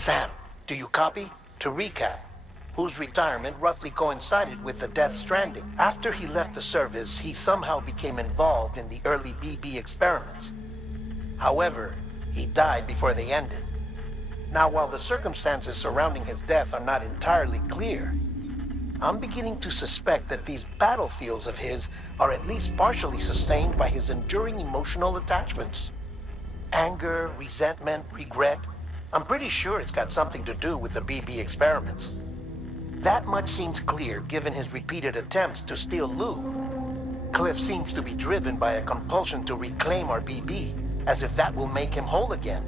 Sam, do you copy? To recap, whose retirement roughly coincided with the death Stranding. After he left the service, he somehow became involved in the early BB experiments. However, he died before they ended. Now, while the circumstances surrounding his death are not entirely clear, I'm beginning to suspect that these battlefields of his are at least partially sustained by his enduring emotional attachments. Anger, resentment, regret. I'm pretty sure it's got something to do with the BB experiments. That much seems clear given his repeated attempts to steal Lou. Cliff seems to be driven by a compulsion to reclaim our BB, as if that will make him whole again.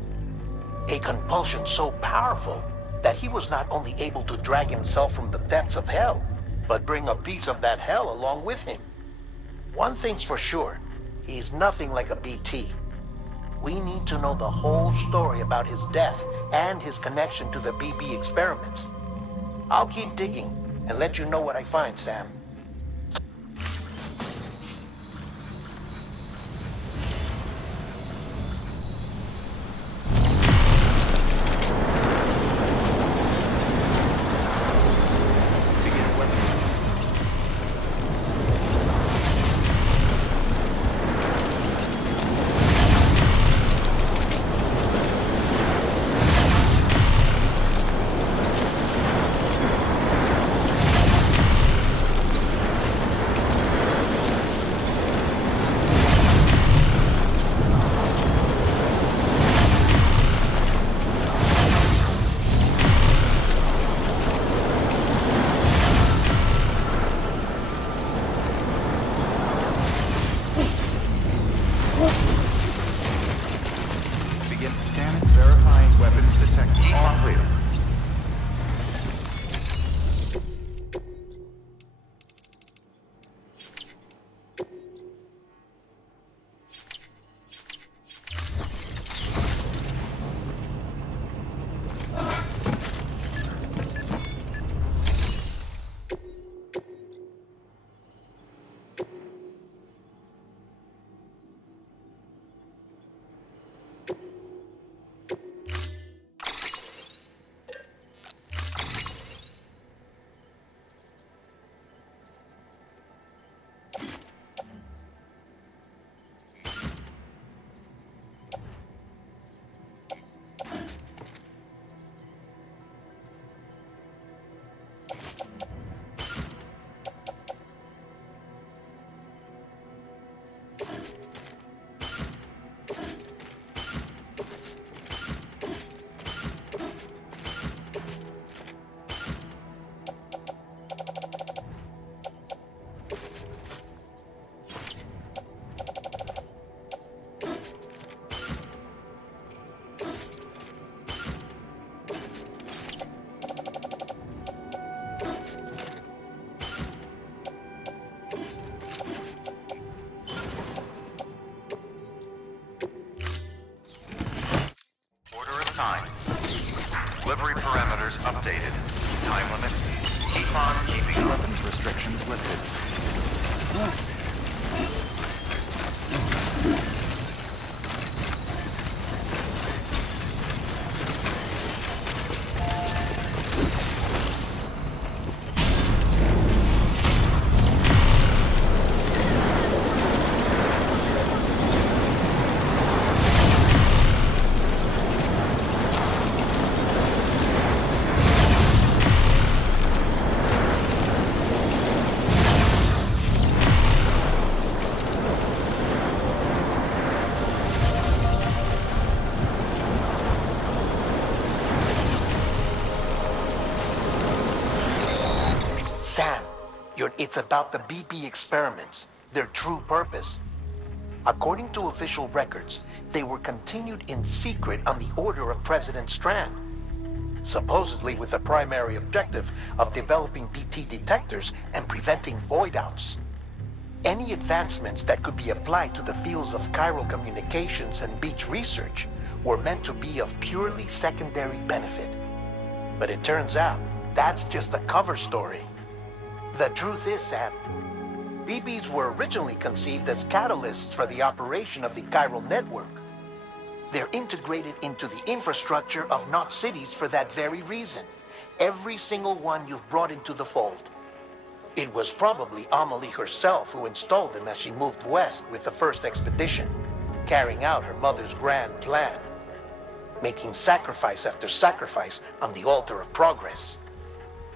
A compulsion so powerful that he was not only able to drag himself from the depths of hell, but bring a piece of that hell along with him. One thing's for sure, he's nothing like a BT. We need to know the whole story about his death and his connection to the BB experiments. I'll keep digging and let you know what I find, Sam. Scanning, verifying weapons detected. All clear. Delivery parameters updated. Time limit. Keep on keeping weapons restrictions lifted. Sam, it's about the BB experiments, their true purpose. According to official records, they were continued in secret on the order of President Strand, supposedly with the primary objective of developing BT detectors and preventing void-outs. Any advancements that could be applied to the fields of chiral communications and beach research were meant to be of purely secondary benefit. But it turns out, that's just a cover story. The truth is, Sam, BBs were originally conceived as catalysts for the operation of the chiral network. They're integrated into the infrastructure of not cities for that very reason. Every single one you've brought into the fold. It was probably Amelie herself who installed them as she moved west with the first expedition, carrying out her mother's grand plan, making sacrifice after sacrifice on the altar of progress.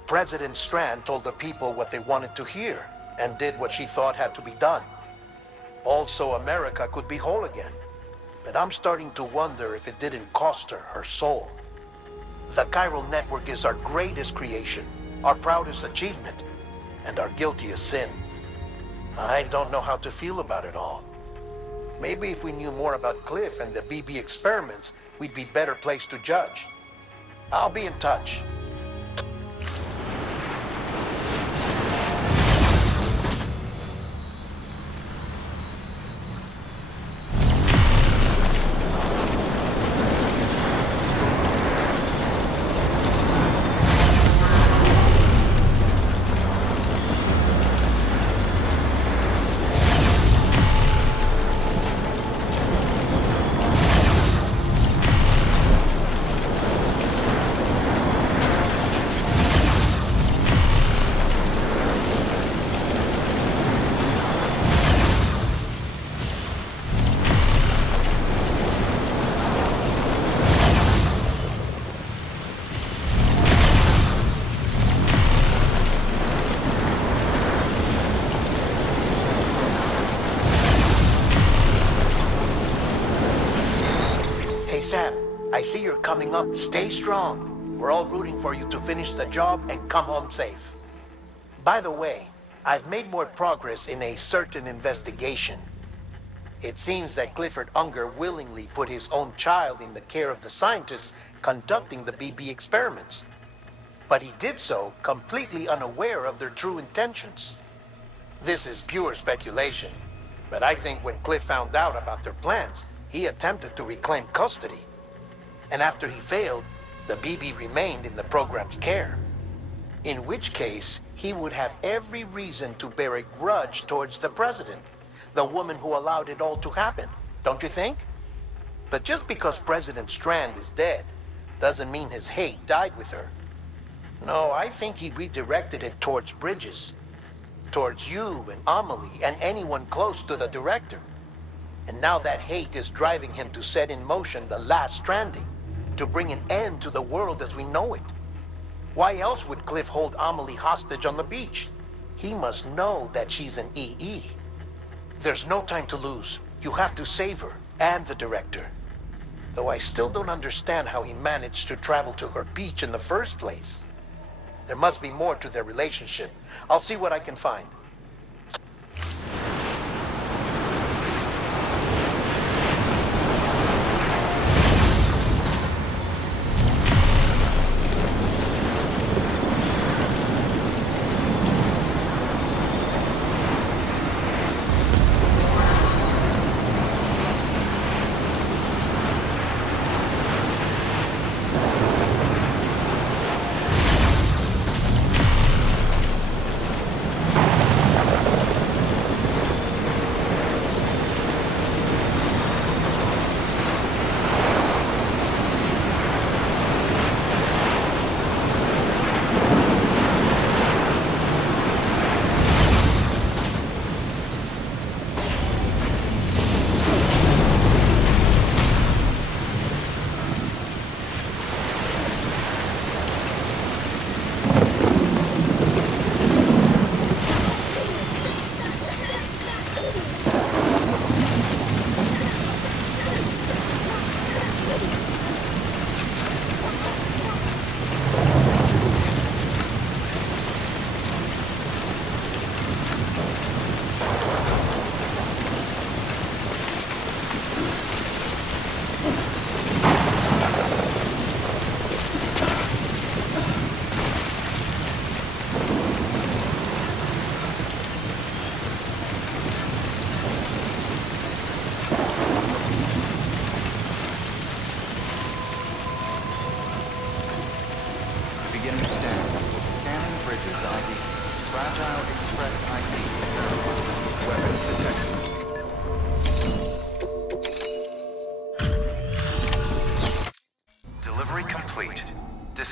President Strand told the people what they wanted to hear and did what she thought had to be done. Also, America could be whole again. But I'm starting to wonder if it didn't cost her her soul. The chiral network is our greatest creation, our proudest achievement, and our guiltiest sin. I don't know how to feel about it all. Maybe if we knew more about Cliff and the BB experiments, we'd be better placed to judge. I'll be in touch. Hey Sam, I see you're coming up. Stay strong. We're all rooting for you to finish the job and come home safe. By the way, I've made more progress in a certain investigation. It seems that Clifford Unger willingly put his own child in the care of the scientists conducting the BB experiments. But he did so completely unaware of their true intentions. This is pure speculation, but I think when Cliff found out about their plans, he attempted to reclaim custody. And after he failed, the BB remained in the program's care. In which case, he would have every reason to bear a grudge towards the president, the woman who allowed it all to happen, don't you think? But just because President Strand is dead, doesn't mean his hate died with her. No, I think he redirected it towards Bridges, towards you and Amelie and anyone close to the director. And now that hate is driving him to set in motion the last Stranding, to bring an end to the world as we know it. Why else would Cliff hold Amelie hostage on the beach? He must know that she's an EE. There's no time to lose. You have to save her, and the director. Though I still don't understand how he managed to travel to her beach in the first place. There must be more to their relationship. I'll see what I can find.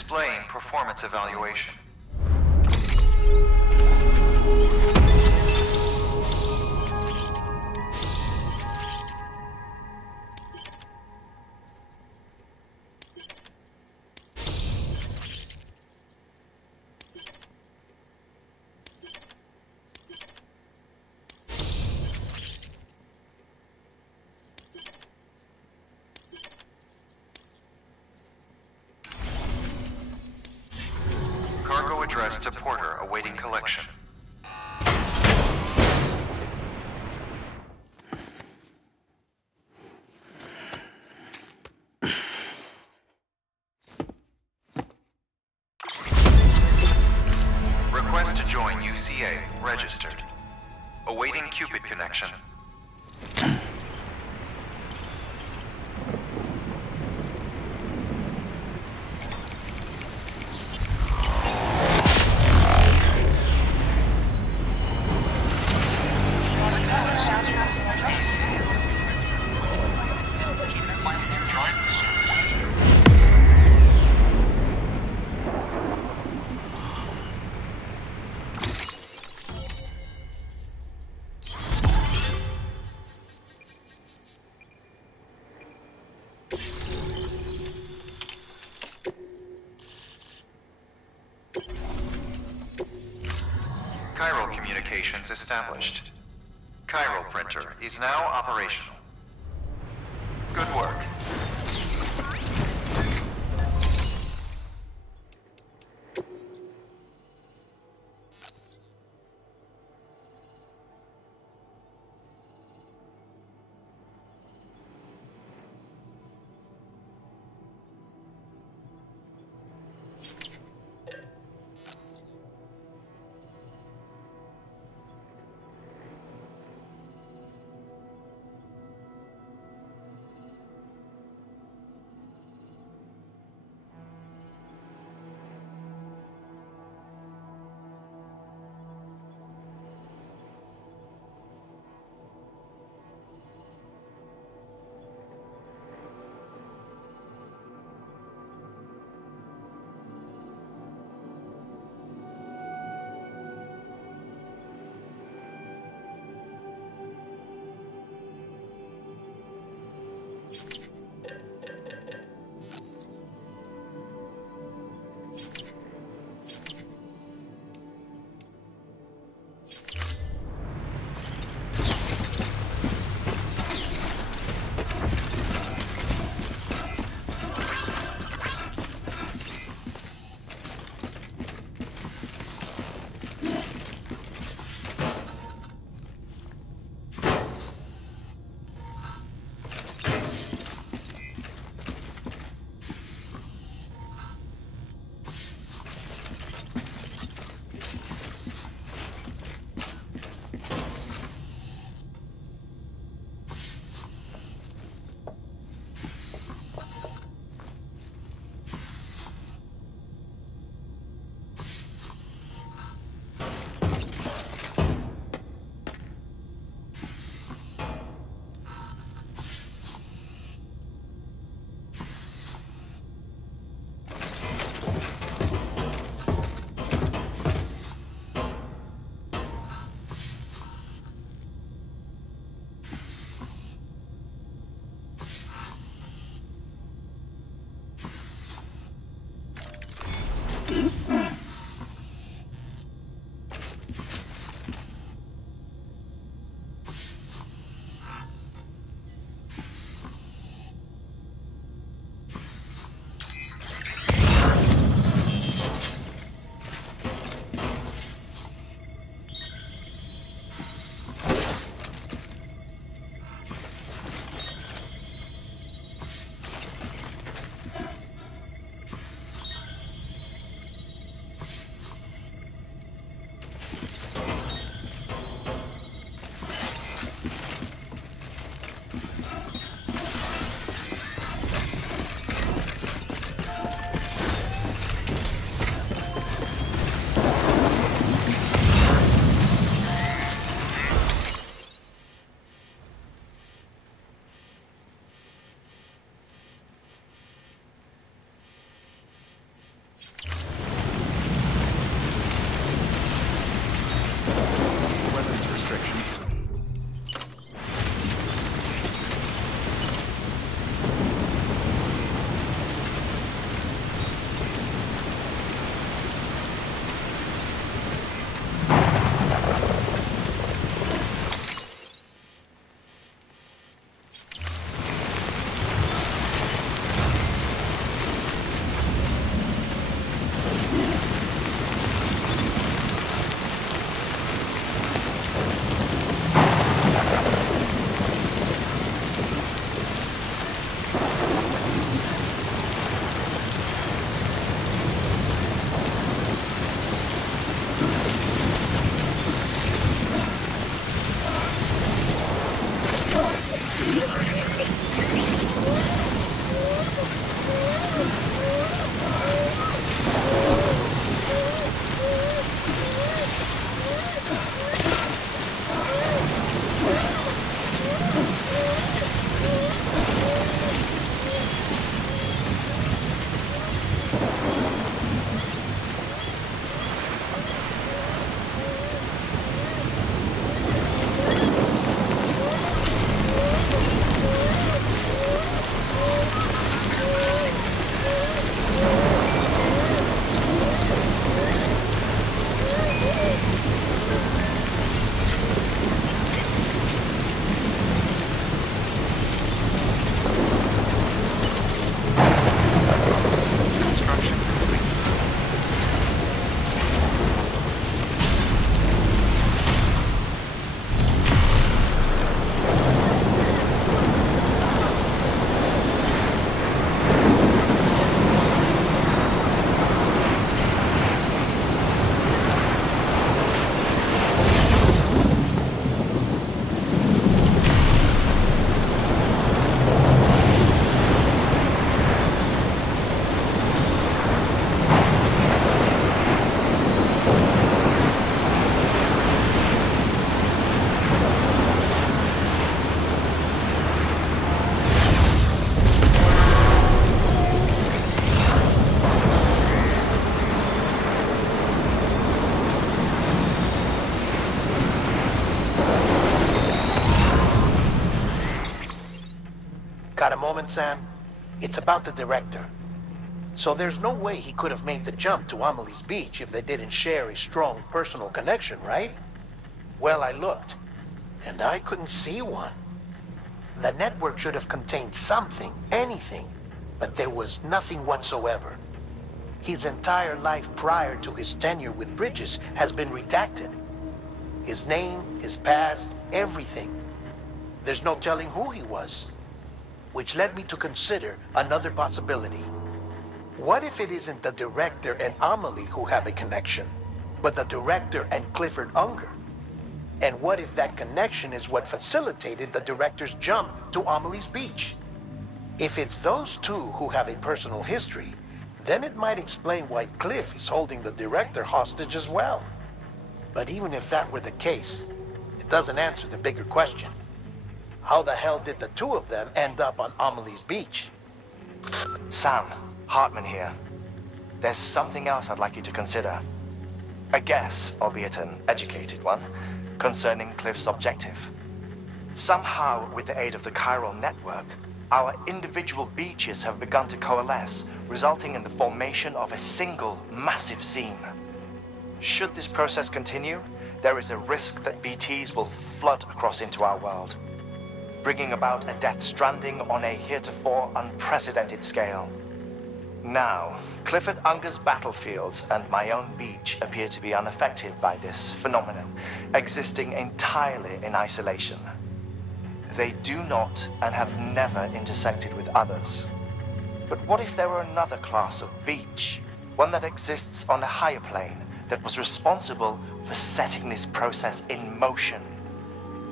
displaying performance evaluation. Cargo addressed to Porter awaiting collection. Request to join UCA registered. Awaiting Cupid connection. Chiral communications established. Chiral printer is now operational. Good work. Construction complete. Got a moment, Sam? It's about the director. So there's no way he could have made the jump to Amelie's Beach if they didn't share a strong personal connection, right? Well, I looked, and I couldn't see one. The network should have contained something, anything, but there was nothing whatsoever. His entire life prior to his tenure with Bridges has been redacted. His name, his past, everything. There's no telling who he was. Which led me to consider another possibility. What if it isn't the director and Amelie who have a connection, but the director and Clifford Unger? And what if that connection is what facilitated the director's jump to Amelie's Beach? If it's those two who have a personal history, then it might explain why Cliff is holding the director hostage as well. But even if that were the case, it doesn't answer the bigger question. How the hell did the two of them end up on Amelie's Beach? Sam, Hartman here. There's something else I'd like you to consider. A guess, albeit an educated one, concerning Cliff's objective. Somehow, with the aid of the chiral network, our individual beaches have begun to coalesce, resulting in the formation of a single massive seam. Should this process continue, there is a risk that BTs will flood across into our world, bringing about a death stranding on a heretofore unprecedented scale. Now, Clifford Unger's battlefields and my own beach appear to be unaffected by this phenomenon, existing entirely in isolation. They do not and have never intersected with others. But what if there were another class of beach, one that exists on a higher plane, that was responsible for setting this process in motion?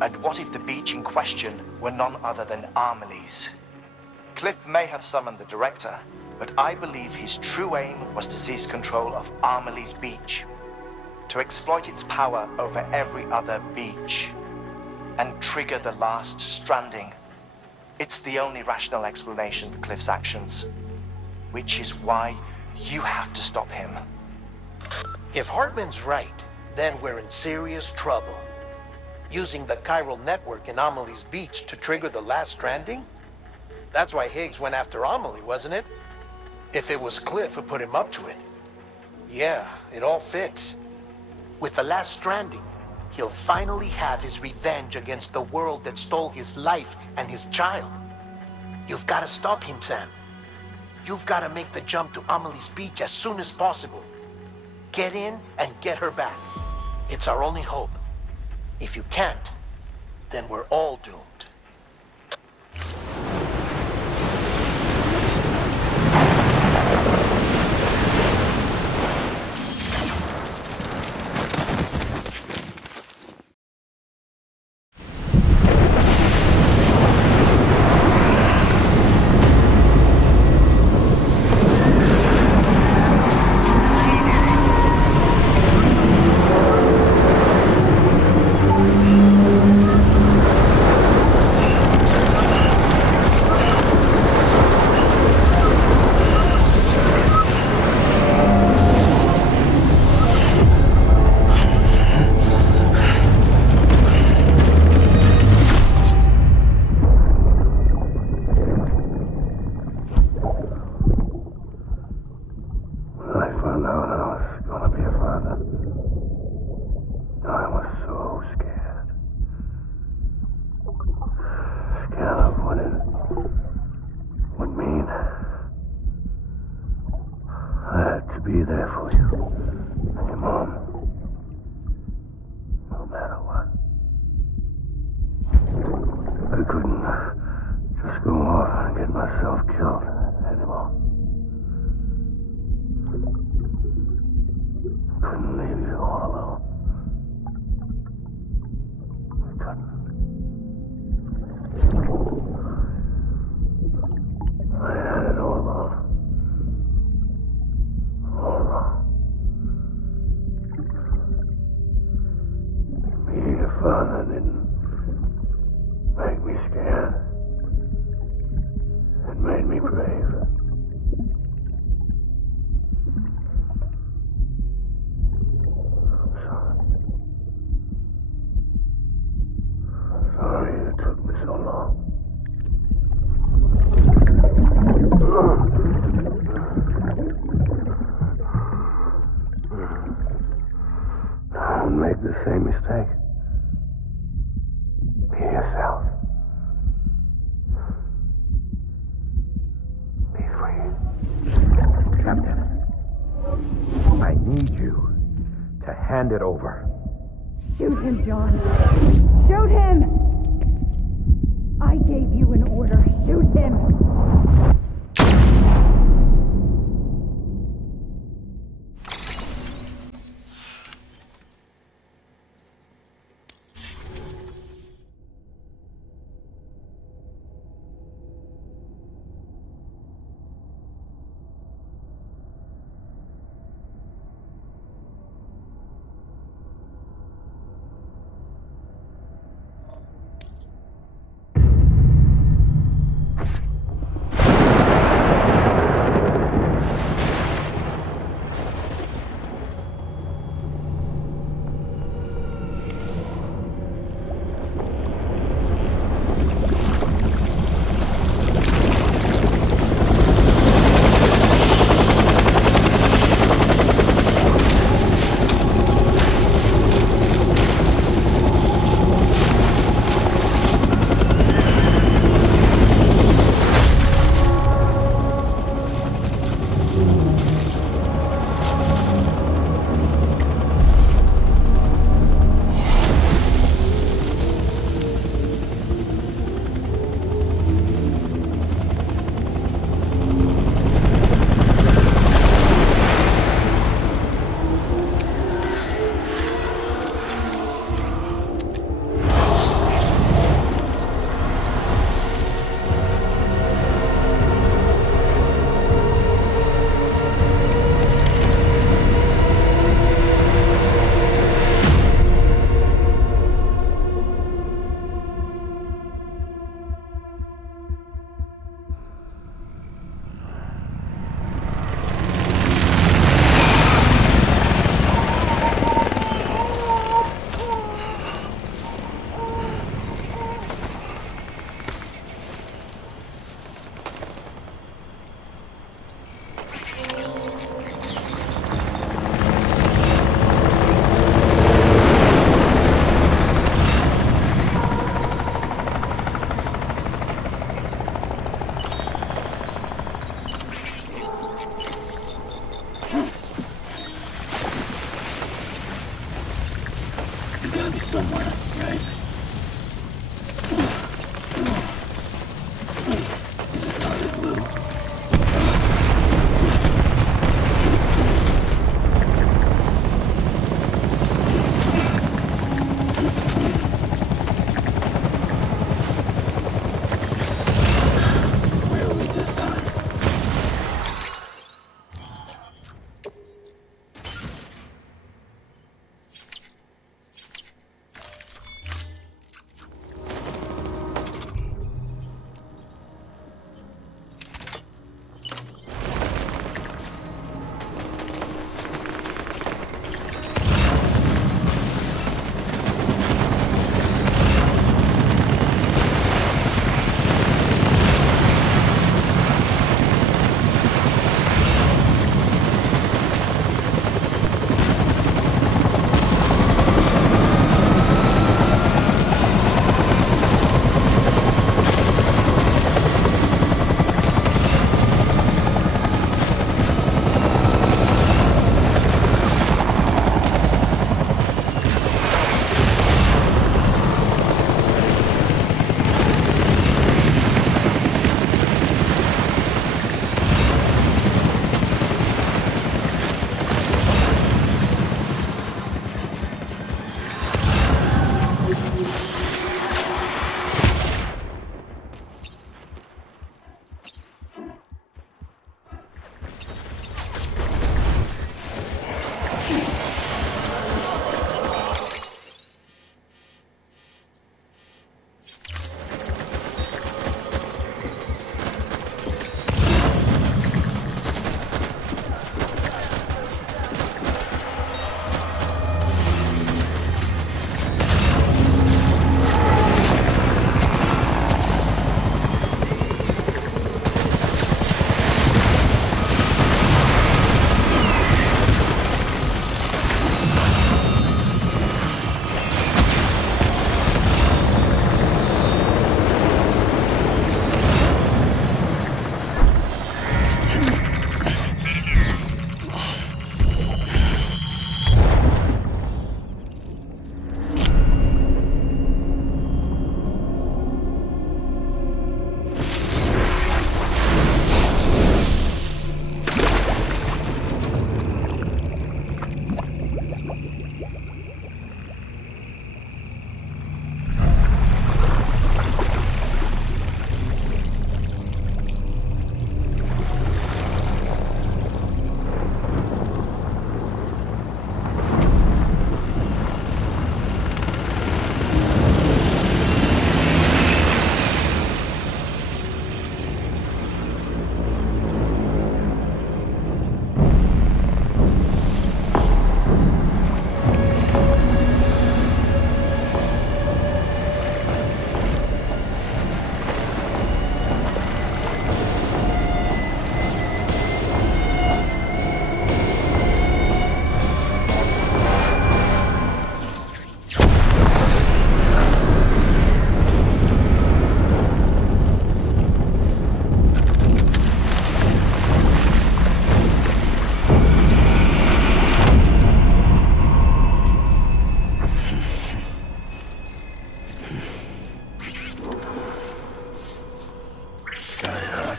And what if the beach in question were none other than Amelie's? Cliff may have summoned the director, but I believe his true aim was to seize control of Amelie's Beach, to exploit its power over every other beach, and trigger the last stranding. It's the only rational explanation for Cliff's actions, which is why you have to stop him. If Hartman's right, then we're in serious trouble. Using the chiral network in Amelie's Beach to trigger the last stranding? That's why Higgs went after Amelie, wasn't it? If it was Cliff who put him up to it. Yeah, it all fits. With the last stranding, he'll finally have his revenge against the world that stole his life and his child. You've got to stop him, Sam. You've got to make the jump to Amelie's Beach as soon as possible. Get in and get her back. It's our only hope. If you can't, then we're all doomed. be there for you. And your mom. No matter what. I couldn't just go off and get myself killed anymore. Couldn't leave you all alone. I couldn't. I had it all wrong. All wrong. Being a father didn't make me scared. It made me brave. I'm sorry. I'm sorry it took me so long. Don't make the same mistake. Be yourself. Be free. Captain, I need you to hand it over. Shoot him, John. Shoot him! I gave you an order. Shoot him!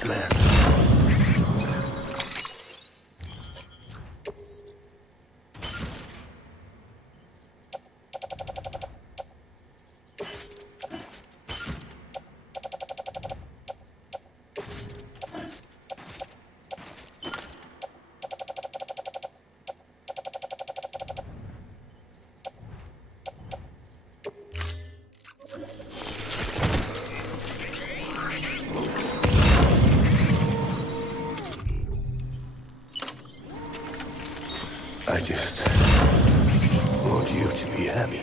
man. I just want you to be happy.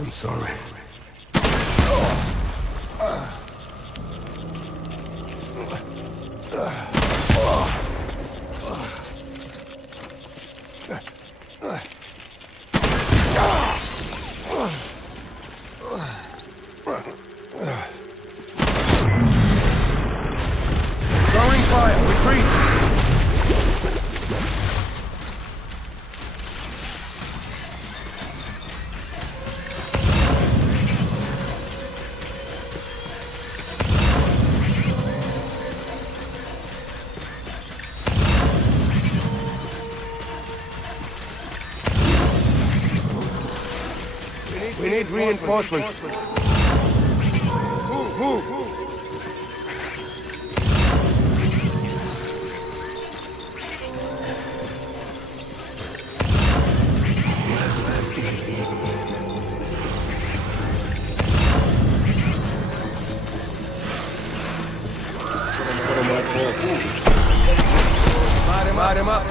I'm sorry. Throwing fire! Retreat! We need reinforcements. Move! Light him up.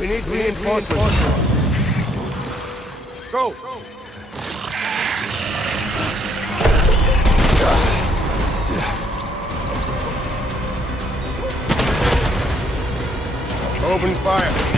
We need reinforcements. Go! Open fire.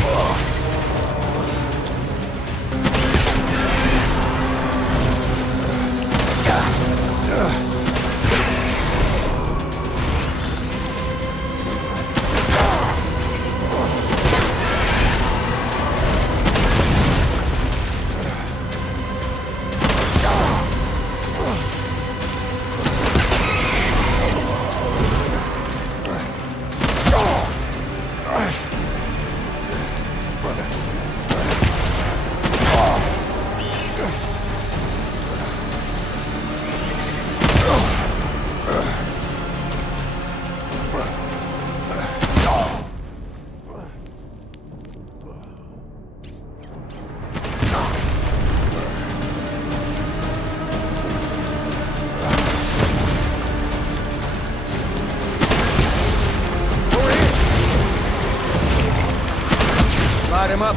Light him up.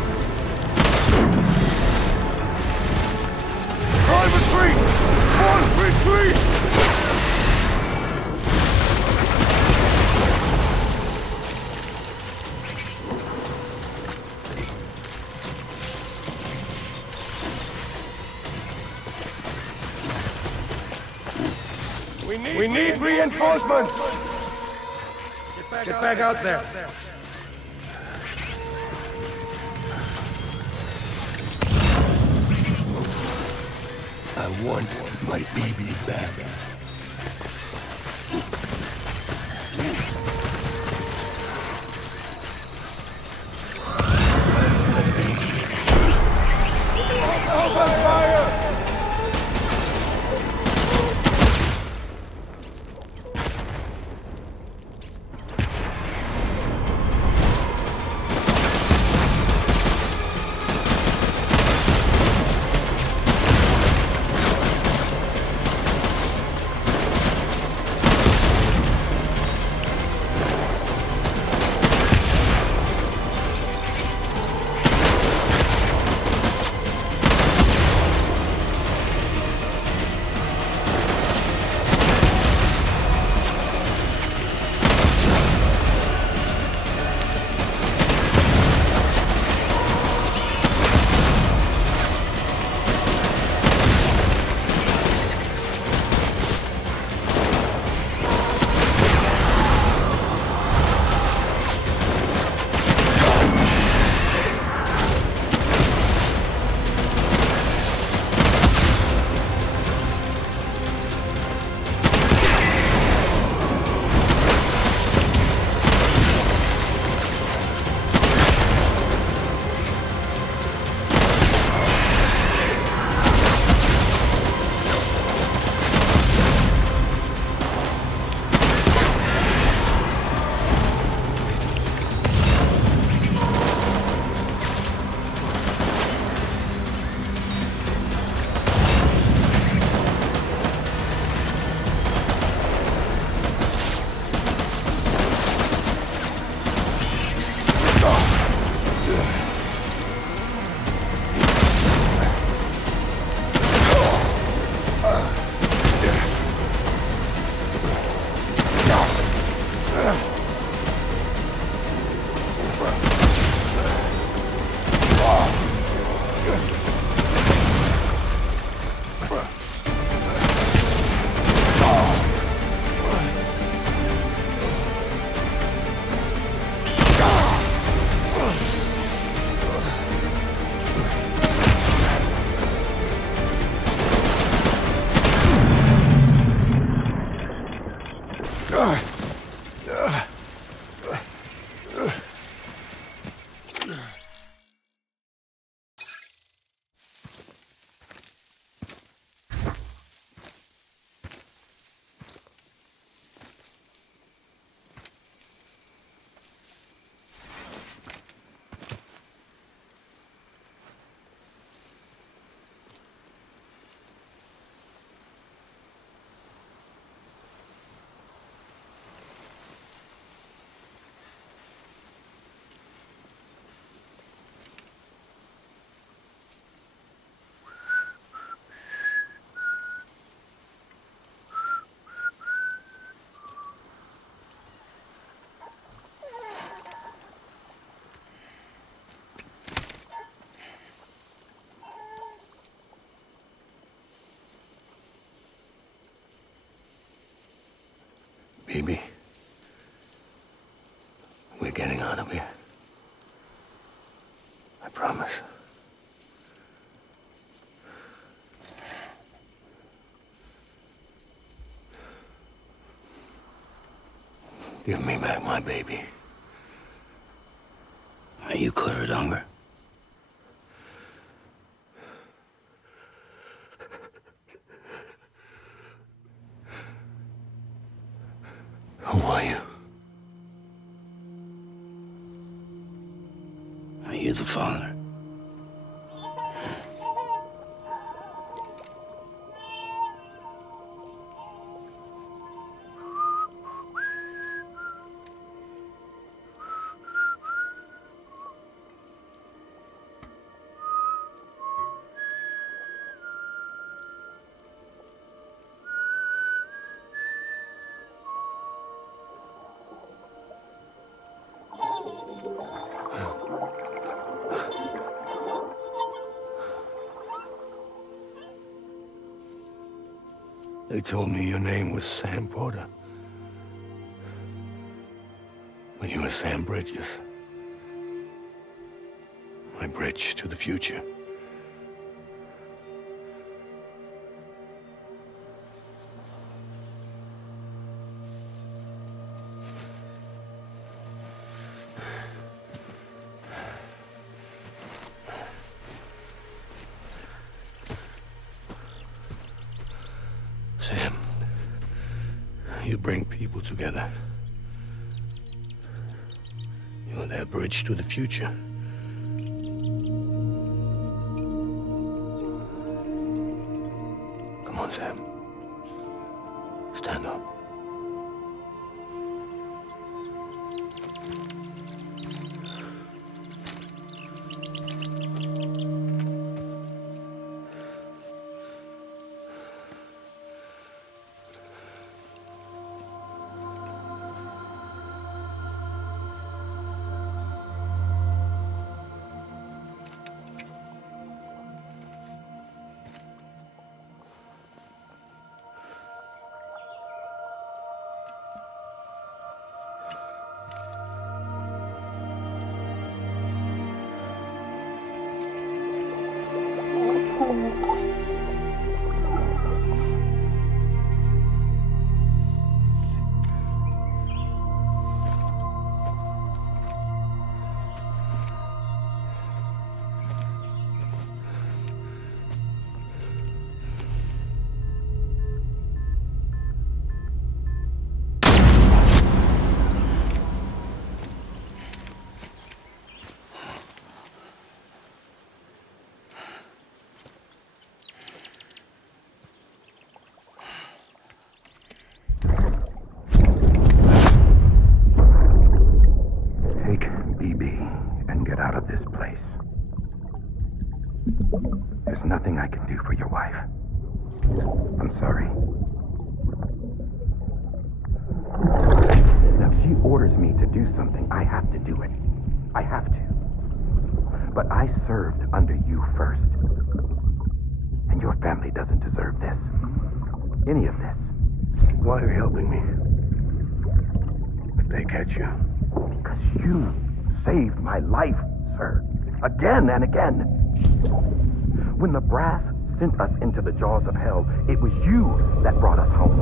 On retreat! On retreat! We need reinforcements! Get back out there. I want my baby back. Open fire! Baby, we're getting out of here. I promise. Give me back my baby. Are you clear of hunger? Who are you? Are you the father? They told me your name was Sam Porter. But you were Sam Bridges. My bridge to the future. Sam, you bring people together. You're their bridge to the future. Come on, Sam. Stand up. There's nothing I can do for your wife. I'm sorry. Now, if she orders me to do something, I have to do it. I have to. But I served under you first. And your family doesn't deserve this. Any of this. Why are you helping me? If they catch you. Because you saved my life, sir. Again and again. When the brass sent us into the jaws of hell, it was you that brought us home.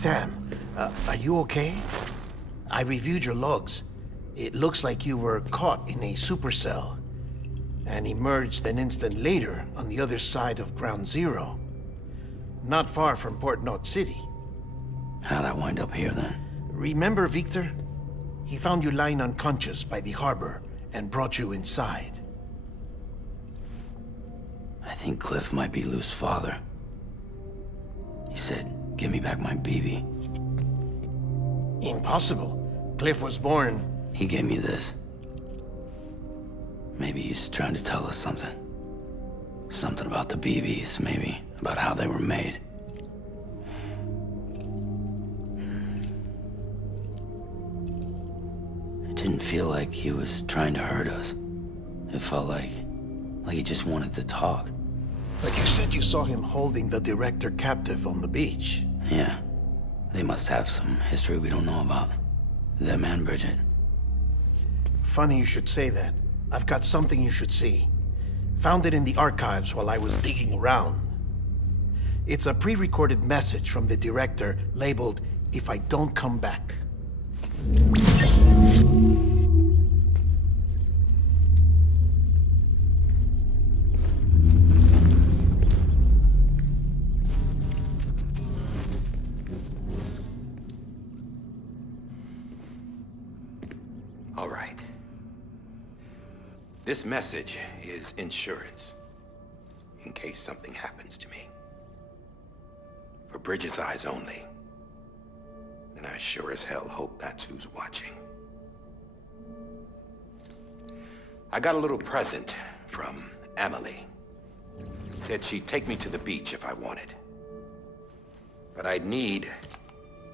Sam, are you okay? I reviewed your logs. It looks like you were caught in a supercell and emerged an instant later on the other side of Ground Zero. Not far from Port Knot City. How'd I wind up here then? Remember Victor? He found you lying unconscious by the harbor and brought you inside. I think Cliff might be Lou's father. He said, give me back my BB. Impossible. Cliff was born... He gave me this. Maybe he's trying to tell us something. Something about the BBs, maybe. About how they were made. It didn't feel like he was trying to hurt us. It felt like he just wanted to talk. But you said you saw him holding the director captive on the beach. Yeah. They must have some history we don't know about. Them and Bridget. Funny you should say that. I've got something you should see. Found it in the archives while I was digging around. It's a pre-recorded message from the director labeled, "If I don't come back." All right. This message is insurance, in case something happens to me. For Bridget's eyes only. And I sure as hell hope that's who's watching. I got a little present from Emily. Said she'd take me to the beach if I wanted. But I'd need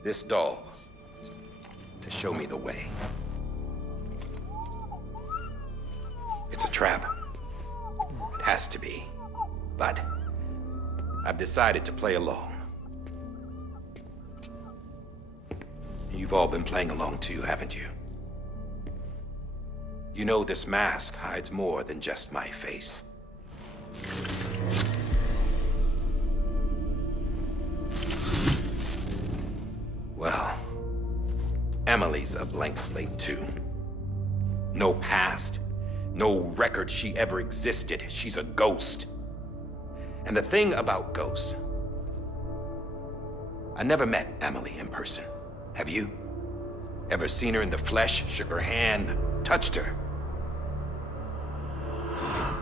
this doll to show me the way. It's a trap. It has to be. But I've decided to play along. You've all been playing along too, haven't you? You know this mask hides more than just my face. Well, Emily's a blank slate too. No past. No record she ever existed. She's a ghost. And the thing about ghosts, I never met Emily in person. Have you? Ever seen her in the flesh, shook her hand, touched her?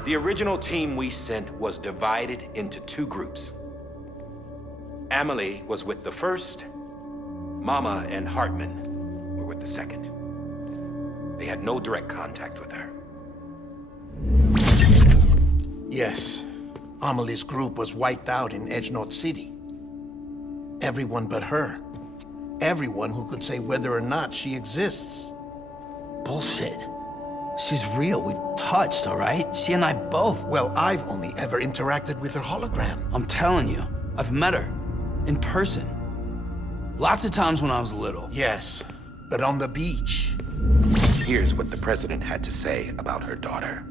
The original team we sent was divided into two groups. Emily was with the first. Mama and Hartman were with the second. They had no direct contact with her. Yes. Amelie's group was wiped out in Edge Knot City. Everyone but her. Everyone who could say whether or not she exists. Bullshit. She's real. We've touched, all right? She and I both. Well, I've only ever interacted with her hologram. I'm telling you, I've met her. In person. Lots of times when I was little. Yes, but on the beach. Here's what the president had to say about her daughter.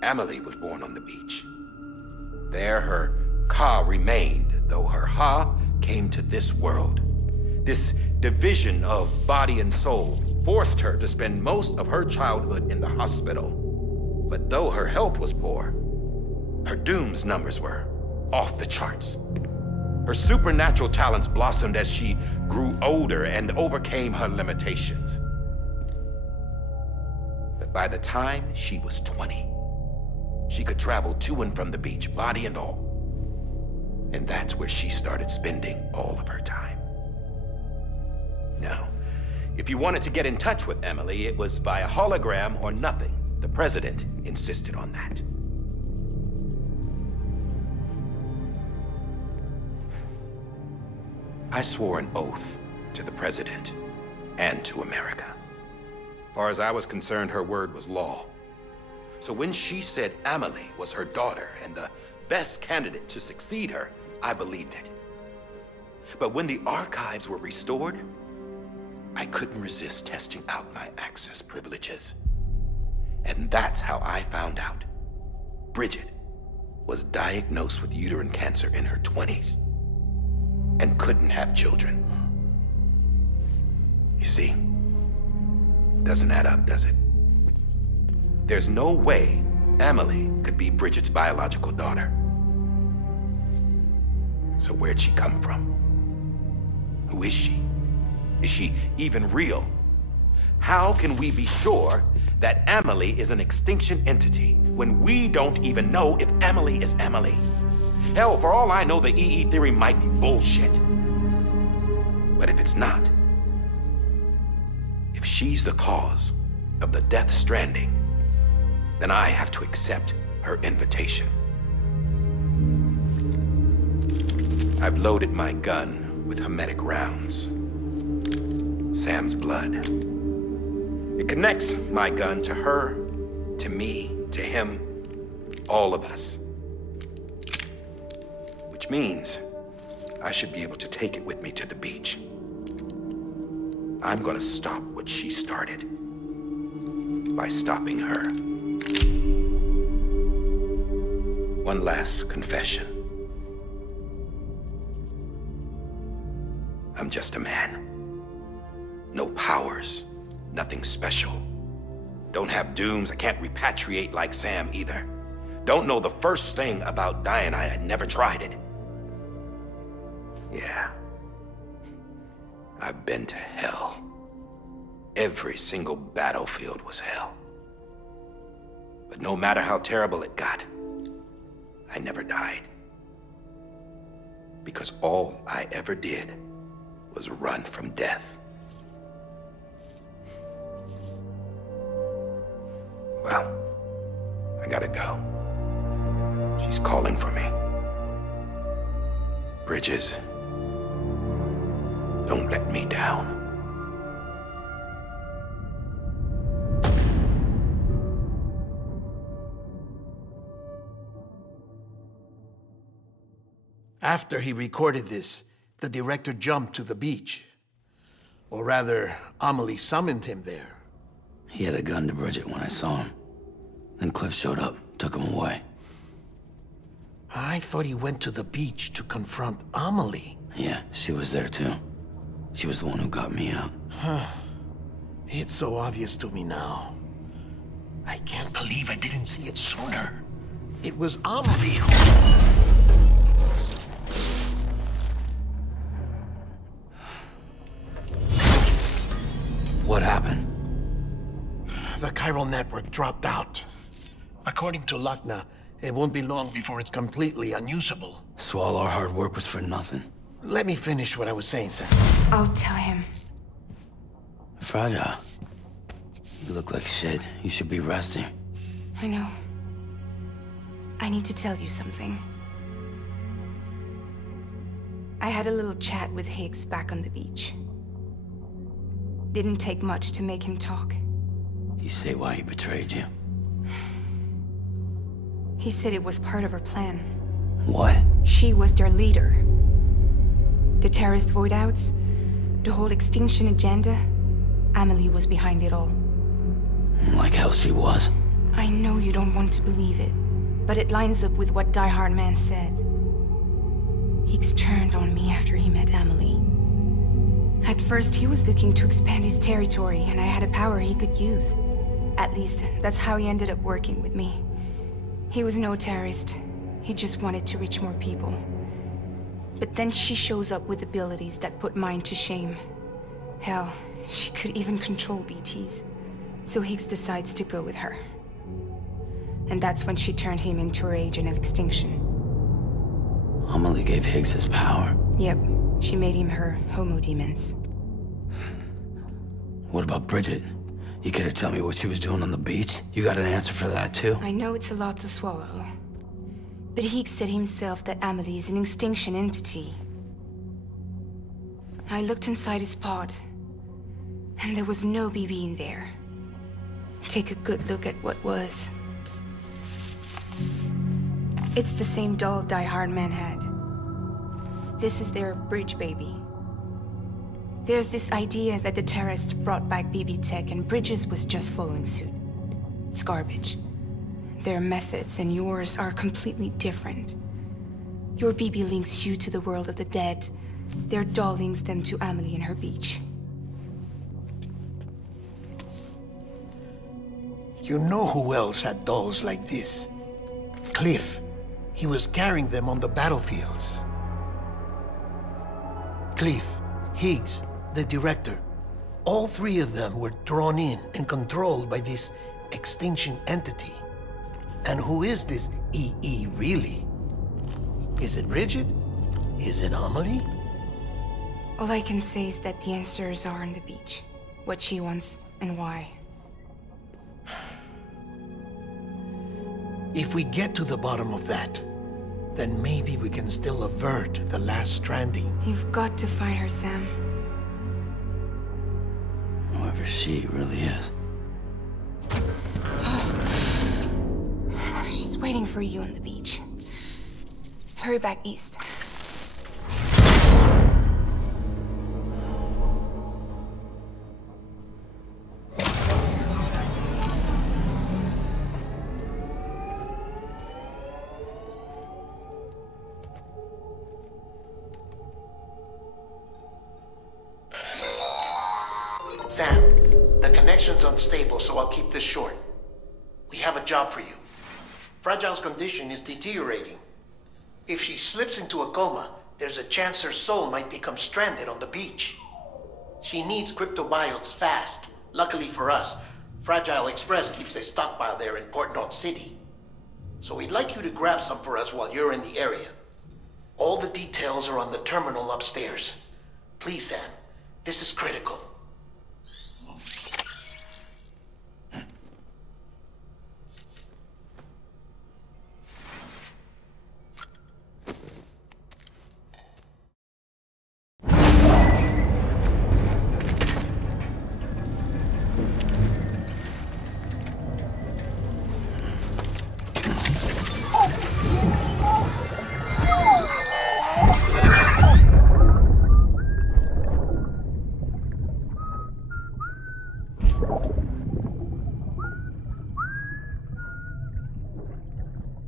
Emily was born on the beach. There her Ka remained, though her Ha came to this world. This division of body and soul forced her to spend most of her childhood in the hospital. But though her health was poor, her Doom's numbers were off the charts. Her supernatural talents blossomed as she grew older and overcame her limitations. But by the time she was 20, she could travel to and from the beach, body and all. And that's where she started spending all of her time. Now, if you wanted to get in touch with Emily, it was via hologram or nothing. The president insisted on that. I swore an oath to the president and to America. As far as I was concerned, her word was law. So when she said Emily was her daughter and the best candidate to succeed her, I believed it. But when the archives were restored, I couldn't resist testing out my access privileges. And that's how I found out Bridget was diagnosed with uterine cancer in her 20s. and couldn't have children. You see, doesn't add up, does it? There's no way Amelie could be Bridget's biological daughter. So where'd she come from? Who is she? Is she even real? How can we be sure that Amelie is an extinction entity when we don't even know if Amelie is Amelie? Hell, for all I know, the EE theory might be bullshit. But if it's not, if she's the cause of the Death Stranding, then I have to accept her invitation. I've loaded my gun with hermetic rounds. Sam's blood. It connects my gun to her, to me, to him, all of us. Which means I should be able to take it with me to the beach. I'm gonna stop what she started by stopping her. One last confession. I'm just a man. No powers, nothing special. Don't have dooms, I can't repatriate like Sam either. Don't know the first thing about dying, I had never tried it. Yeah. I've been to hell. Every single battlefield was hell. But no matter how terrible it got, I never died. Because all I ever did was run from death. Well, I gotta go. She's calling for me. Bridges, don't let me down. After he recorded this, the director jumped to the beach. Or rather, Amelie summoned him there. He had a gun to Bridget when I saw him. Then Cliff showed up, took him away. I thought he went to the beach to confront Amelie. Yeah, she was there too. She was the one who got me out. It's so obvious to me now. I can't believe I didn't see it sooner. It was Amelie who... What happened? The chiral network dropped out. According to Lakna, it won't be long before it's completely unusable. So all our hard work was for nothing. Let me finish what I was saying, Sam. I'll tell him. Fragile. You look like shit. You should be resting. I know. I need to tell you something. I had a little chat with Higgs back on the beach. Didn't take much to make him talk. You say why he betrayed you? He said it was part of her plan. What? She was their leader. The terrorist void-outs, the whole extinction agenda, Amelie was behind it all. Like hell she was. I know you don't want to believe it, but it lines up with what Die Hard Man said. Higgs turned on me after he met Amelie. At first, he was looking to expand his territory, and I had a power he could use. At least, that's how he ended up working with me. He was no terrorist. He just wanted to reach more people. But then she shows up with abilities that put mine to shame. Hell, she could even control BTs. So Higgs decides to go with her. And that's when she turned him into her agent of extinction. Amelie gave Higgs his power? Yep. She made him her homo demons. What about Bridget? You care to tell me what she was doing on the beach? You got an answer for that too? I know it's a lot to swallow. But Higgs said himself that Amelie is an extinction entity. I looked inside his pod, and there was no BB in there. Take a good look at what was. It's the same doll Die Hard Man had. This is their bridge baby. There's this idea that the terrorists brought back BB tech and Bridges was just following suit. It's garbage. Their methods and yours are completely different. Your BB links you to the world of the dead, Their doll links them to Amelie and her beach. You know who else had dolls like this? Cliff. He was carrying them on the battlefields. Cliff, Higgs, the director. All three of them were drawn in and controlled by this extinction entity. And who is this EE really? Is it Bridget? Is it Amelie? All I can say is that the answers are on the beach. What she wants and why. If we get to the bottom of that, then maybe we can still avert the last stranding. You've got to find her, Sam. Whoever she really is. She's waiting for you on the beach. Hurry back east. Sam, the connection's unstable, so I'll keep this short. We have a job for you. Fragile's condition is deteriorating. If she slips into a coma, there's a chance her soul might become stranded on the beach. She needs cryptobiotes fast. Luckily for us, Fragile Express keeps a stockpile there in Port North City. So we'd like you to grab some for us while you're in the area. All the details are on the terminal upstairs. Please, Sam, this is critical.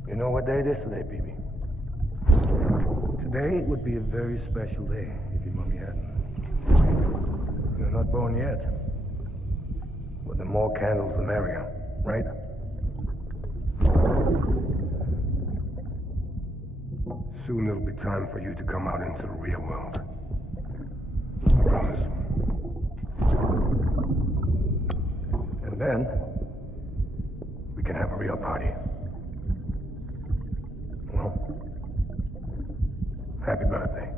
You know what day it is today, BB? Today would be a very special day if your mommy hadn't. You're not born yet. But the more candles, the merrier, right? Soon it'll be time for you to come out into the real world. I promise. And then, we can have a real party. Well, happy birthday.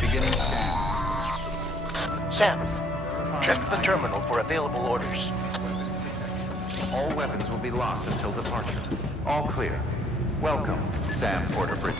Beginning scan. Sam, check the terminal for available orders. All weapons will be locked until departure. All clear. Welcome, Sam Porter-Bridge.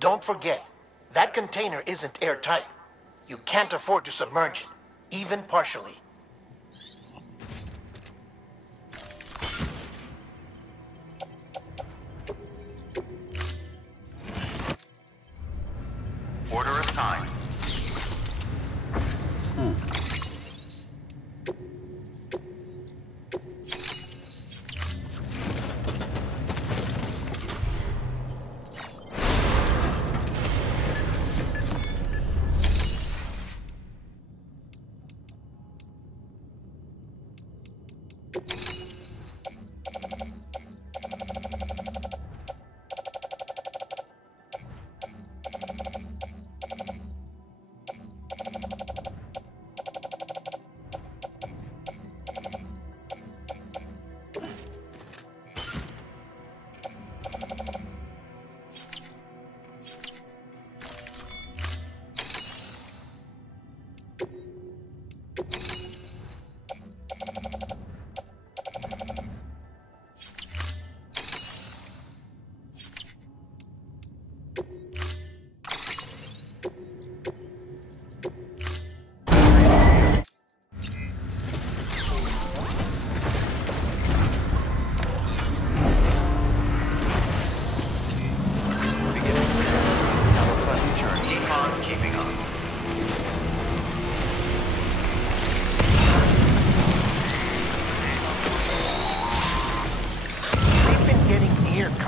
Don't forget, that container isn't airtight. You can't afford to submerge it, even partially. Order assigned.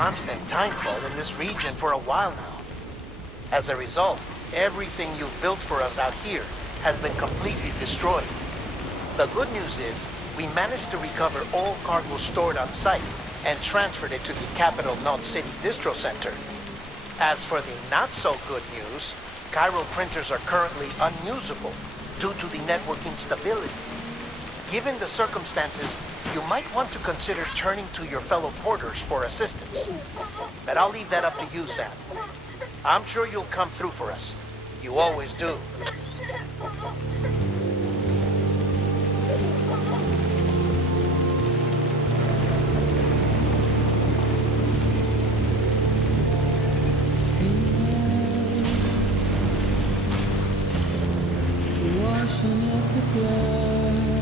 constant timefall in this region for a while now. As a result, everything you've built for us out here has been completely destroyed. The good news is, we managed to recover all cargo stored on site and transferred it to the Capital Knot City Distro Center. As for the not-so-good news, Chiral printers are currently unusable due to the network instability. Given the circumstances, you might want to consider turning to your fellow porters for assistance. But I'll leave that up to you, Sam. I'm sure you'll come through for us. You always do. Washing up the blood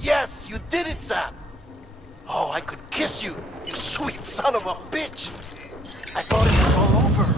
Yes, you did it, Sam! Oh, I could kiss you, you sweet son of a bitch! I thought it was all over.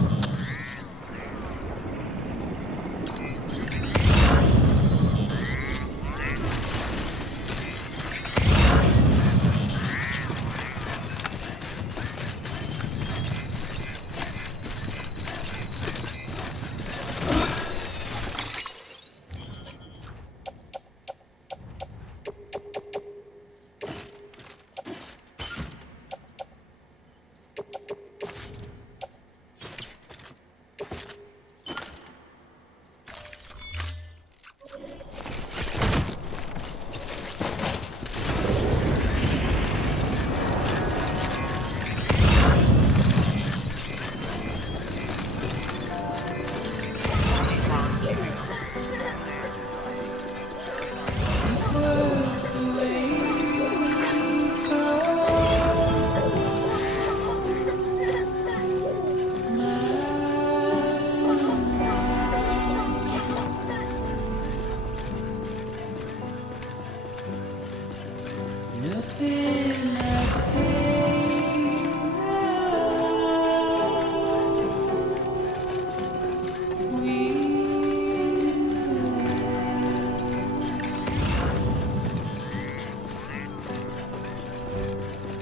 Nothing I say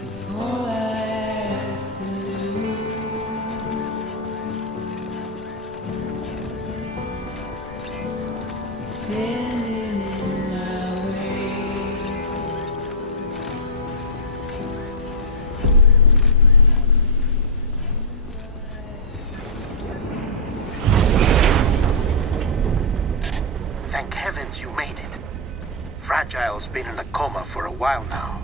before I have to standing in my way. Thank heavens you made it. Fragile's been in a coma for a while now.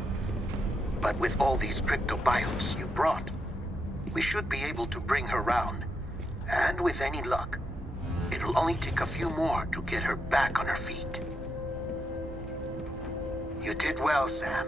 But with all these cryptobiotes you brought, we should be able to bring her round. And with any luck, it'll only take a few more to get her back on her feet. You did well, Sam.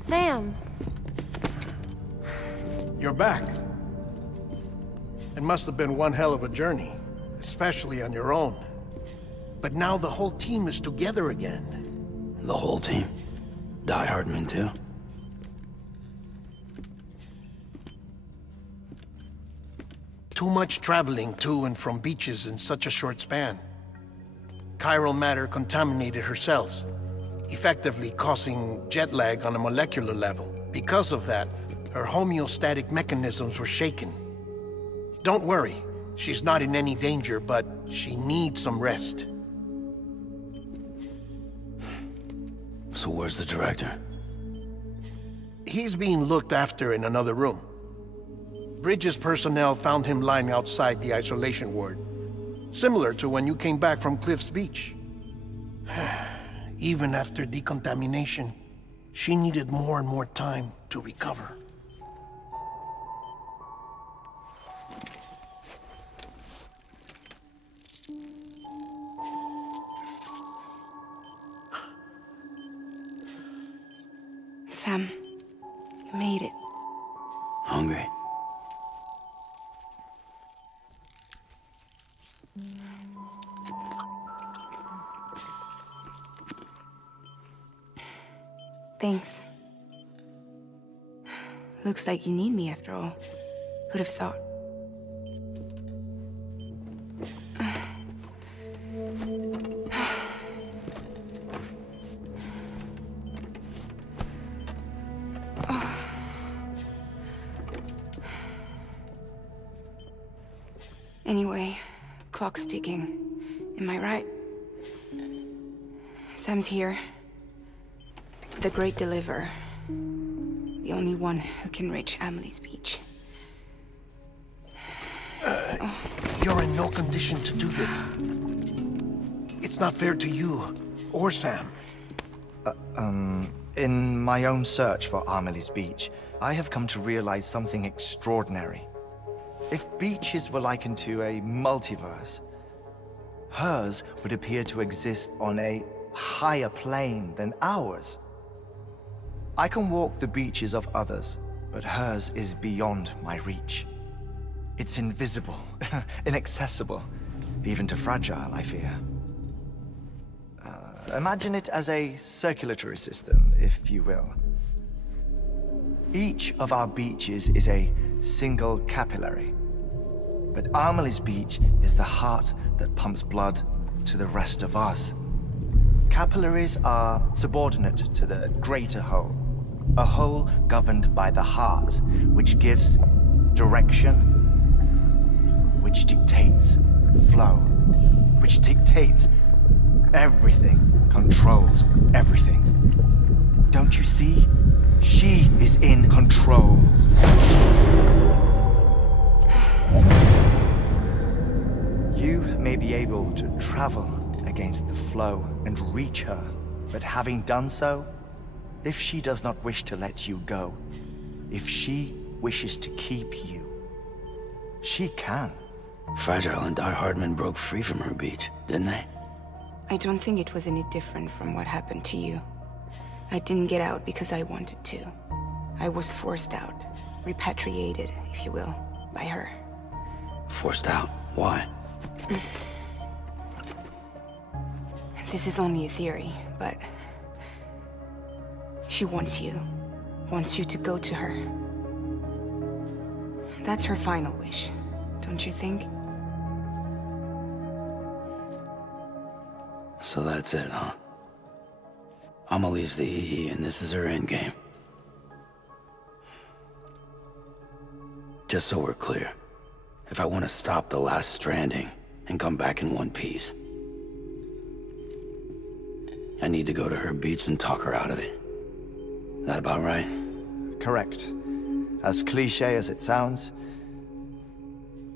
Sam! You're back. It must have been one hell of a journey, especially on your own. But now the whole team is together again. The whole team? Die Hardman too? Too much traveling to and from beaches in such a short span. Chiral matter contaminated her cells, effectively causing jet lag on a molecular level. Because of that, her homeostatic mechanisms were shaken. Don't worry, she's not in any danger, but she needs some rest. So where's the director? He's being looked after in another room. Bridges personnel found him lying outside the isolation ward, similar to when you came back from Cliff's Beach. Even after decontamination, she needed more and more time to recover. Sam, you made it. Hungry? Thanks. Looks like you need me after all. Who'd have thought? Anyway, clock's ticking. Am I right? Sam's here. The Great Deliverer. The only one who can reach Amelie's Beach. you're in no condition to do this. It's not fair to you or Sam. In my own search for Amelie's beach, I have come to realize something extraordinary. If beaches were likened to a multiverse, hers would appear to exist on a higher plane than ours. I can walk the beaches of others, but hers is beyond my reach. It's invisible, inaccessible, even to fragile, I fear. Imagine it as a circulatory system, if you will. Each of our beaches is a single capillary, but Amelie's beach is the heart that pumps blood to the rest of us. Capillaries are subordinate to the greater whole, a whole governed by the heart, which gives direction, which dictates flow, which dictates everything, controls everything. Don't you see? She is in control. You may be able to travel against the flow and reach her, but having done so, if she does not wish to let you go, if she wishes to keep you, she can. Fragile and Die Hardman broke free from her beach, didn't they? I don't think it was any different from what happened to you. I didn't get out because I wanted to. I was forced out, repatriated, if you will, by her. Forced out? Why? This is only a theory, but she wants you to go to her. That's her final wish, don't you think? So that's it, huh? Amelie's the EE, and this is her endgame. Just so we're clear, if I want to stop the last Stranding and come back in one piece, I need to go to her beach and talk her out of it. That about right? Correct. As cliché as it sounds,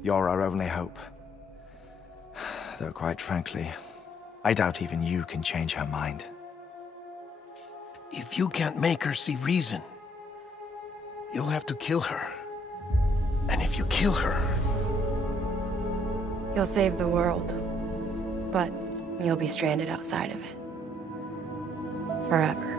you're our only hope. Though quite frankly, I doubt even you can change her mind. If you can't make her see reason, you'll have to kill her. And if you kill her... You'll save the world, but you'll be stranded outside of it. Forever.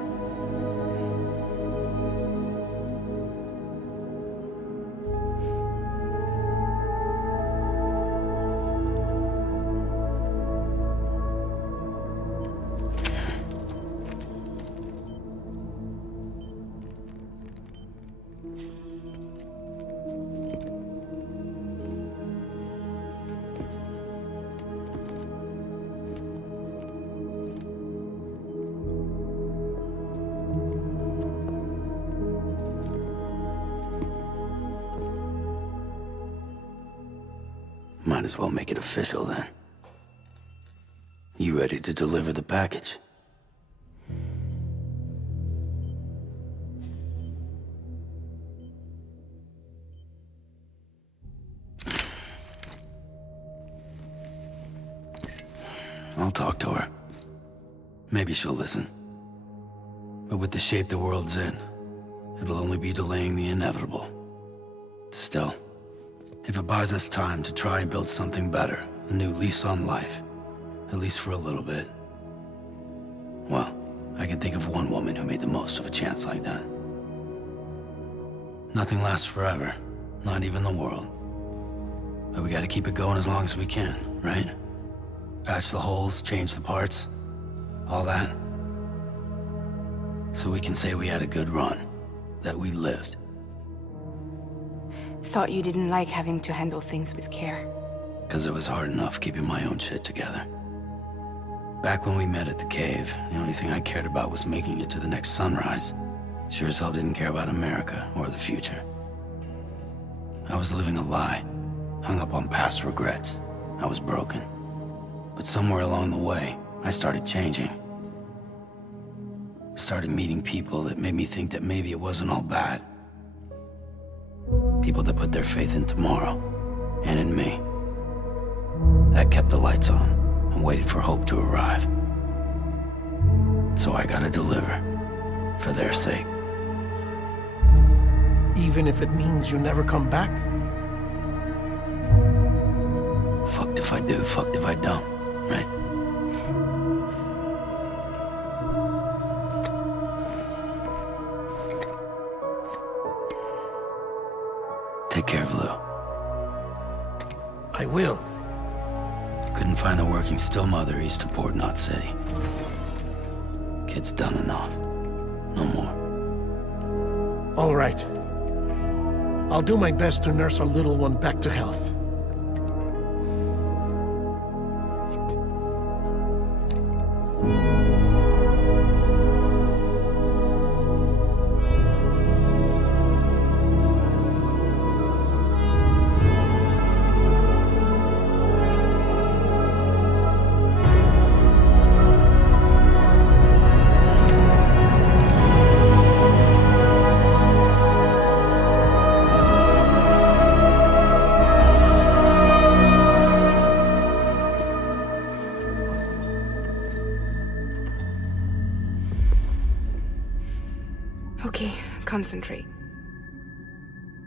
Might as well make it official then. You ready to deliver the package? I'll talk to her. Maybe she'll listen. But with the shape the world's in, it'll only be delaying the inevitable. Still, if it buys us time to try and build something better, a new lease on life, at least for a little bit, well, I can think of one woman who made the most of a chance like that. Nothing lasts forever, not even the world. But we gotta keep it going as long as we can, right? Patch the holes, change the parts, all that. So we can say we had a good run, that we lived. Thought you didn't like having to handle things with care. 'Cause it was hard enough keeping my own shit together. Back when we met at the cave, the only thing I cared about was making it to the next sunrise. Sure as hell didn't care about America or the future. I was living a lie, hung up on past regrets. I was broken. But somewhere along the way, I started changing. Started meeting people that made me think that maybe it wasn't all bad. People that put their faith in tomorrow, and in me. That kept the lights on and waited for hope to arrive. So I gotta deliver, for their sake. Even if it means you never come back? Fucked if I do, fucked if I don't, right? Take care of Lou. I will. Couldn't find a working still mother east of Port Knot City. Kid's done enough. No more. All right. I'll do my best to nurse our little one back to health. Okay, concentrate.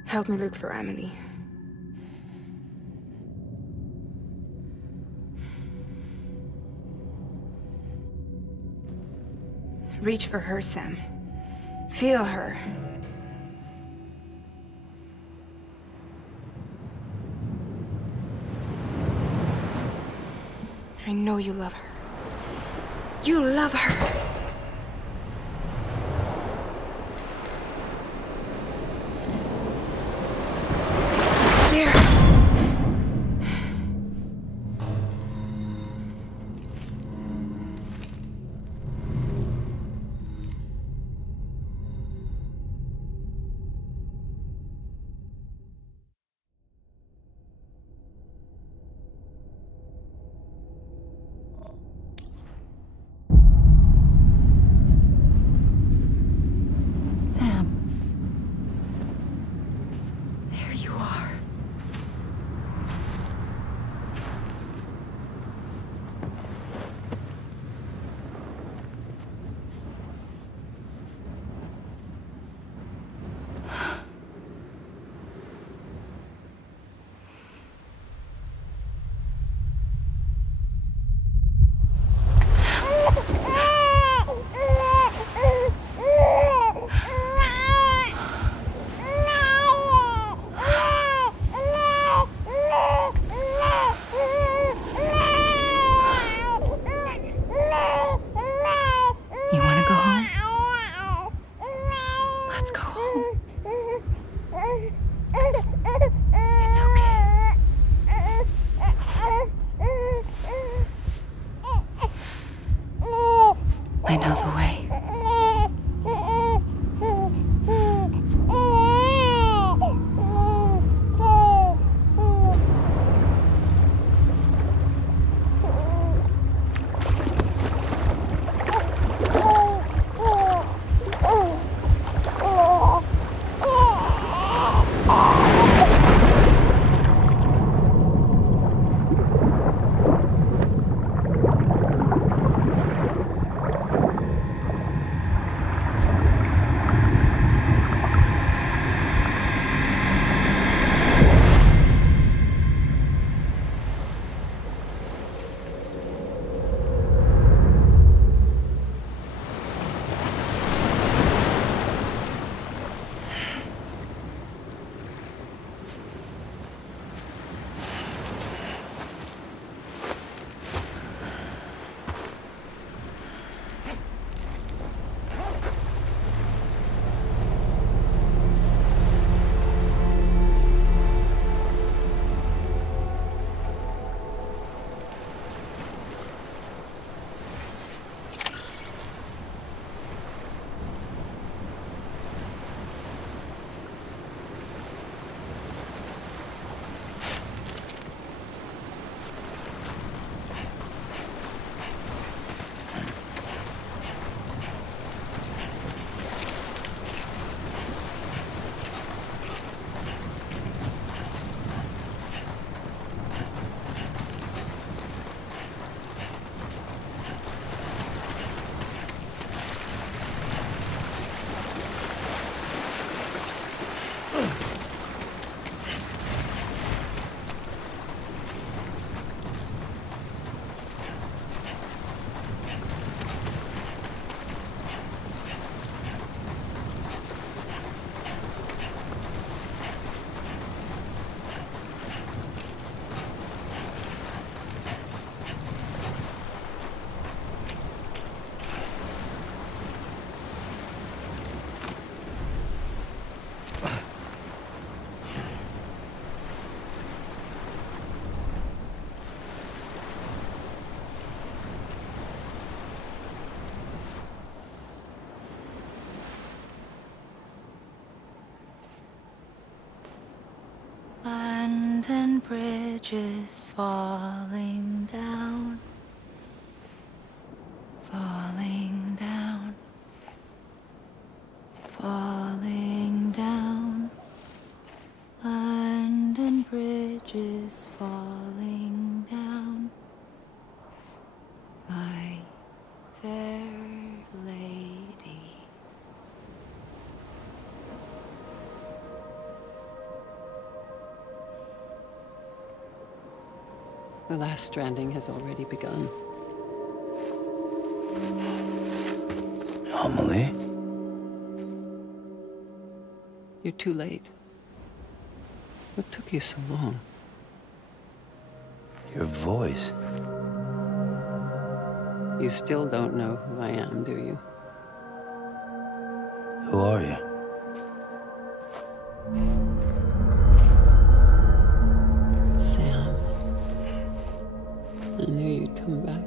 Help me look for Emily. Reach for her, Sam. Feel her. I know you love her. You love her! bridges falling down, falling down, falling down. London bridges falling down, my fair lady. The last stranding has already begun. Amelie? You're too late. What took you so long? Your voice. You still don't know who I am, do you? Who are you? Sam. I knew you'd come back.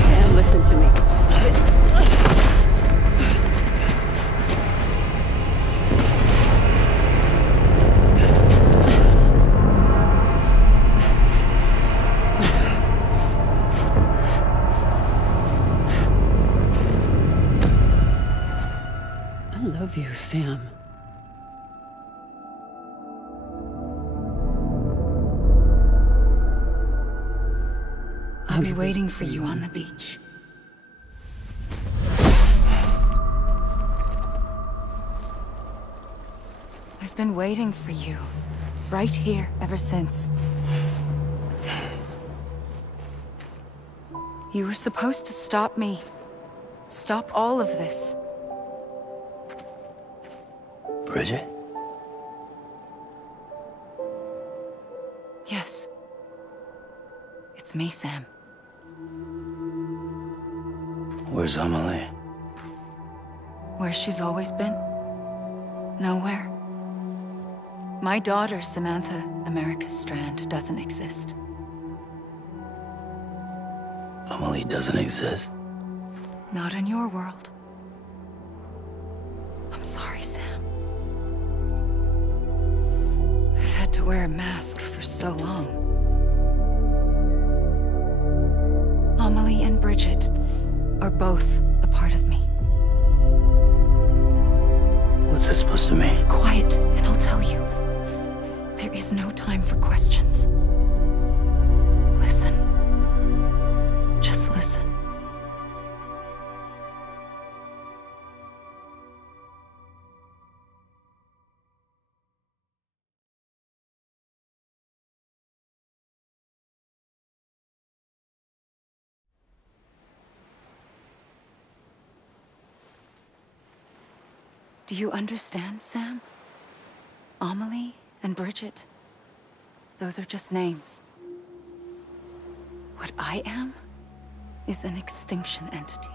Sam, listen to me. I love you, Sam. I'll be waiting for you on the beach. I've been waiting for you, right here, ever since. You were supposed to stop me. Stop all of this. Bridget? Yes. It's me, Sam. Where's Amelie? Where she's always been. Nowhere. My daughter, Samantha America Strand, doesn't exist. Amelie doesn't exist? Not in your world. I'm sorry, Sam. I've had to wear a mask for so long. Amelie and Bridget are both a part of me. What's that supposed to mean? Quiet, and I'll tell you. There is no time for questions. Listen. Just listen. Do you understand, Sam? Amelie and Bridget, those are just names. What I am is an extinction entity.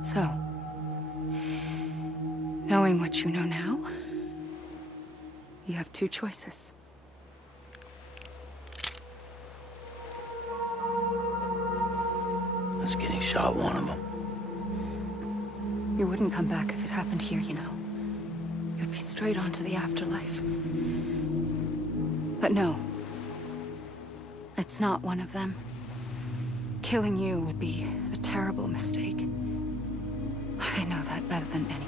So, knowing what you know now, you have two choices. I was getting shot, one of them. You wouldn't come back if it happened here, you know. You'd be straight on to the afterlife. But no. It's not one of them. Killing you would be a terrible mistake. I know that better than anyone.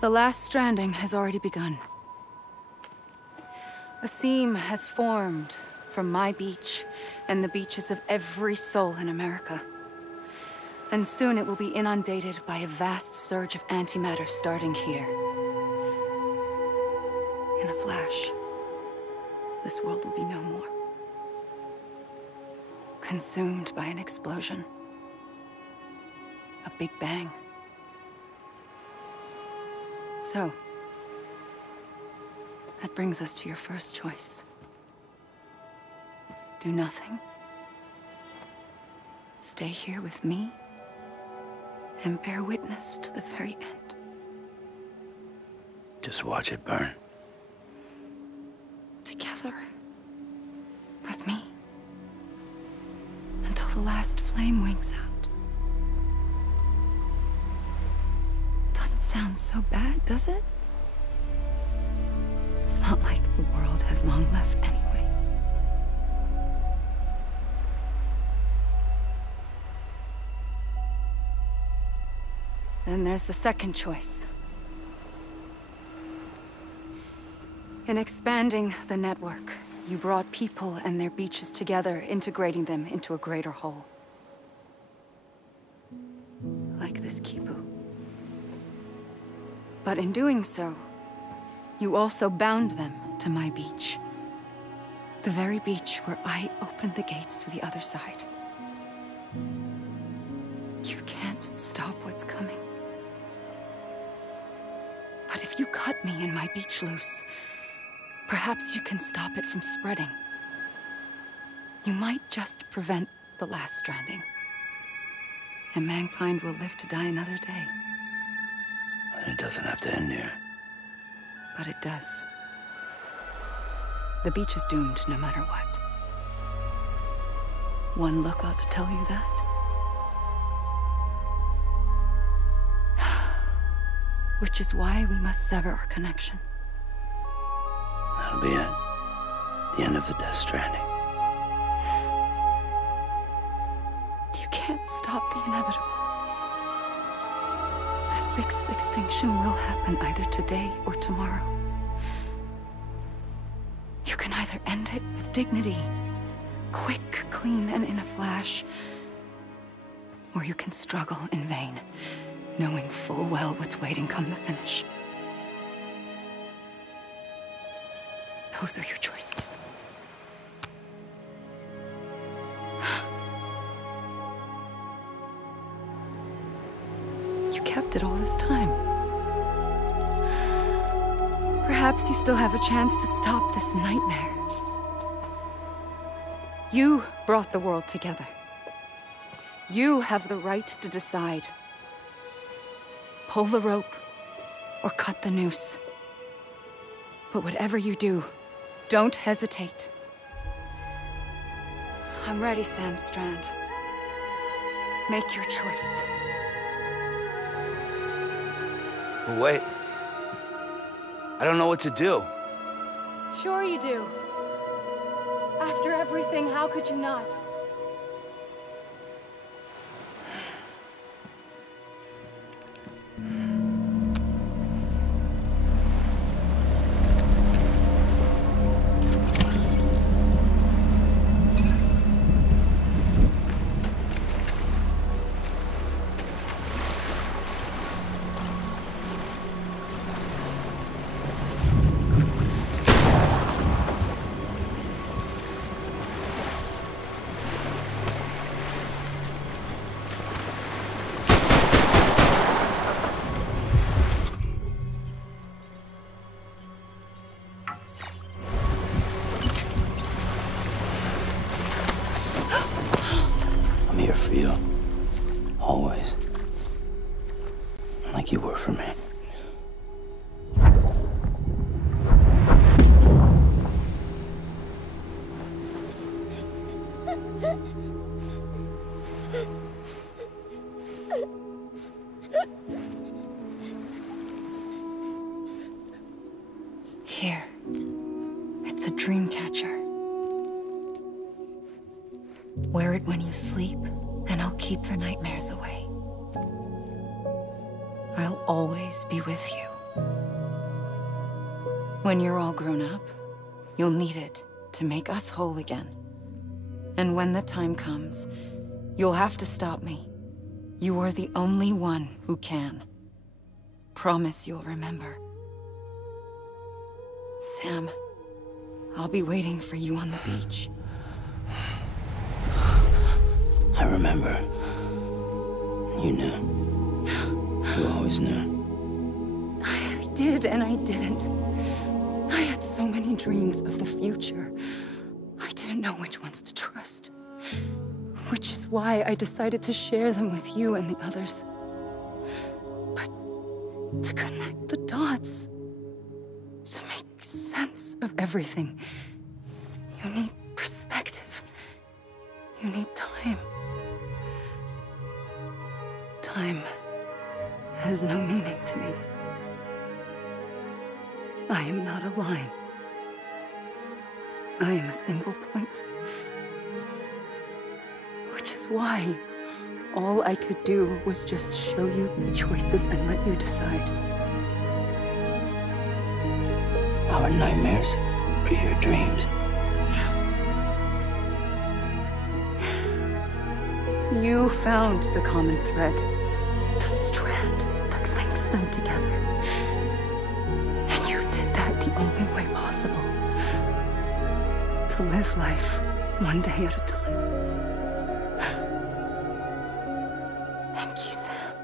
The last stranding has already begun. A seam has formed from my beach and the beaches of every soul in America. And soon it will be inundated by a vast surge of antimatter starting here. In a flash, this world will be no more. Consumed by an explosion. Big Bang. So, that brings us to your first choice. Do nothing. Stay here with me and bear witness to the very end. Just watch it burn. Together. With me. Until the last flame winks out. Doesn't sound so bad, does it? It's not like the world has long left anyway. Then there's the second choice. In expanding the network, you brought people and their beaches together, integrating them into a greater whole. Like this Kipu. But in doing so, you also bound them to my beach. The very beach where I opened the gates to the other side. You can't stop what's coming. But if you cut me and my beach loose, perhaps you can stop it from spreading. You might just prevent the last stranding. And mankind will live to die another day. And it doesn't have to end here. But it does. The beach is doomed no matter what. One look ought to tell you that. Which is why we must sever our connection. That'll be it. The end of the Death Stranding. You can't stop the inevitable. The sixth extinction will happen either today or tomorrow. You can either end it with dignity, quick, clean, and in a flash, or you can struggle in vain, knowing full well what's waiting come the finish. Those are your choices. You kept it all this time. Perhaps you still have a chance to stop this nightmare. You brought the world together. You have the right to decide. Pull the rope or cut the noose. But whatever you do, don't hesitate. I'm ready, Sam Strand. Make your choice. But wait. I don't know what to do. Sure you do. After everything, how could you not? I'm here for you. Always. Like you were for me. Here. It's a dream catcher. Wear it when you sleep, and I'll keep the nightmares away. I'll always be with you. When you're all grown up, you'll need it to make us whole again. And when the time comes, you'll have to stop me. You are the only one who can. Promise you'll remember. Sam, I'll be waiting for you on the beach. I remember. You knew. You always knew. I did and I didn't. I had so many dreams of the future. I didn't know which ones to trust. Which is why I decided to share them with you and the others. But to connect the dots, to make sense of everything, you need perspective. You need time. Time has no meaning to me. I am not a line. I am a single point. Which is why all I could do was just show you the choices and let you decide. Our nightmares are your dreams. You found the common thread, the strand that links them together. And you did that the only way possible. To live life one day at a time. Thank you, Sam.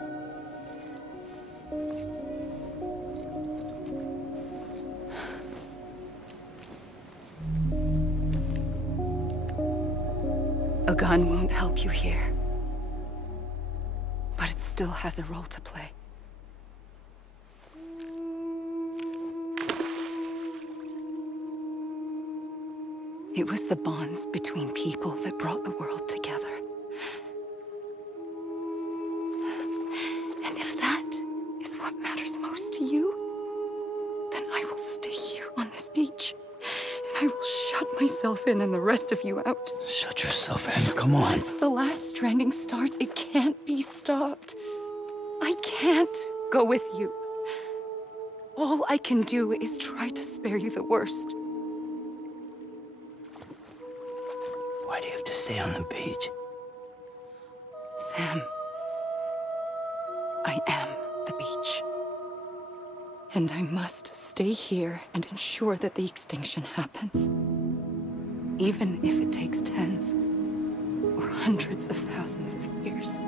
A gun won't help you here. But it still has a role to play. It was the bonds between people that brought the world together. And if that is what matters most to you, then I will stay here on this beach. And I will shut myself in and the rest of you out. Shut yourself in, come on. Once the last stranding starts, it can't be stopped. I can't go with you. All I can do is try to spare you the worst. Why do you have to stay on the beach? Sam, I am the beach. And I must stay here and ensure that the extinction happens. Even if it takes tens or hundreds of thousands of years.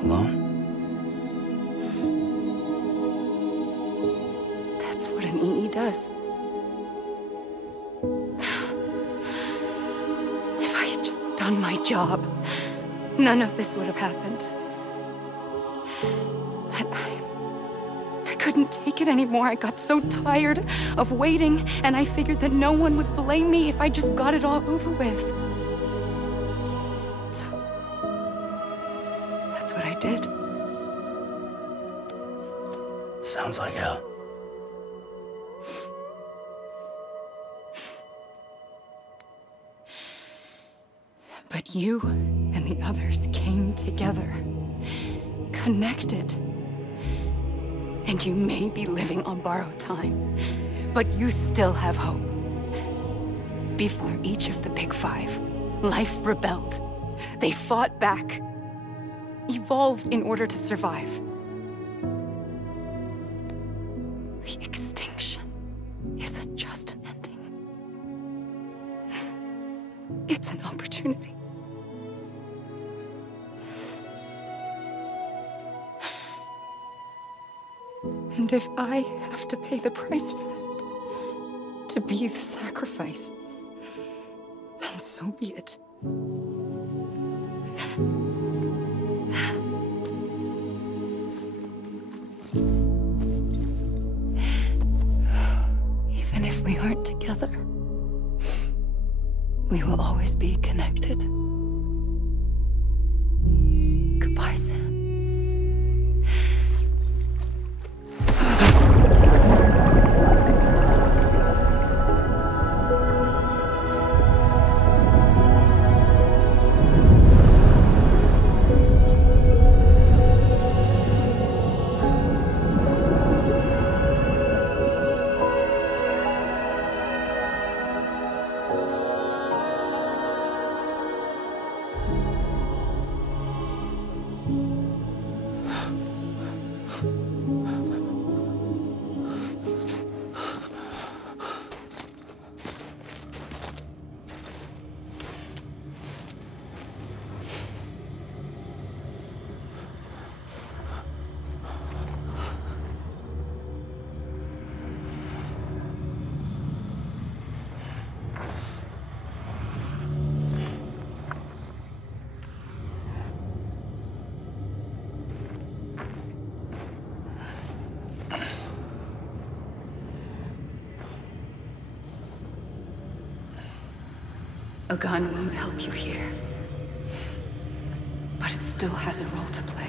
Alone? That's what an EE does. If I had just done my job, none of this would have happened. But I couldn't take it anymore. I got so tired of waiting, and I figured that no one would blame me if I just got it all over with. So, that's what I did. Sounds like hell. But you and the others came together, connected. And you may be living on borrowed time, but you still have hope. Before each of the Big Five, life rebelled. They fought back, evolved in order to survive. The extinction isn't just an ending. It's an opportunity. And if I have to pay the price for that, to be the sacrifice, then so be it. Even if we aren't together, we will always be connected. Goodbye, Sam. A gun won't help you here. But it still has a role to play.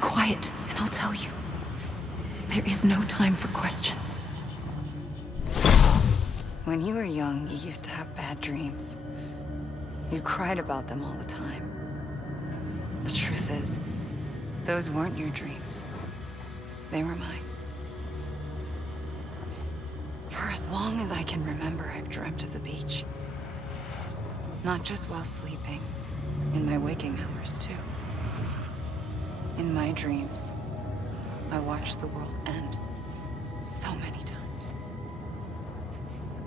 Quiet, and I'll tell you. There is no time for questions. When you were young, you used to have bad dreams. You cried about them all the time. The truth is, those weren't your dreams. They were mine. For as long as I can remember, I've dreamt of the beach. Not just while sleeping, in my waking hours, too. In my dreams, I watched the world end so many times.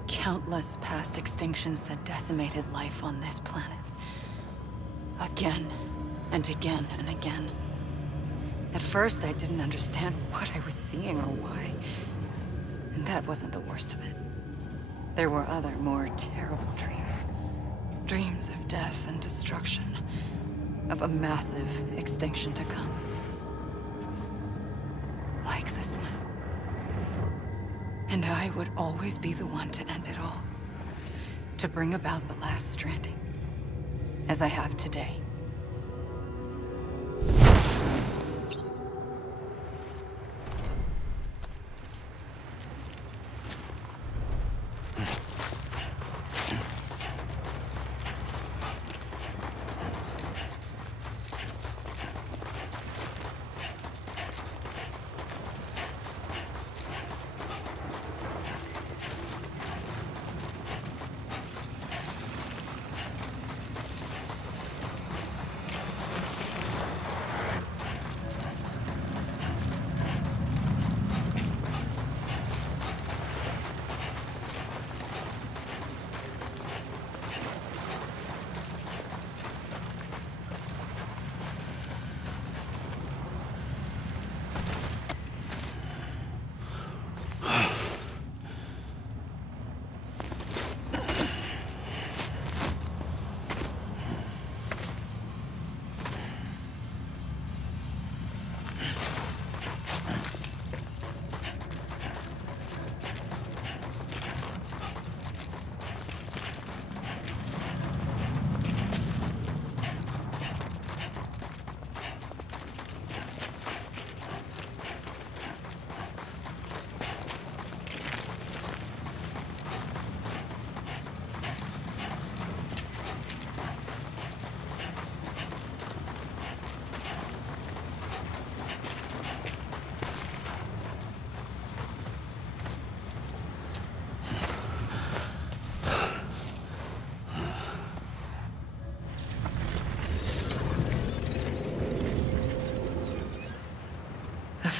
Countless past extinctions that decimated life on this planet. Again and again and again. At first, I didn't understand what I was seeing or why. And that wasn't the worst of it. There were other, more terrible dreams. Dreams of death and destruction. Of a massive extinction to come. Like this one. And I would always be the one to end it all. To bring about the last stranding. As I have today.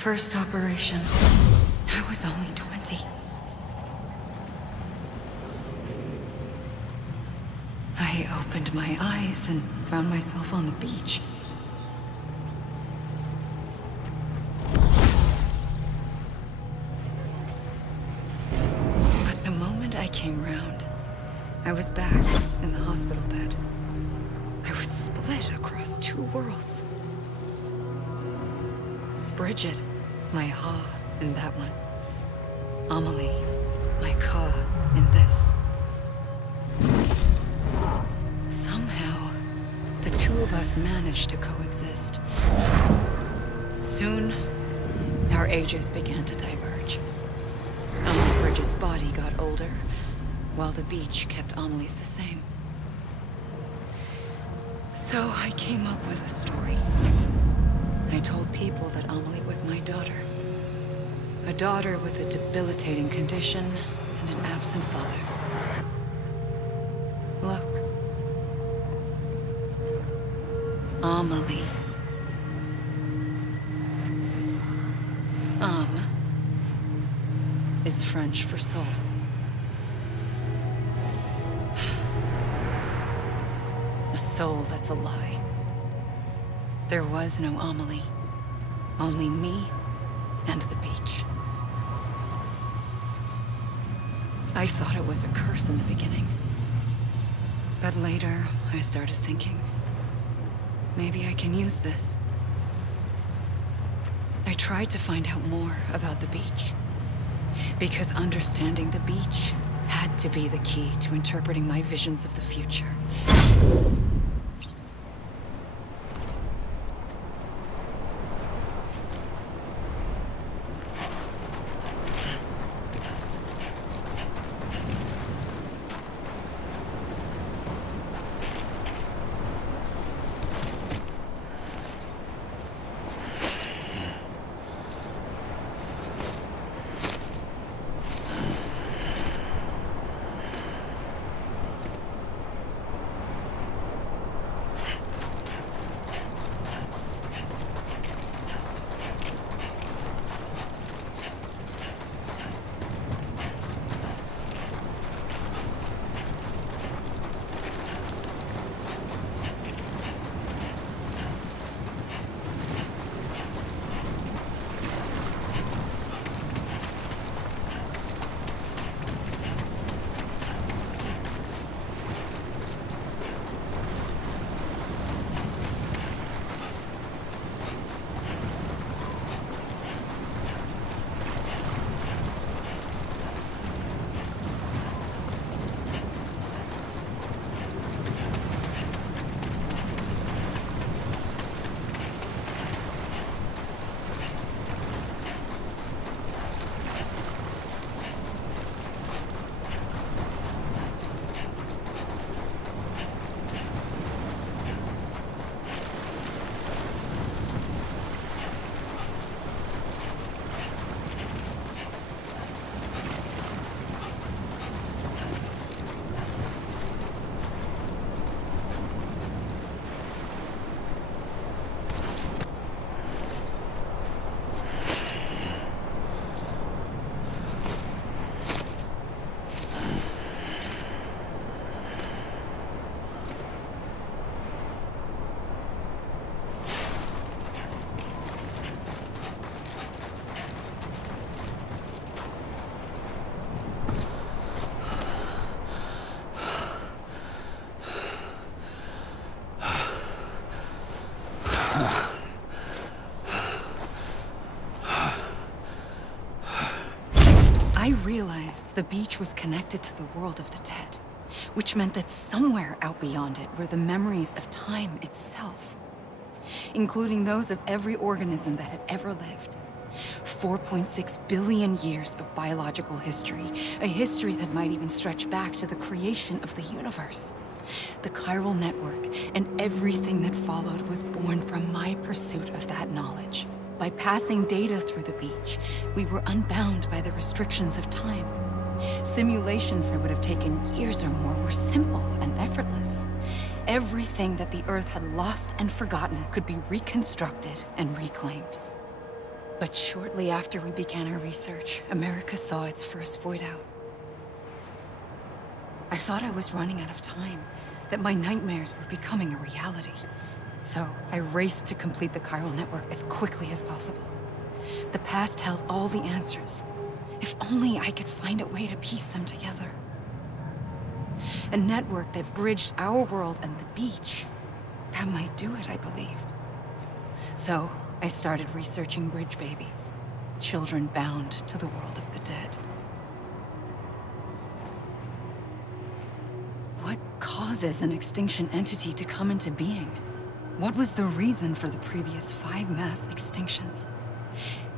first operation, I was only 20. I opened my eyes and found myself on the beach. But the moment I came round, I was back in the hospital bed. I was split across two worlds. Bridget, my Ha in that one. Amelie, my Ka in this. Somehow, the two of us managed to coexist. Soon, our ages began to diverge. Only Bridget's body got older, while the beach kept Amelie's the same. So I came up with a story. I told people that Amelie was my daughter. A daughter with a debilitating condition and an absent father. Look. Amelie. Is French for soul. A soul that's a lie. There was no Amelie. Only me and the beach. I thought it was a curse in the beginning. But later, I started thinking, maybe I can use this. I tried to find out more about the beach. Because understanding the beach had to be the key to interpreting my visions of the future. I realized the beach was connected to the world of the dead, which meant that somewhere out beyond it were the memories of time itself, including those of every organism that had ever lived. 4.6 billion years of biological history, a history that might even stretch back to the creation of the universe. The chiral network and everything that followed was born from my pursuit of that knowledge. By passing data through the beach, we were unbound by the restrictions of time. Simulations that would have taken years or more were simple and effortless. Everything that the Earth had lost and forgotten could be reconstructed and reclaimed. But shortly after we began our research, America saw its first void out. I thought I was running out of time, that my nightmares were becoming a reality. So I raced to complete the chiral network as quickly as possible. The past held all the answers. If only I could find a way to piece them together. A network that bridged our world and the beach. That might do it, I believed. So I started researching bridge babies, children bound to the world of the dead. What causes an extinction entity to come into being? What was the reason for the previous 5 mass extinctions?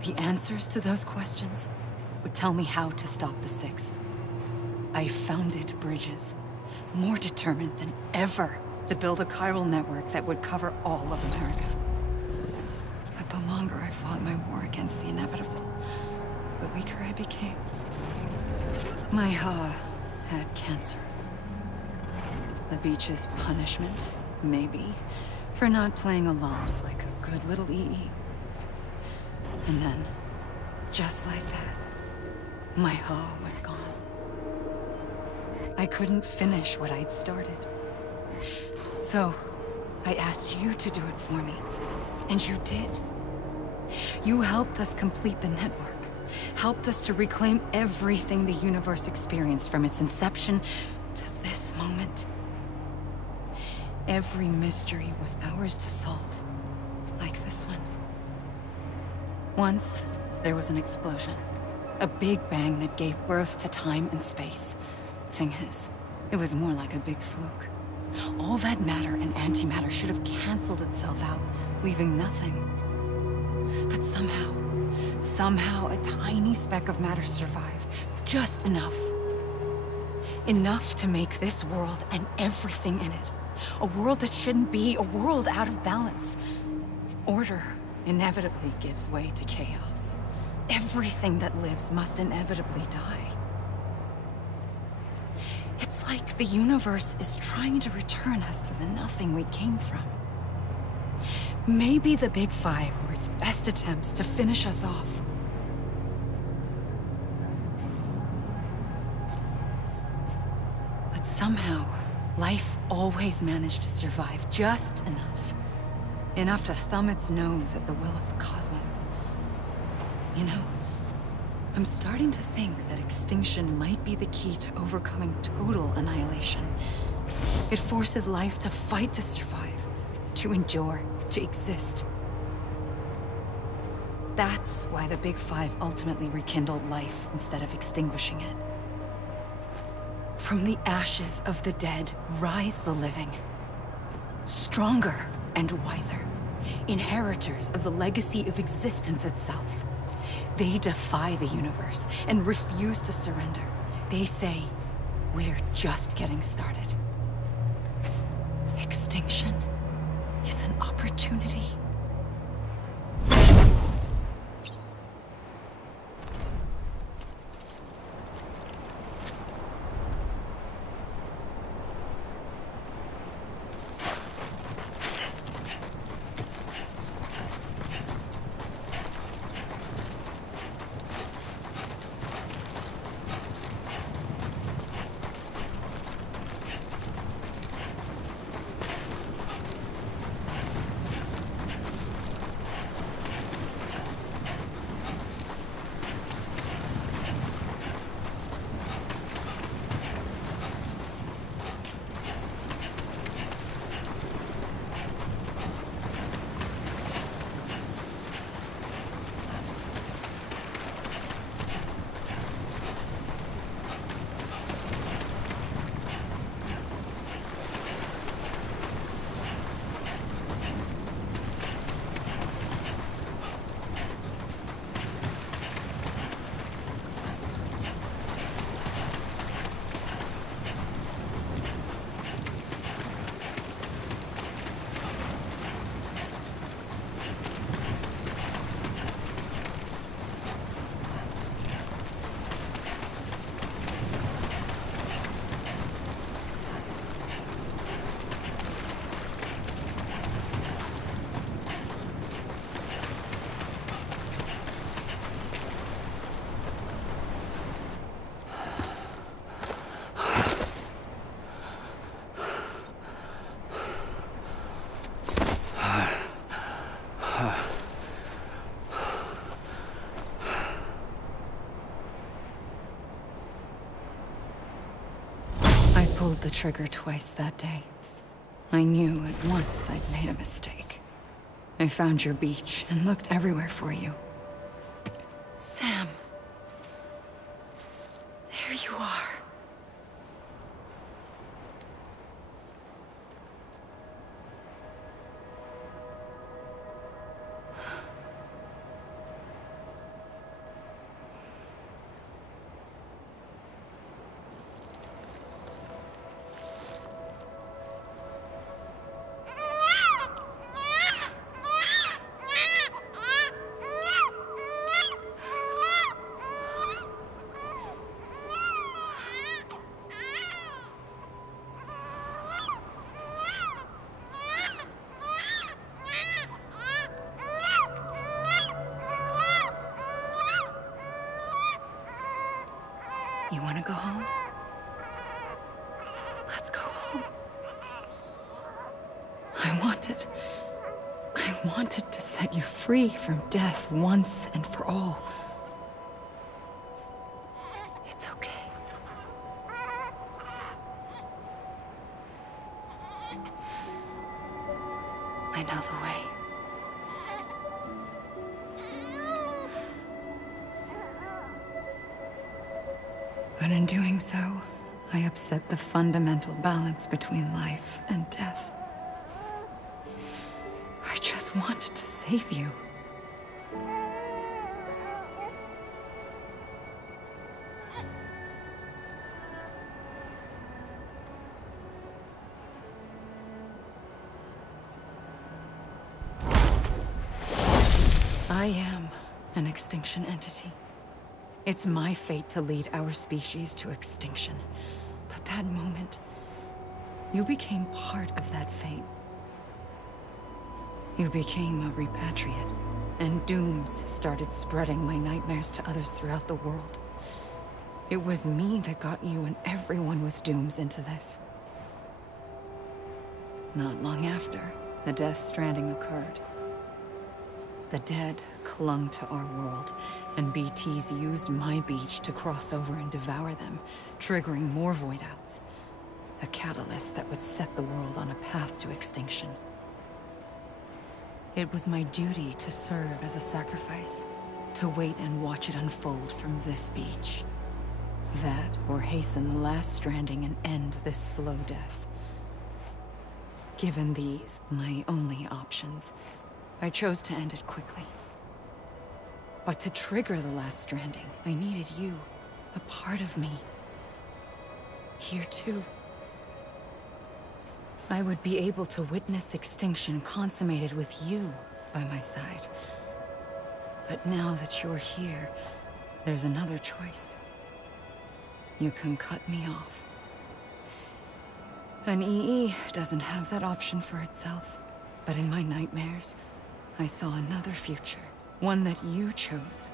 The answers to those questions would tell me how to stop the 6th. I founded bridges, more determined than ever to build a chiral network that would cover all of America. But the longer I fought my war against the inevitable, the weaker I became. My Ha had cancer. The beach's punishment, maybe, for not playing along like a good little EE. And then, just like that, my Ha was gone. I couldn't finish what I'd started. So, I asked you to do it for me, and you did. You helped us complete the network, helped us to reclaim everything the universe experienced from its inception to this moment. Every mystery was ours to solve, like this one. Once, there was an explosion. A big bang that gave birth to time and space. Thing is, it was more like a big fluke. All that matter and antimatter should have canceled itself out, leaving nothing. But somehow a tiny speck of matter survived. Just enough. Enough to make this world and everything in it. A world that shouldn't be, a world out of balance. Order inevitably gives way to chaos. Everything that lives must inevitably die. It's like the universe is trying to return us to the nothing we came from. Maybe the Big Five were its best attempts to finish us off. But somehow, life always managed to survive just enough. Enough to thumb its nose at the will of the cosmos. You know, I'm starting to think that extinction might be the key to overcoming total annihilation. It forces life to fight to survive, to endure, to exist. That's why the Big Five ultimately rekindled life instead of extinguishing it. From the ashes of the dead rise the living. Stronger and wiser. Inheritors of the legacy of existence itself. They defy the universe and refuse to surrender. They say, we're just getting started. Extinction is an opportunity. pulled the trigger twice that day. I knew at once I'd made a mistake. I found your beach and looked everywhere for you. Sam. There you are. You want to go home? Let's go home. I wanted to set you free from death once and for all. It's okay. I know the way. But in doing so, I upset the fundamental balance between life and death. I just wanted to save you. I am an extinction entity. It's my fate to lead our species to extinction. But that moment, you became part of that fate. You became a repatriate, and dooms started spreading my nightmares to others throughout the world. It was me that got you and everyone with dooms into this. Not long after, the Death Stranding occurred. The dead clung to our world, and BTs used my beach to cross over and devour them, triggering more void-outs. A catalyst that would set the world on a path to extinction. It was my duty to serve as a sacrifice, to wait and watch it unfold from this beach. That, or hasten the last stranding and end this slow death. Given these, my only options, I chose to end it quickly. But to trigger the last stranding, I needed you, a part of me. Here too. I would be able to witness extinction consummated with you by my side. But now that you're here, there's another choice. You can cut me off. An EE doesn't have that option for itself, but in my nightmares, I saw another future, one that you chose.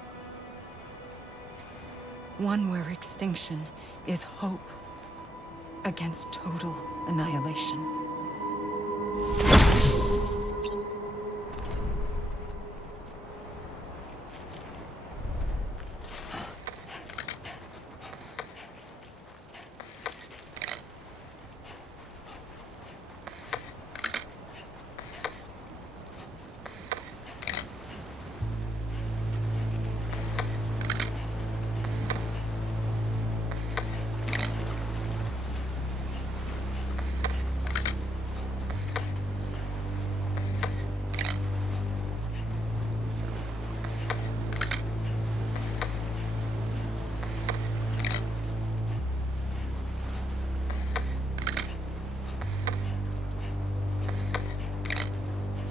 One where extinction is hope against total annihilation.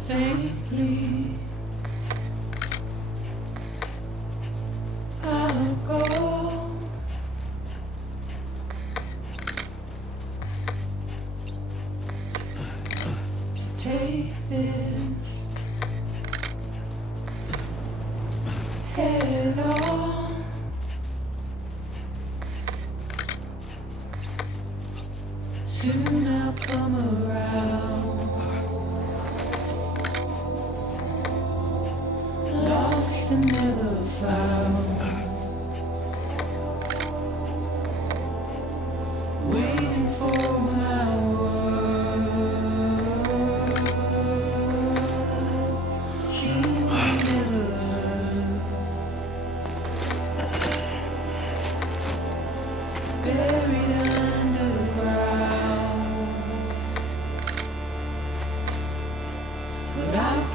Faintly, I'll go. Take this head on. Soon I'll come around. Lost and never found. Waiting for my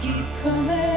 keep coming.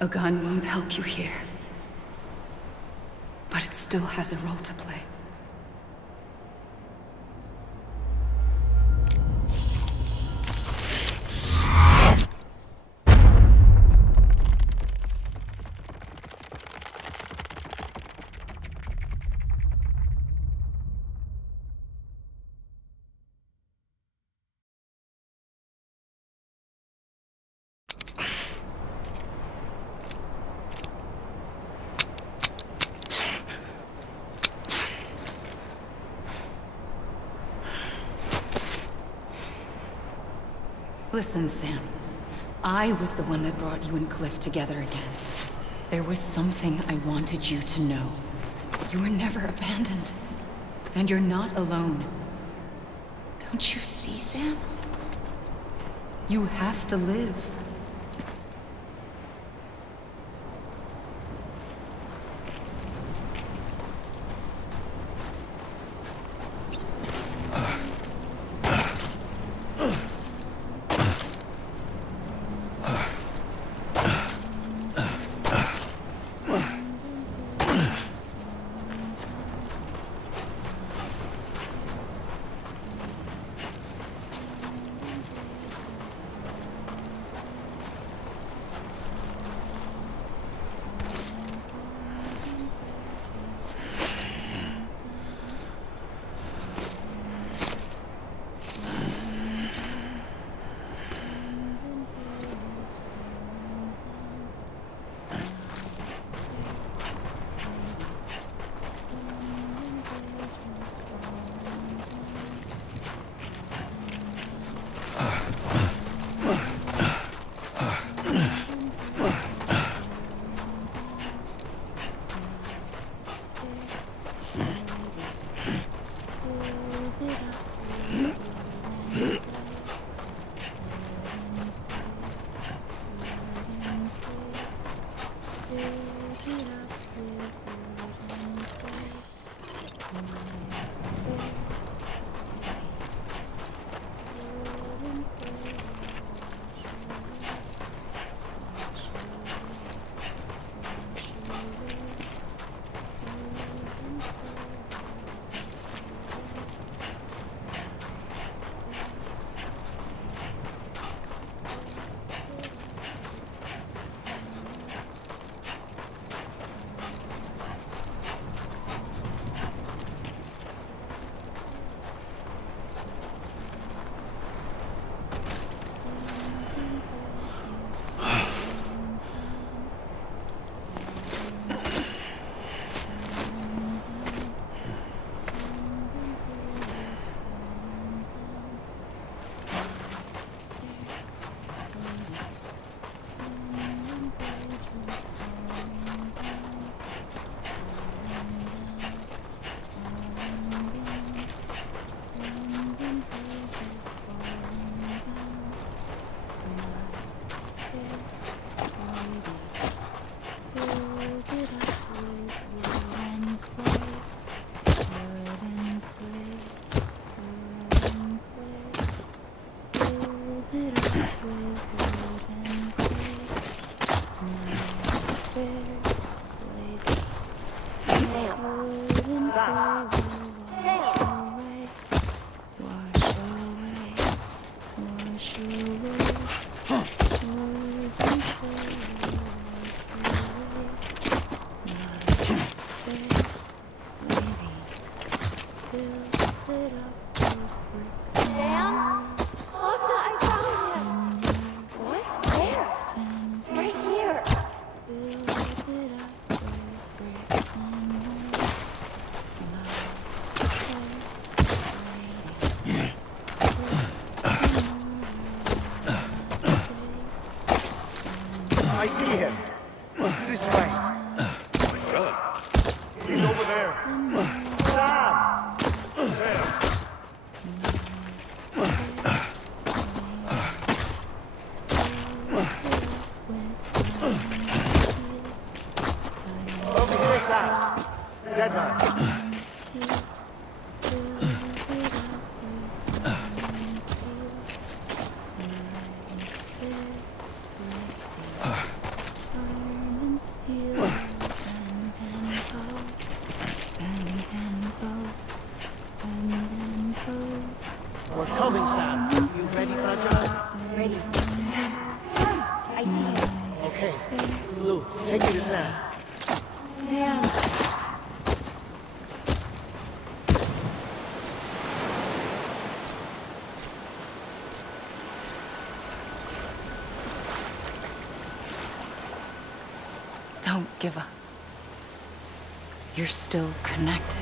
A gun won't help you here. But it still has a role to play. Listen, Sam. I was the one that brought you and Cliff together again. There was something I wanted you to know. You were never abandoned. And you're not alone. Don't you see, Sam? You have to live. I see him. This way. Really? He's over there. Sam! There. Over here, Sam. Dead man. We're coming, Sam. You ready, Fragile? Ready. Sam. Sam! I see him. Okay. Blue, take me to Sam. Sam. Don't give up. You're still connected.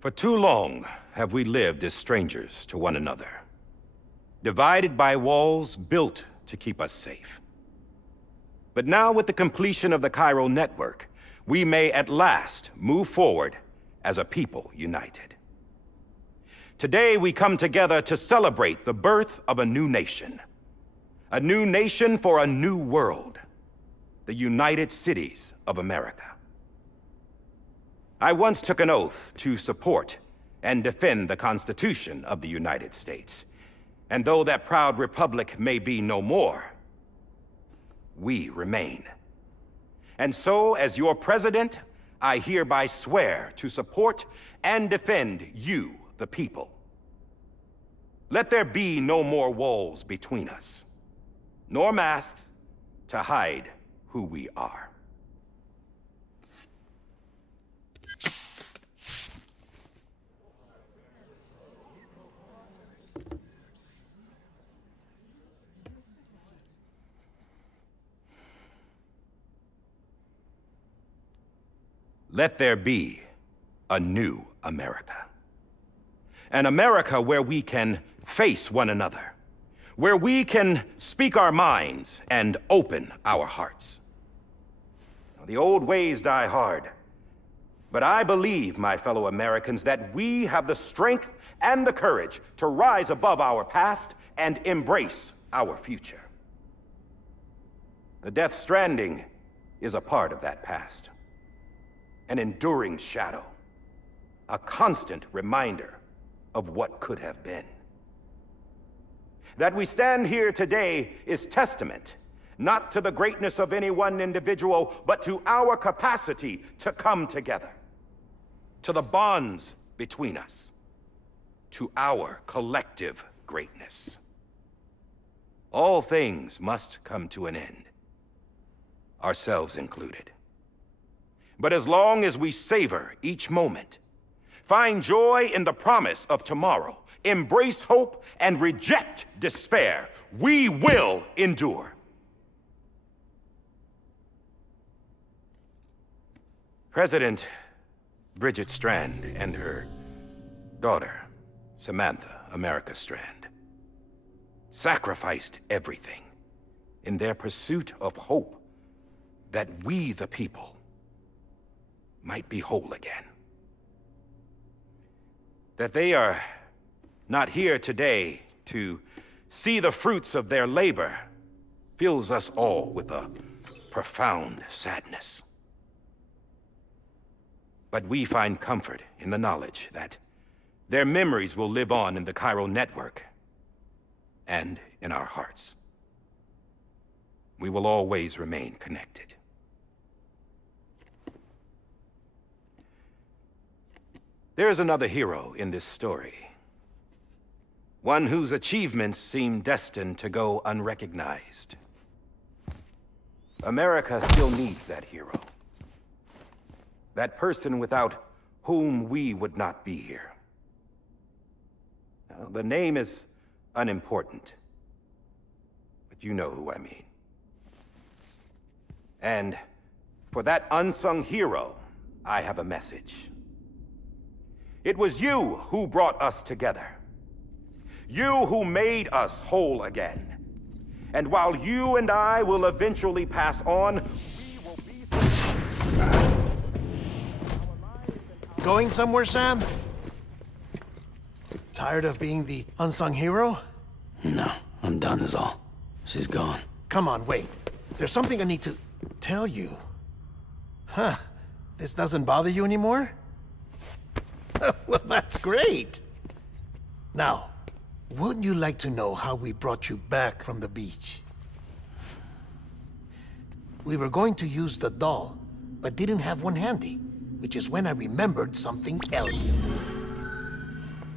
For too long have we lived as strangers to one another, divided by walls built to keep us safe. But now, with the completion of the Chiral network, we may at last move forward as a people united. Today, we come together to celebrate the birth of a new nation. A new nation for a new world. The United Cities of America. I once took an oath to support and defend the Constitution of the United States. And though that proud republic may be no more, we remain. And so, as your president, I hereby swear to support and defend you, the people. Let there be no more walls between us, nor masks to hide who we are. Let there be a new America. An America where we can face one another, where we can speak our minds and open our hearts. The old ways die hard, but I believe, my fellow Americans, that we have the strength and the courage to rise above our past and embrace our future. The Death Stranding is a part of that past. An enduring shadow, a constant reminder of what could have been. That we stand here today is testament, not to the greatness of any one individual, but to our capacity to come together, to the bonds between us, to our collective greatness. All things must come to an end, ourselves included. But as long as we savor each moment, find joy in the promise of tomorrow, embrace hope, and reject despair, we will endure. President Bridget Strand and her daughter, Samantha America Strand, sacrificed everything in their pursuit of hope that we, the people, might be whole again. That they are not here today to see the fruits of their labor fills us all with a profound sadness. But we find comfort in the knowledge that their memories will live on in the Chiral network and in our hearts. We will always remain connected. There is another hero in this story. One whose achievements seem destined to go unrecognized. America still needs that hero. That person without whom we would not be here. Now, the name is unimportant, but you know who I mean. And for that unsung hero, I have a message. It was you who brought us together. You who made us whole again. And while you and I will eventually pass on, we will be... Going somewhere, Sam? Tired of being the unsung hero? No, I'm done is all. She's gone. Come on, wait. There's something I need to tell you. Huh. This doesn't bother you anymore? Well, that's great. Now, wouldn't you like to know how we brought you back from the beach? We were going to use the doll, but didn't have one handy, which is when I remembered something else.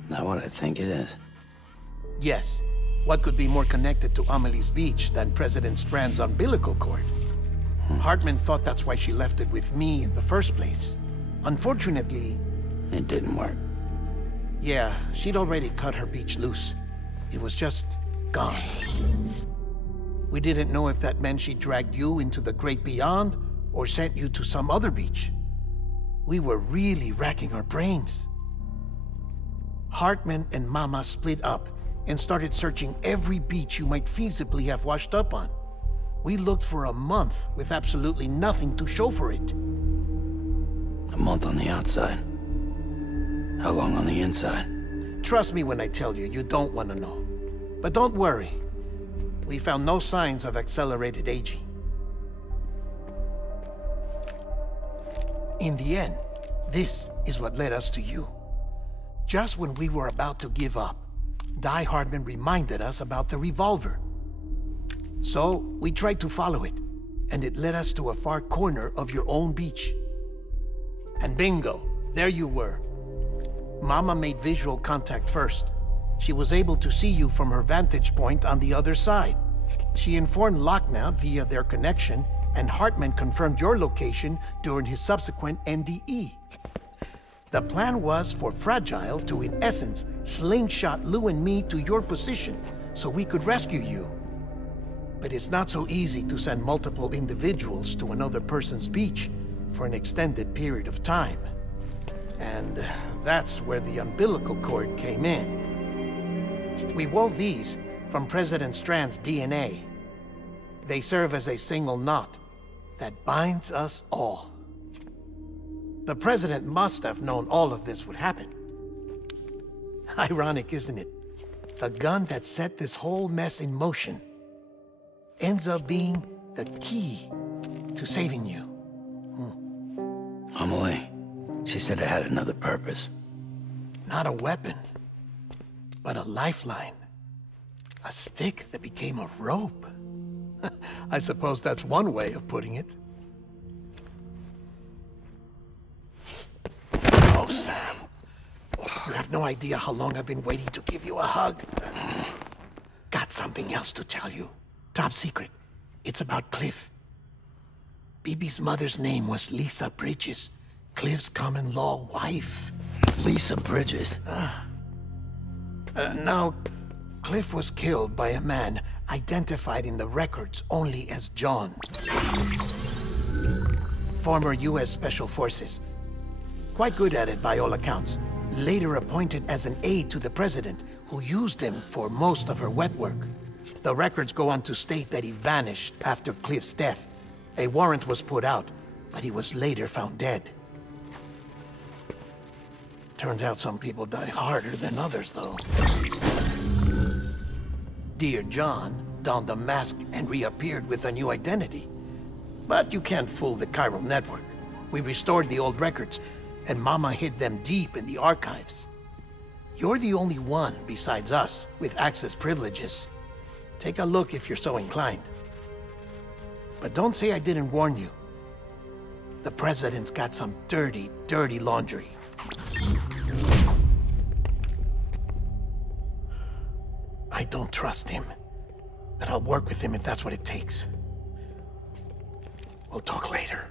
Not what I think it is. Yes. What could be more connected to Amelie's beach than President Strand's umbilical cord? Hartman thought that's why she left it with me in the first place. Unfortunately... It didn't work. Yeah, she'd already cut her beach loose. It was just gone. We didn't know if that meant she dragged you into the great beyond or sent you to some other beach. We were really racking our brains. Hartman and Mama split up and started searching every beach you might feasibly have washed up on. We looked for a month with absolutely nothing to show for it. A month on the outside. How long on the inside? Trust me when I tell you, you don't want to know. But don't worry. We found no signs of accelerated aging. In the end, this is what led us to you. Just when we were about to give up, Die Hardman reminded us about the revolver. So, we tried to follow it, and it led us to a far corner of your own beach. And bingo, there you were. Mama made visual contact first. She was able to see you from her vantage point on the other side. She informed Lochna via their connection, and Hartman confirmed your location during his subsequent NDE. The plan was for Fragile to, in essence, slingshot Lou and me to your position so we could rescue you. But it's not so easy to send multiple individuals to another person's beach for an extended period of time. And that's where the umbilical cord came in. We wove these from President Strand's DNA. They serve as a single knot that binds us all. The President must have known all of this would happen. Ironic, isn't it? The gun that set this whole mess in motion ends up being the key to saving you. Amelie, she said it had another purpose. Not a weapon, but a lifeline. A stick that became a rope. I suppose that's one way of putting it. Oh, Sam. You have no idea how long I've been waiting to give you a hug. Got something else to tell you. Top secret. It's about Cliff. Bibi's mother's name was Lisa Bridges, Cliff's common-law wife. Lisa Bridges? Now, Cliff was killed by a man identified in the records only as John. Former U.S. Special Forces. Quite good at it by all accounts. Later appointed as an aide to the president, who used him for most of her wet work. The records go on to state that he vanished after Cliff's death. A warrant was put out, but he was later found dead. Turns out some people die harder than others, though. Dear John donned a mask and reappeared with a new identity. But you can't fool the chiral network. We restored the old records, and Mama hid them deep in the archives. You're the only one, besides us, with access privileges. Take a look if you're so inclined. But don't say I didn't warn you. The President's got some dirty, dirty laundry. I don't trust him, but I'll work with him if that's what it takes. We'll talk later.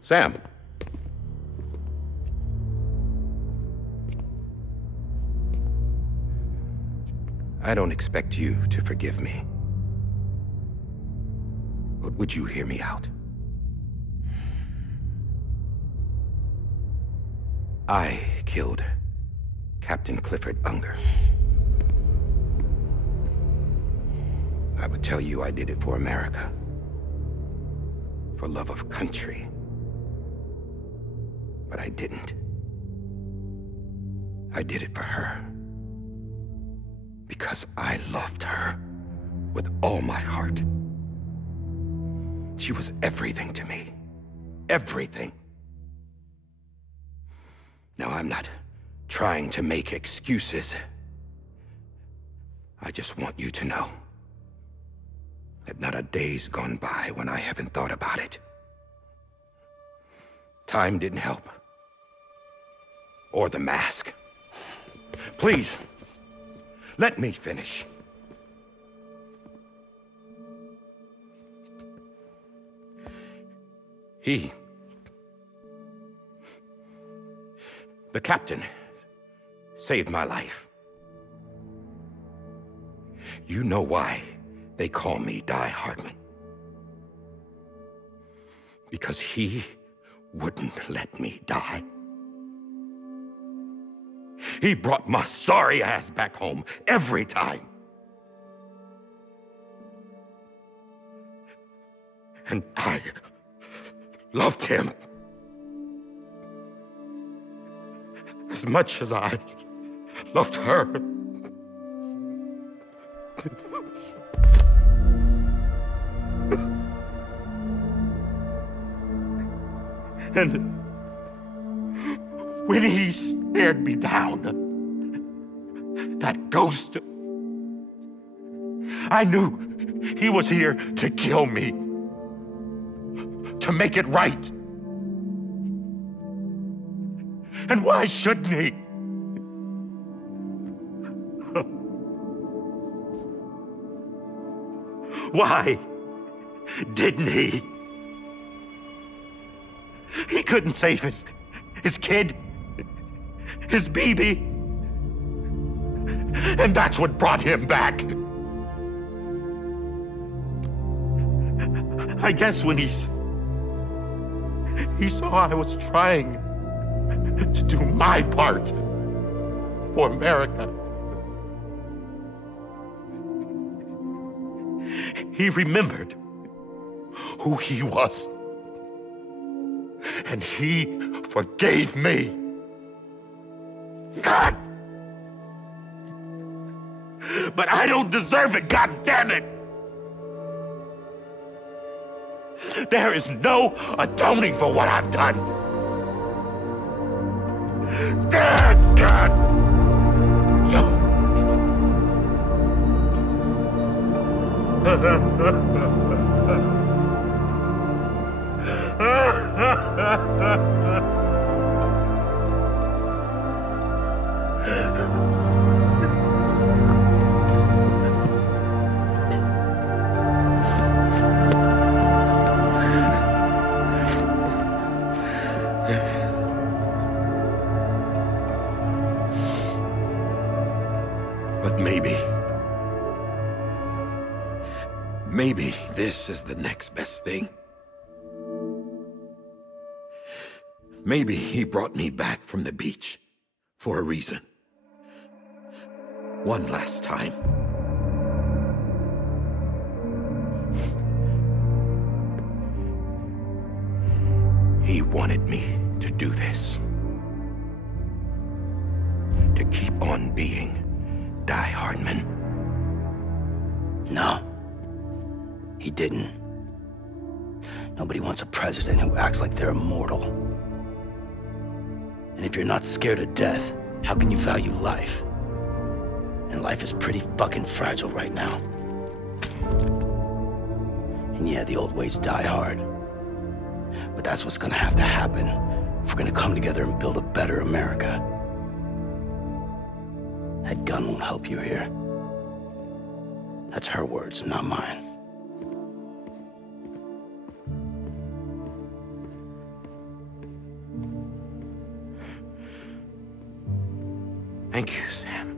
Sam. I don't expect you to forgive me. But would you hear me out? I killed Captain Clifford Unger. I would tell you I did it for America. For love of country. But I didn't. I did it for her. Because I loved her with all my heart. She was everything to me. Everything. Now, I'm not trying to make excuses. I just want you to know that not a day's gone by when I haven't thought about it. Time didn't help. Or the mask. Please, let me finish. The captain saved my life. You know why they call me Die Hardman. Because he wouldn't let me die. He brought my sorry ass back home every time. And I loved him as much as I loved her. And when he stared me down, that ghost, I knew he was here to kill me, to make it right. And why shouldn't he? Why didn't he? He couldn't save his kid, his baby. And that's what brought him back. I guess when he saw I was trying to do my part for America, he remembered who he was. And he forgave me. God! But I don't deserve it, God damn it! There is no atoning for what I've done. Damn, God! But maybe this is the next best thing. Maybe he brought me back from the beach for a reason. One last time. He wanted me to do this. To keep on being Die Hardman. No. He didn't. Nobody wants a president who acts like they're immortal. And if you're not scared of death, how can you value life? And life is pretty fucking fragile right now. And yeah, the old ways die hard. But that's what's gonna have to happen if we're gonna come together and build a better America. That gun won't help you here. That's her words, not mine. Thank you, Sam.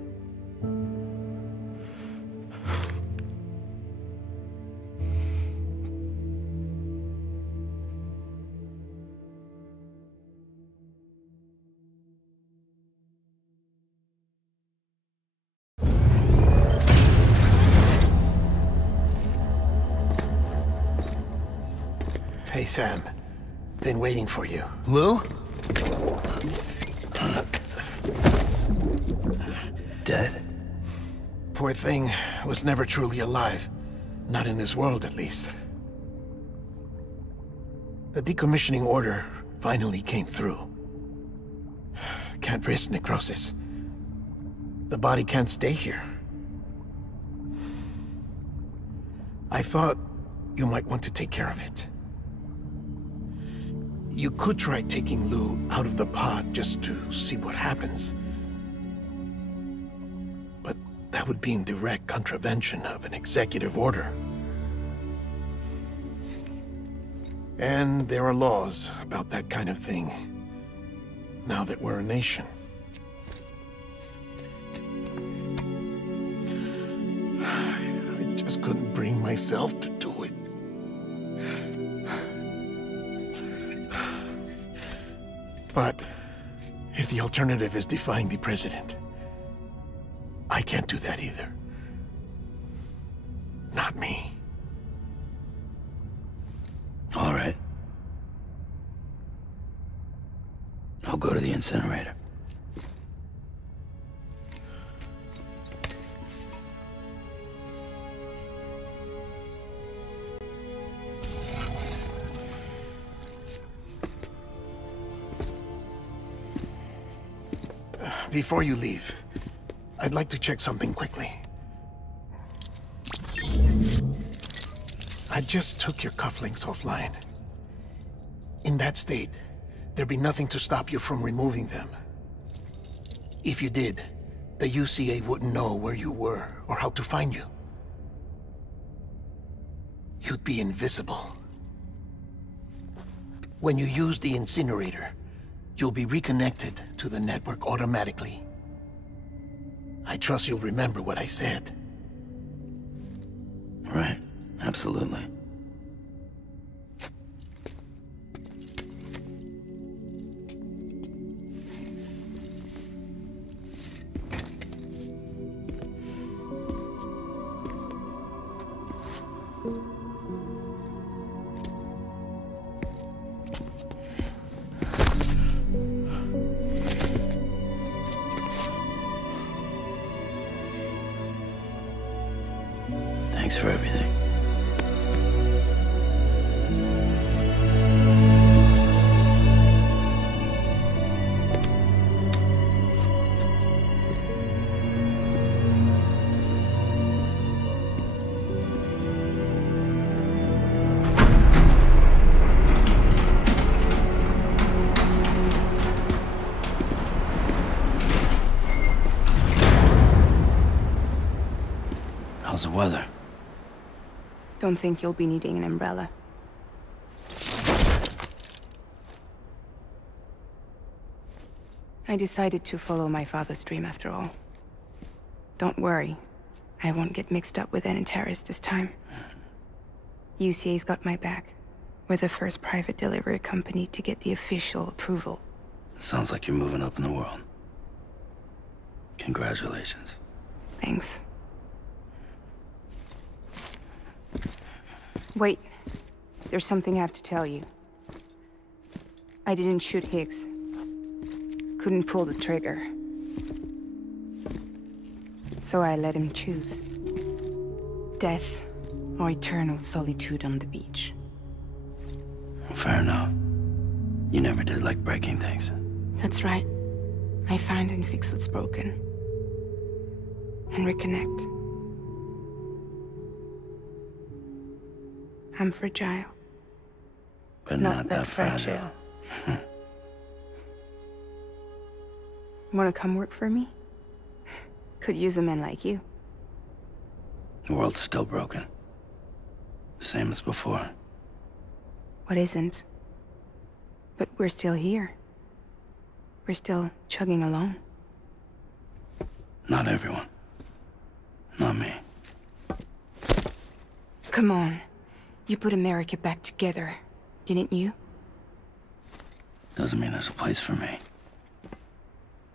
Hey, Sam. Been waiting for you. Lou? Dead? Poor thing was never truly alive. Not in this world, at least. The decommissioning order finally came through. Can't risk necrosis. The body can't stay here. I thought you might want to take care of it. You could try taking Lou out of the pod just to see what happens. But that would be in direct contravention of an executive order. And there are laws about that kind of thing, now that we're a nation. just couldn't bring myself to do it. But if the alternative is defying the president, I can't do that either. Not me. All right. I'll go to the incinerator. Before you leave, I'd like to check something quickly. I just took your cufflinks offline. In that state, there'd be nothing to stop you from removing them. If you did, the UCA wouldn't know where you were or how to find you. You'd be invisible. When you use the incinerator, you'll be reconnected to the network automatically. I trust you'll remember what I said. Right, absolutely. Thanks for everything. How's the weather? Don't think you'll be needing an umbrella. I decided to follow my father's dream after all. Don't worry, I won't get mixed up with any terrorists this time. UCA's got my back. We're the first private delivery company to get the official approval. Sounds like you're moving up in the world. Congratulations. Thanks. Wait, there's something I have to tell you. I didn't shoot Higgs. Couldn't pull the trigger. So I let him choose. Death or eternal solitude on the beach. Fair enough. You never did like breaking things. That's right. I find and fix what's broken. And reconnect. I'm fragile. But not that fragile. Wanna come work for me? Could use a man like you. The world's still broken. Same as before. What isn't? But we're still here. We're still chugging along. Not everyone. Not me. Come on. You put America back together, didn't you? Doesn't mean there's a place for me.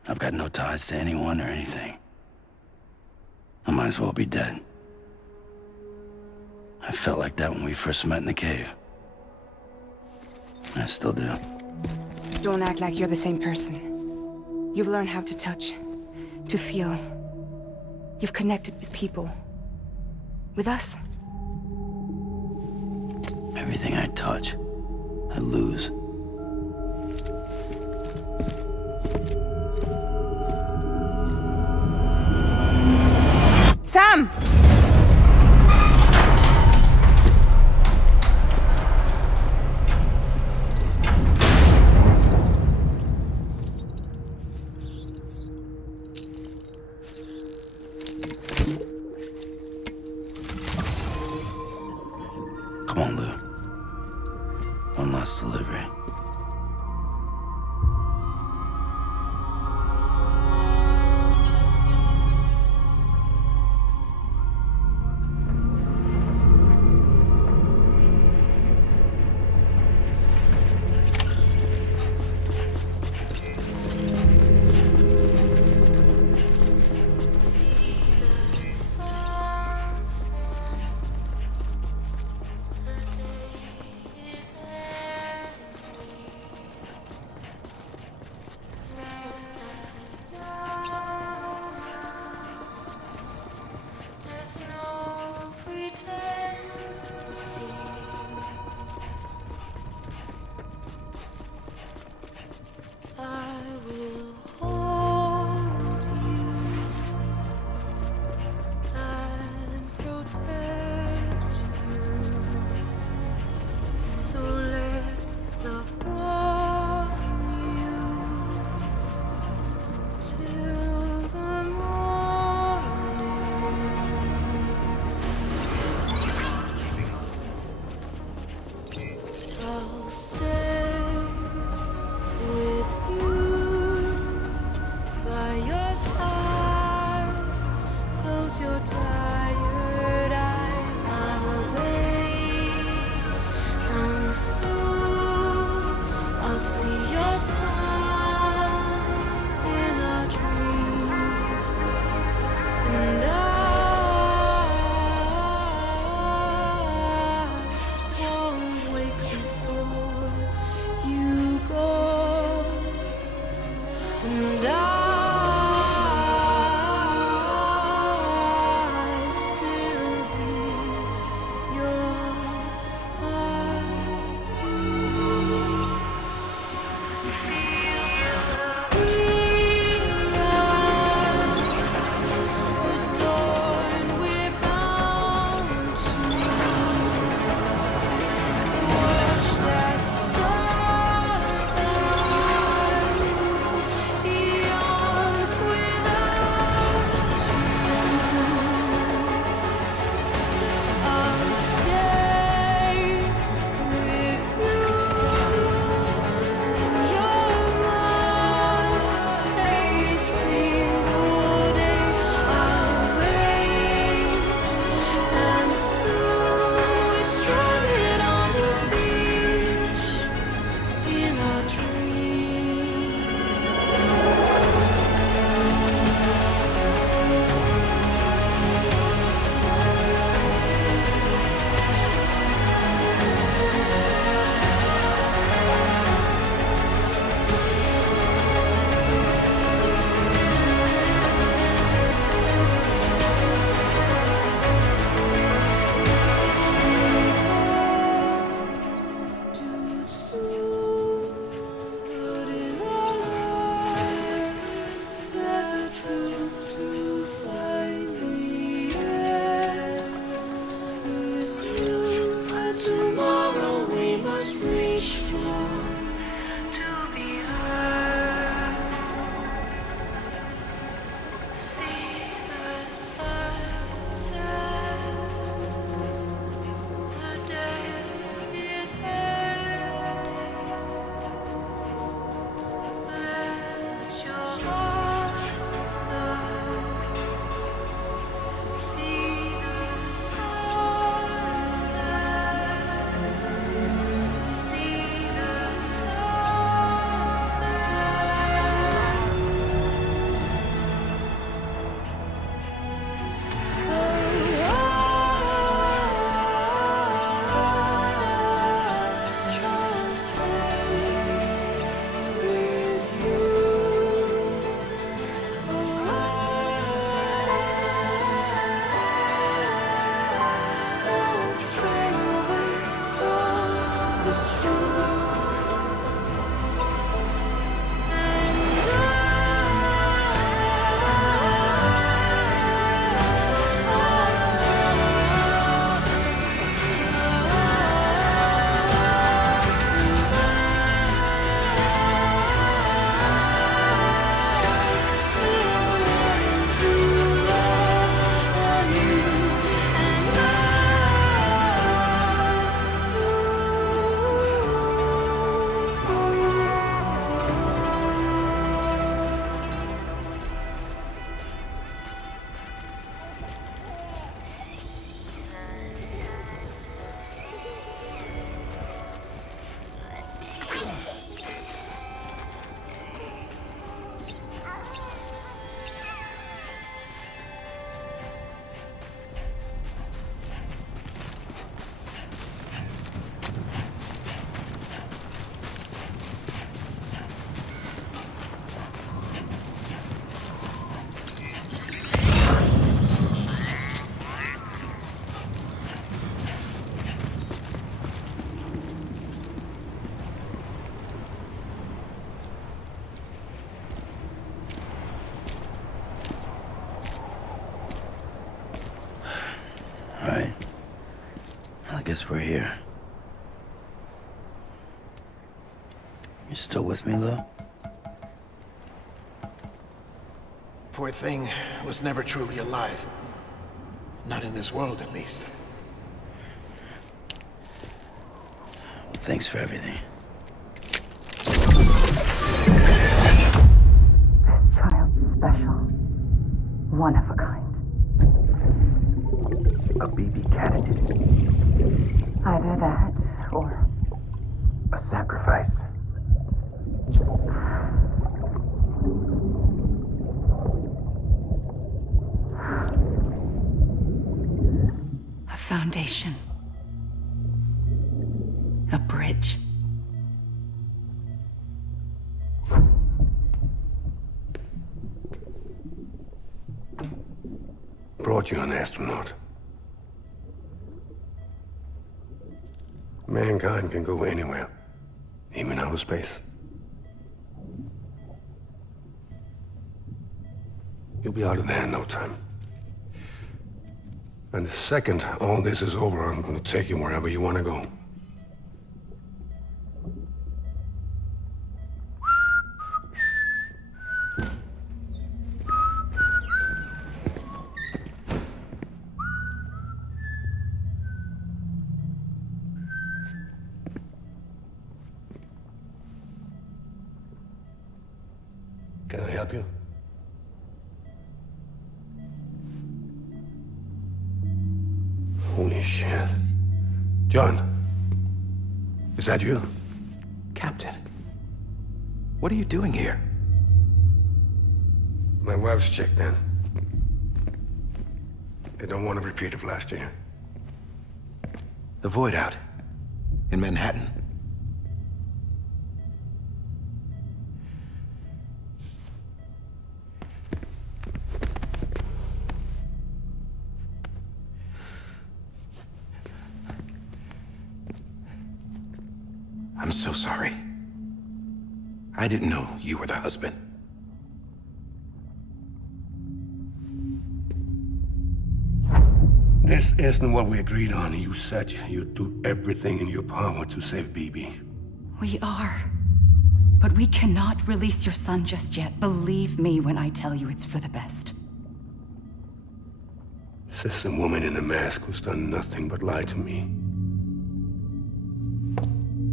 I've got no ties to anyone or anything. I might as well be dead. I felt like that when we first met in the cave. I still do. Don't act like you're the same person. You've learned how to touch, to feel. You've connected with people. With us. Everything I touch, I lose. Sam! Come on, Lou. One last delivery. just reach for to be heard. See the sunset. The day is ending. Let your heart decide. See the sunset. See the sunset. Just stay with you. Don't stray away from the truth. And All right. I guess we're here. You still with me, Lou? Poor thing was never truly alive. Not in this world, at least. Well, thanks for everything. This child's special. One of a kind. A BB candidate. Either that, or A sacrifice. A foundation. A bridge. Brought you an astronaut. Mankind can go anywhere, even outer space. You'll be out of there in no time. And the second all this is over, I'm going to take you wherever you want to go. Can I help you? Holy shit. John, is that you? Captain, what are you doing here? My wife's checked in. They don't want a repeat of last year. The void out in Manhattan. I'm so sorry. I didn't know you were the husband. This This isn't what we agreed on. You said you'd do everything in your power to save Bibi. We are. But we cannot release your son just yet. Believe me when I tell you it's for the best. This is a woman in a mask who's done nothing but lie to me.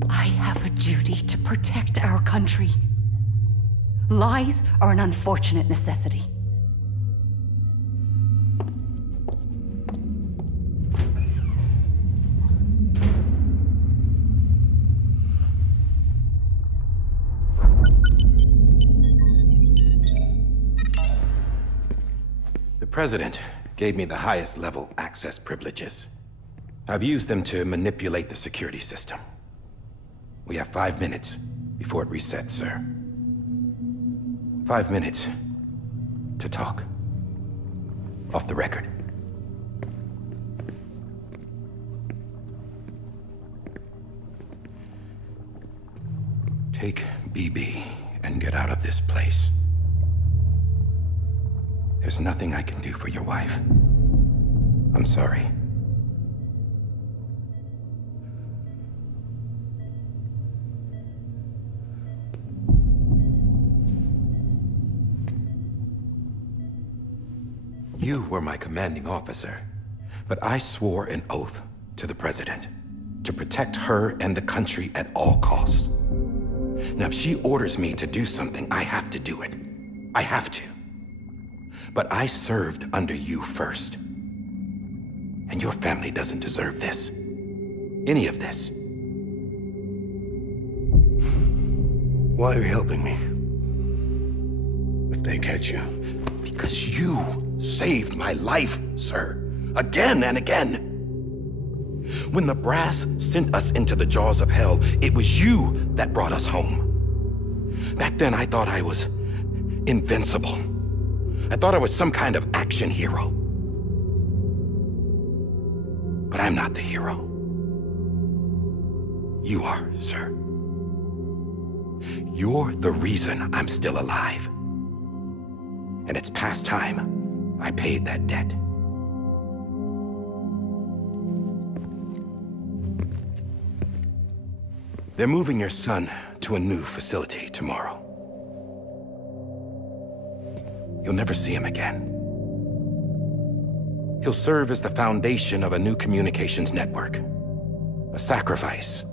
I have a duty to protect our country. Lies are an unfortunate necessity. The President gave me the highest level access privileges. I've used them to manipulate the security system. We have 5 minutes before it resets, sir. 5 minutes to talk. Off the record. Take BB and get out of this place. There's nothing I can do for your wife. I'm sorry. You were my commanding officer, but I swore an oath to the President to protect her and the country at all costs. Now, if she orders me to do something, I have to do it. I have to. But I served under you first. And your family doesn't deserve this. Any of this. Why are you helping me? If they catch you. Because you saved my life, sir. Again and again. When the brass sent us into the jaws of hell, it was you that brought us home. Back then, I thought I was invincible. I thought I was some kind of action hero. But I'm not the hero. You are, sir. You're the reason I'm still alive. And it's past time I paid that debt. They're moving your son to a new facility tomorrow. You'll never see him again. He'll serve as the foundation of a new communications network. A sacrifice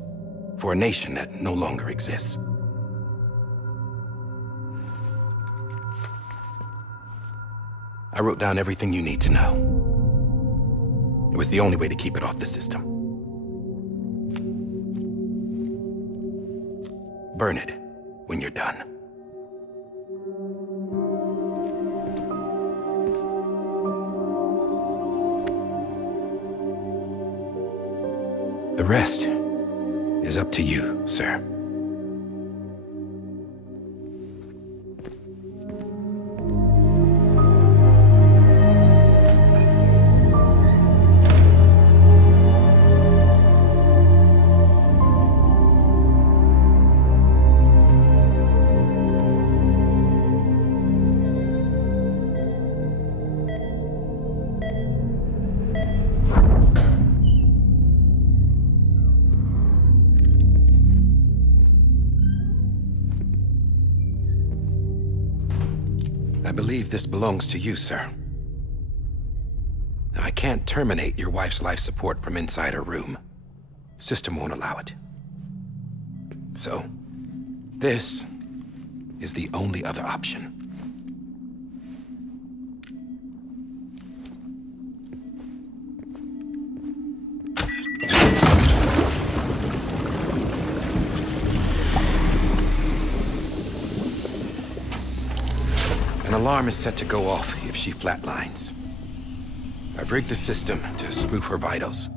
for a nation that no longer exists. I wrote down everything you need to know. It was the only way to keep it off the system. Burn it when you're done. The rest is up to you, sir. I believe this belongs to you, sir. Now, I can't terminate your wife's life support from inside her room. System won't allow it. So, this is the only other option. An alarm is set to go off if she flatlines. I've rigged the system to spoof her vitals.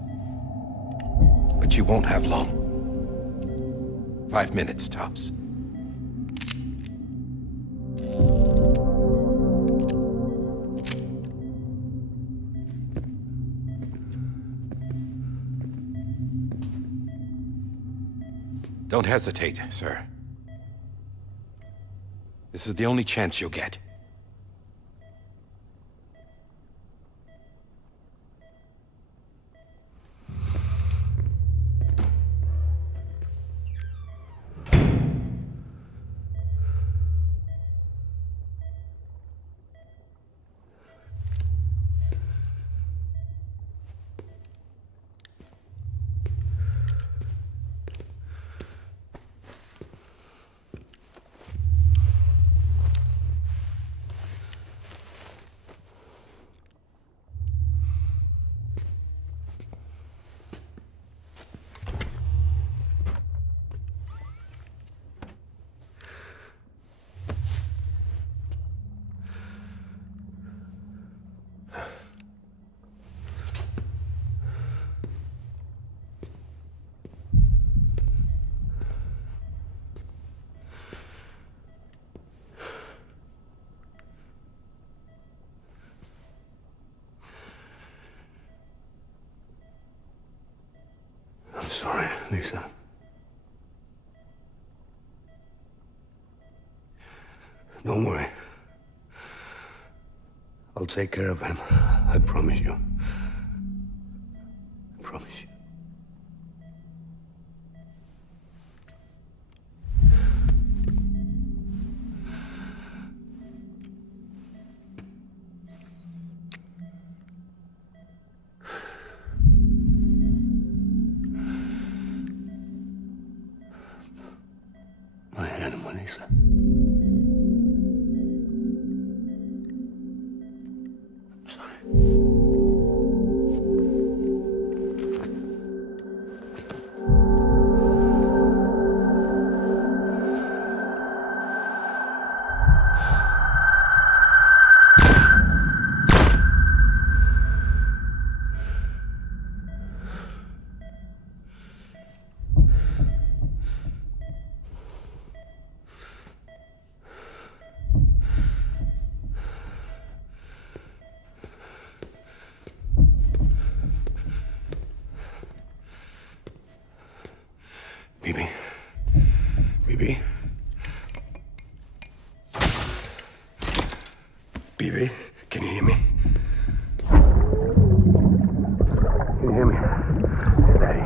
But you won't have long. 5 minutes, tops. Don't hesitate, sir. This is the only chance you'll get. Lisa. Don't worry. I'll take care of him. I promise you. I promise you. My animal, Lisa. I'm sorry. Bibi? Bibi? Bibi, can you hear me? Can you hear me? Daddy.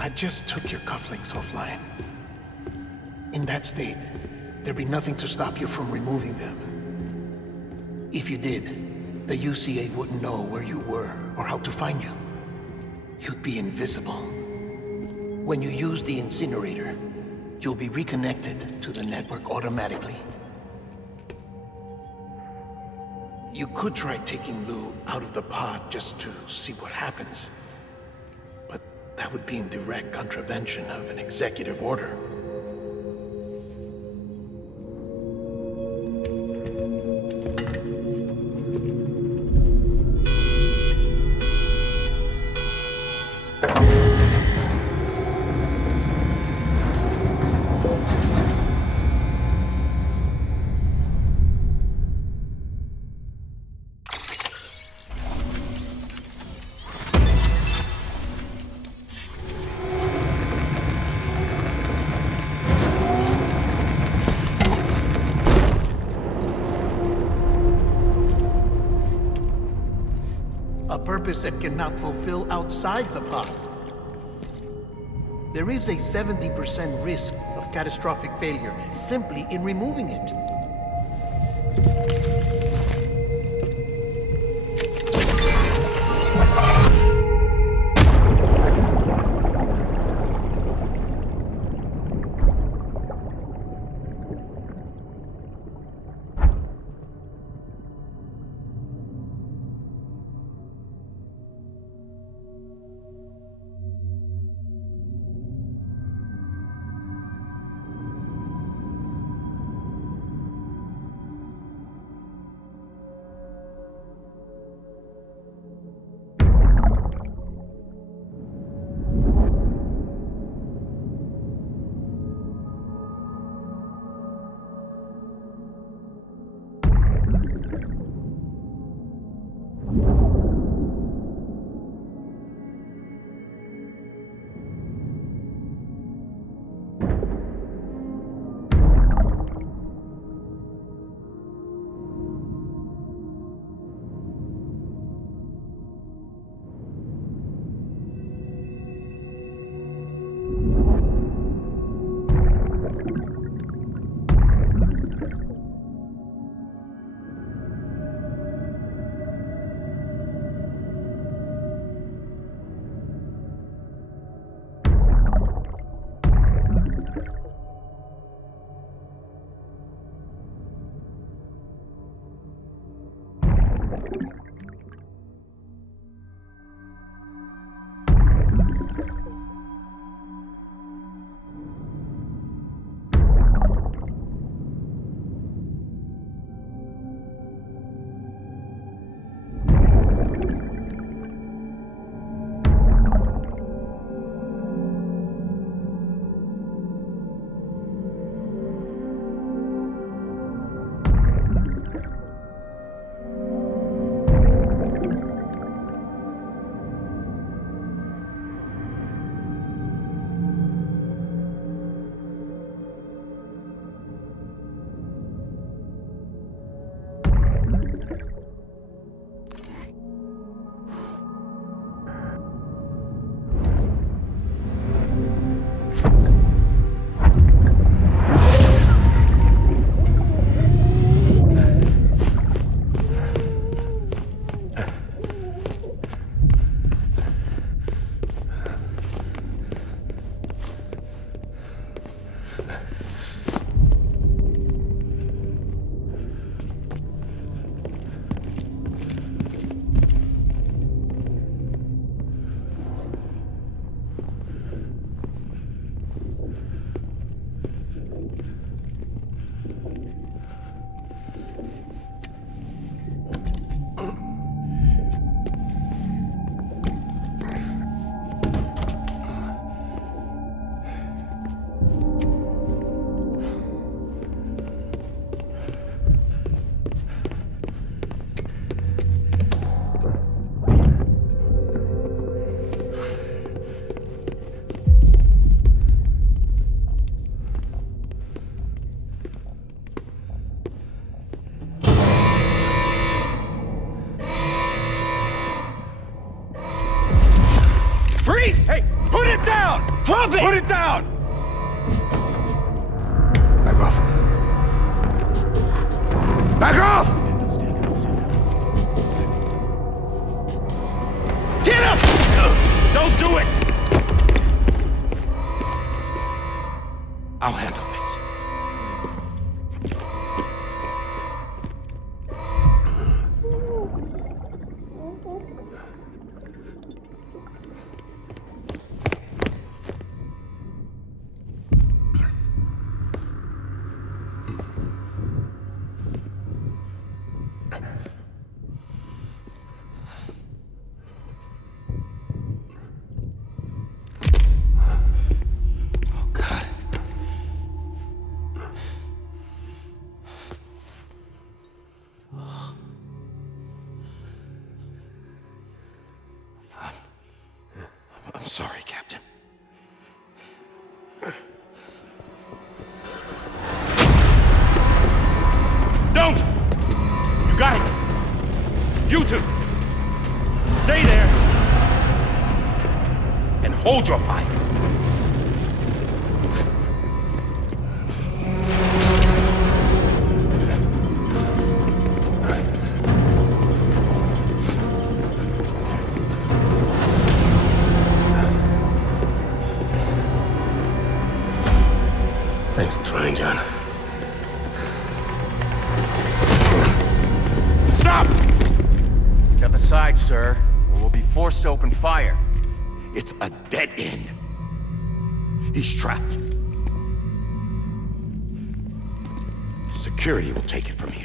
I just took your cufflinks offline. In that state, there'd be nothing to stop you from removing them. If you did, the UCA wouldn't know where you were or how to find you. You'd be invisible. When you use the incinerator, you'll be reconnected to the network automatically. You could try taking Lou out of the pod just to see what happens. But that would be in direct contravention of an executive order. A purpose that cannot fulfill outside the pod. There is a 70% risk of catastrophic failure simply in removing it. Freeze! Hey, put it down! Drop it! Put it down! Back off. Back off! Get him! Don't do it! I'll handle this. I'm sorry, Captain. Don't! You got it! You two! Stay there! And hold your fire! Thanks for trying, John. Stop! Step aside, sir, or we'll be forced to open fire. It's a dead end. He's trapped. Security will take it from here.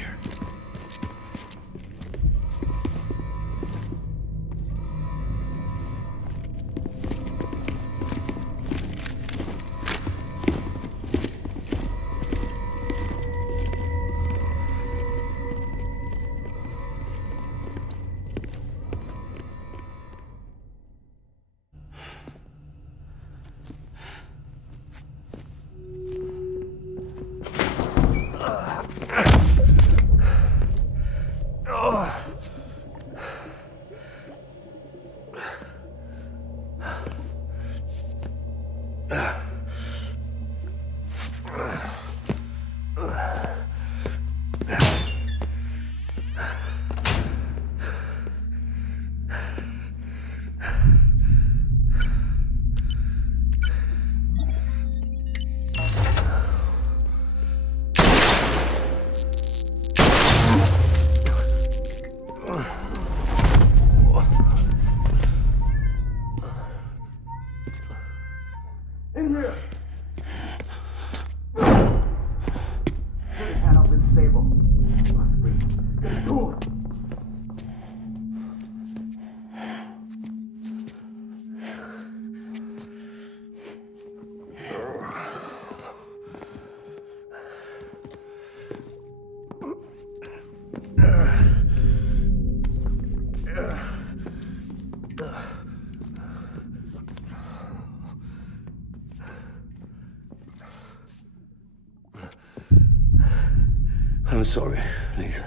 sorry, Lisa.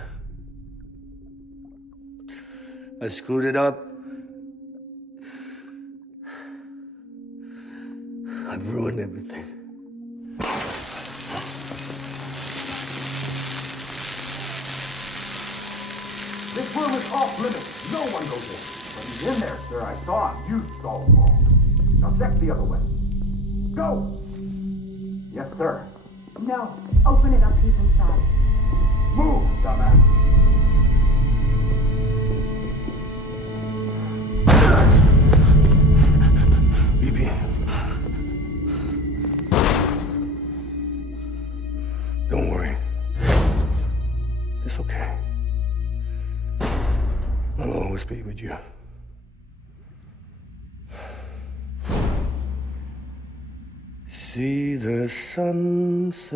I screwed it up. I've ruined everything. This room is off limits. No one goes in. But he's in there, sir. I saw him. You saw him wrong. Now check the other way. Go! Yes, sir. No. Open it up. He's inside. Move, dumbass. BB. Don't worry. It's okay. I'll always be with you. See the sunset,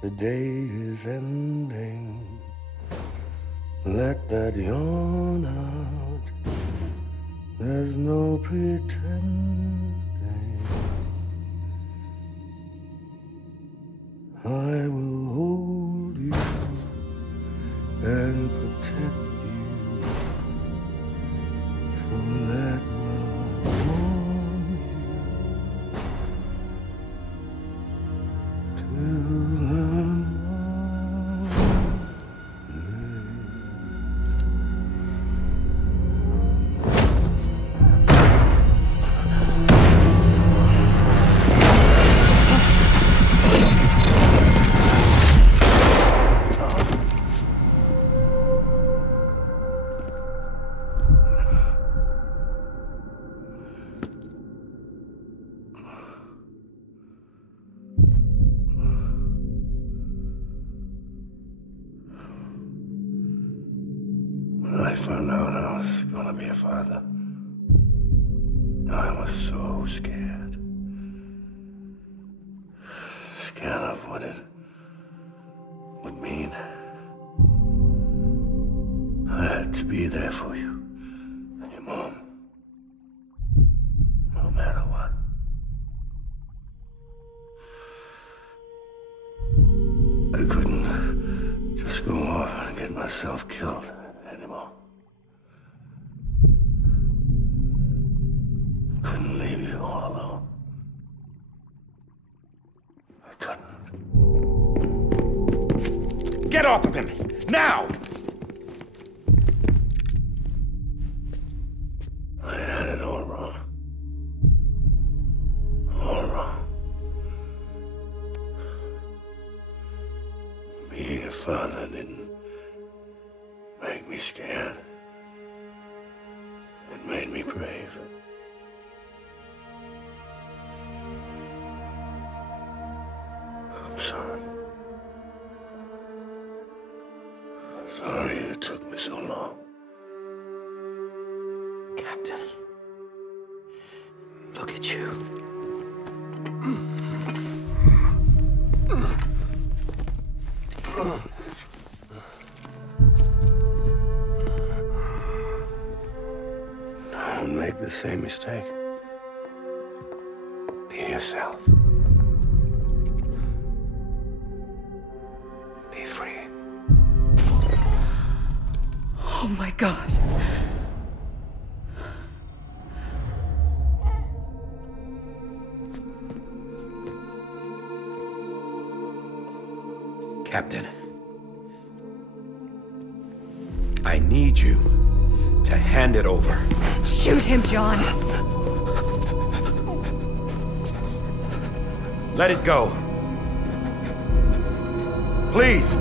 the day is ending. Let that yawn out, there's no pretending. I will hold you and protect you. So let love warm you till the morning. When I found out I was gonna be a father, I was so scared. Scared of what it would mean. I had to be there for you and your mom, no matter what. I couldn't just go off and get myself killed anymore. Couldn't leave you all alone. I couldn't. Get off of him! Now! I had it all wrong. All wrong. Being a father didn't make me scared. It made me brave. I'm sorry. Sorry it took me so long. Captain, look at you. Don't make the same mistake. Be yourself. Be free. Oh my God. Captain, I need you to hand it over. Shoot him, John. Let it go. Please.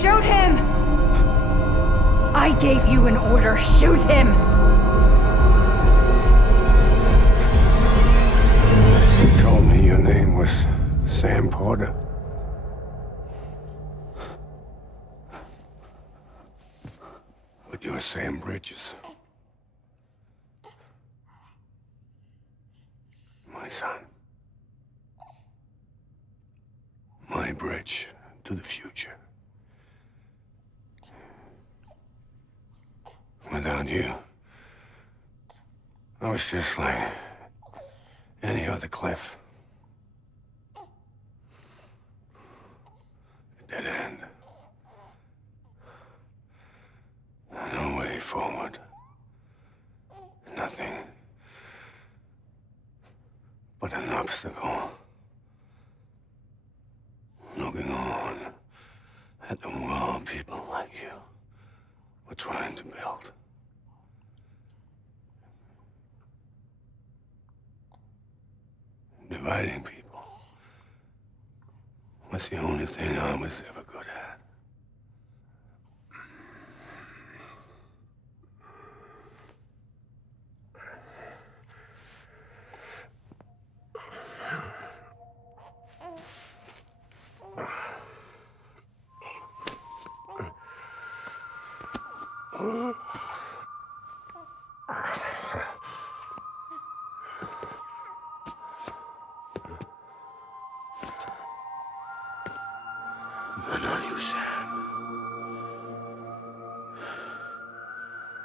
Shoot him! I gave you an order. Shoot him! You told me your name was Sam Porter. But you're Sam Bridges. My son. My bridge to the future. Without you, I was just like any other Cliff. obstacle. Looking on at the world people like you were trying to build. Dividing people was the only thing I was ever good at. But not you, Sam.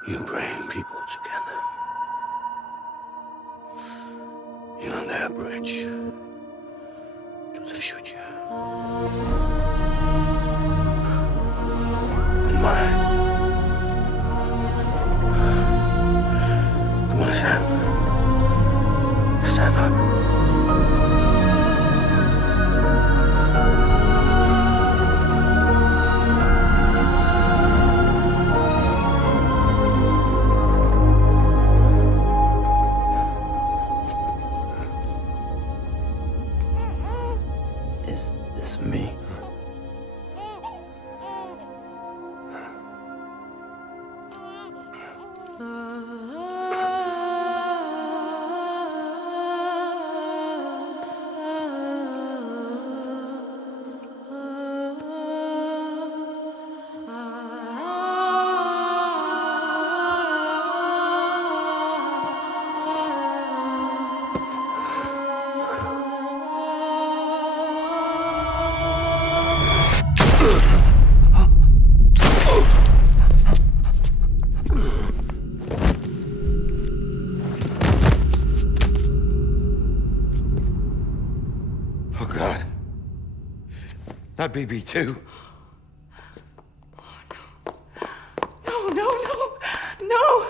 You bring people together. You're their bridge to the future. And mine. Come on, Sam. Stand up. Is this me? Oh, God. Not BB2. No, no, no, no!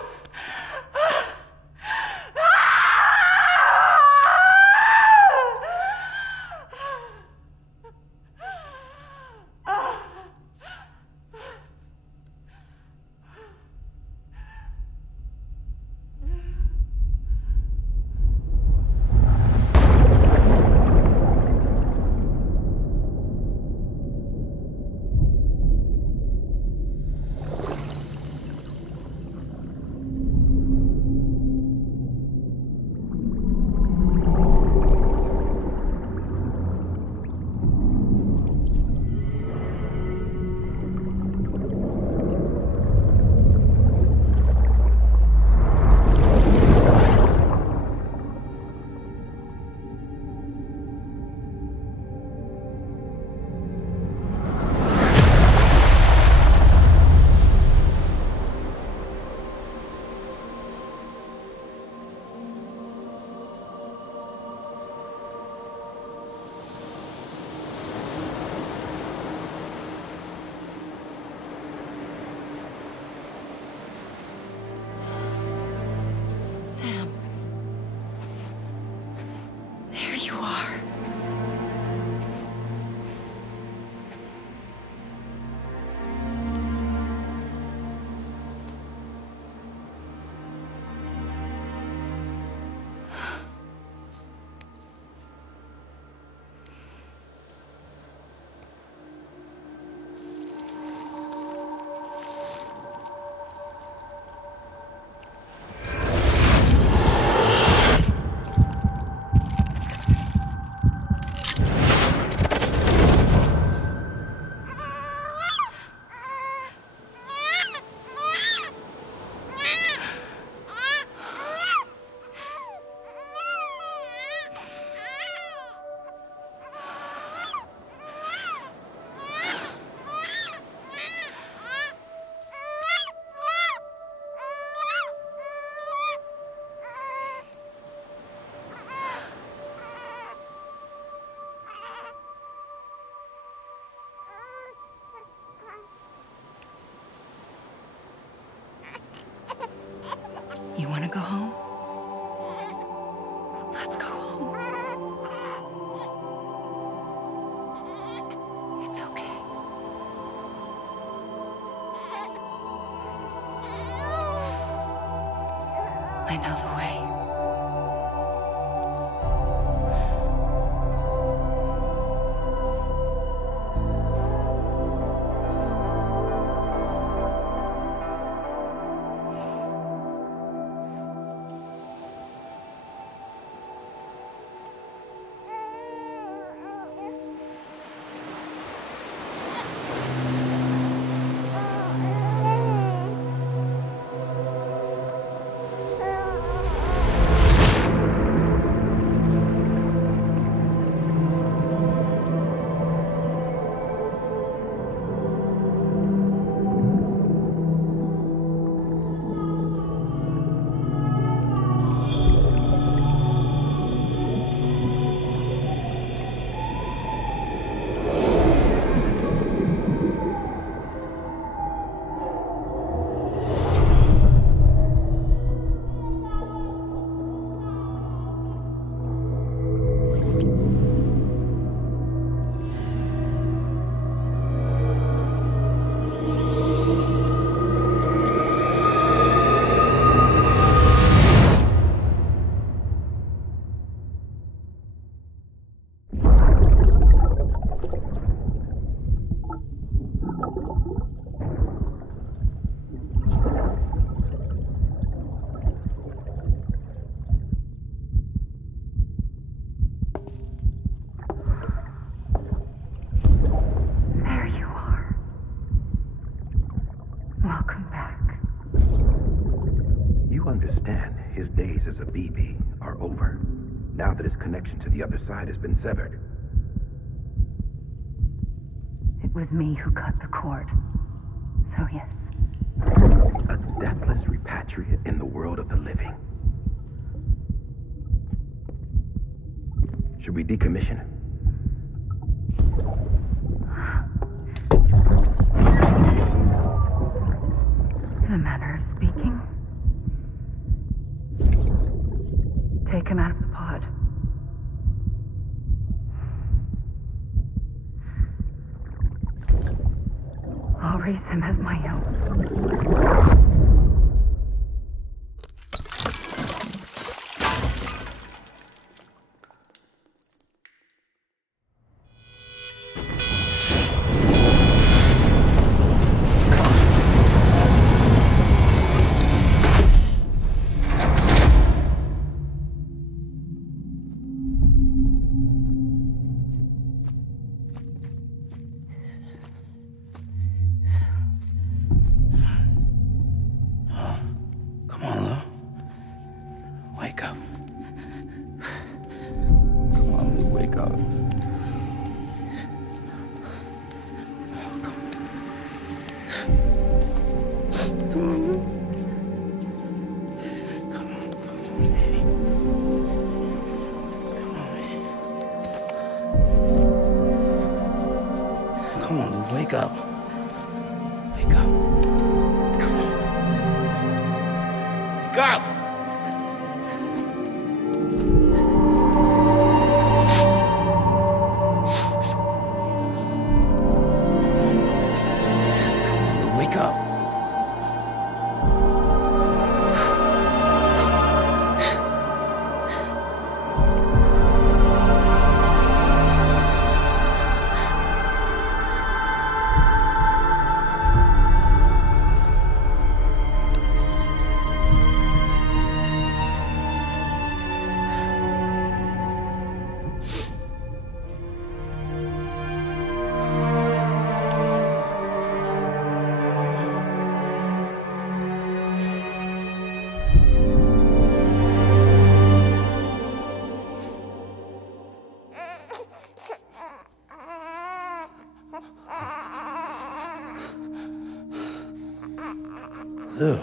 I know the way. Now that his connection to the other side has been severed. It was me who cut the cord. So yes. A deathless repatriate in the world of the living. Should we decommission him? In a manner of speaking. Take him out of the pod. I'll raise him as my own. Wake up. Wake up. Come on. Wake up! Wake up. Lou.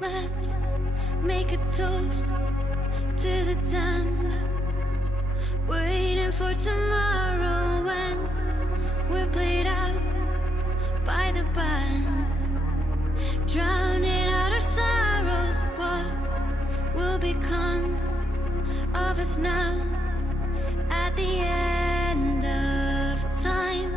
Let's make a toast to the damned, waiting for tomorrow when we're played out by the band, drowning out our sorrows. What will become of us now at the end of time?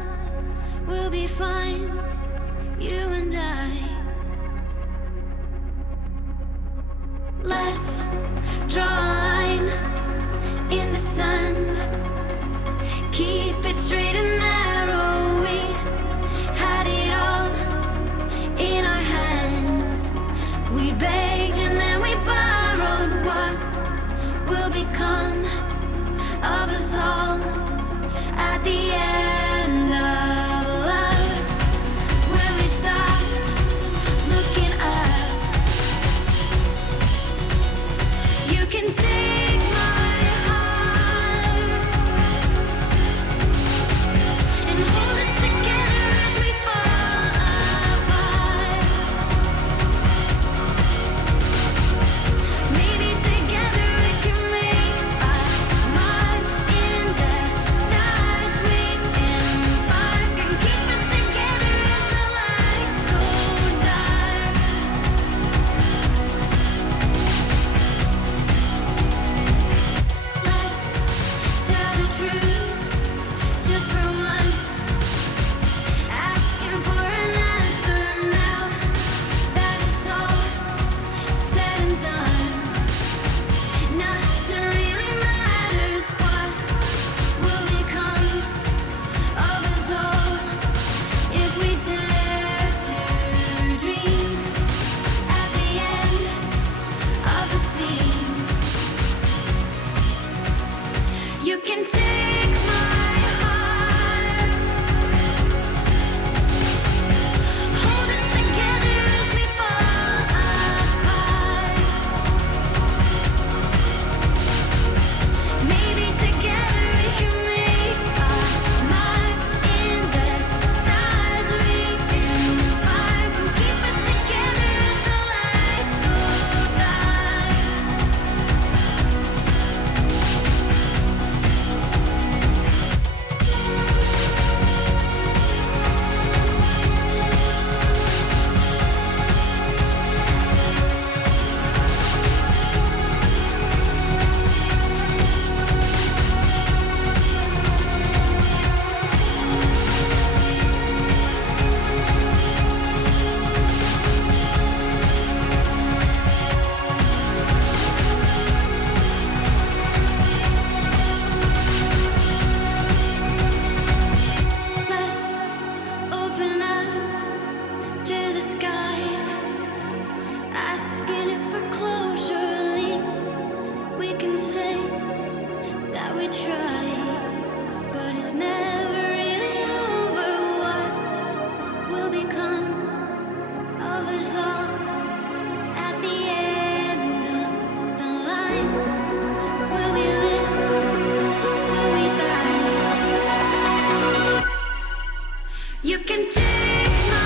You can take my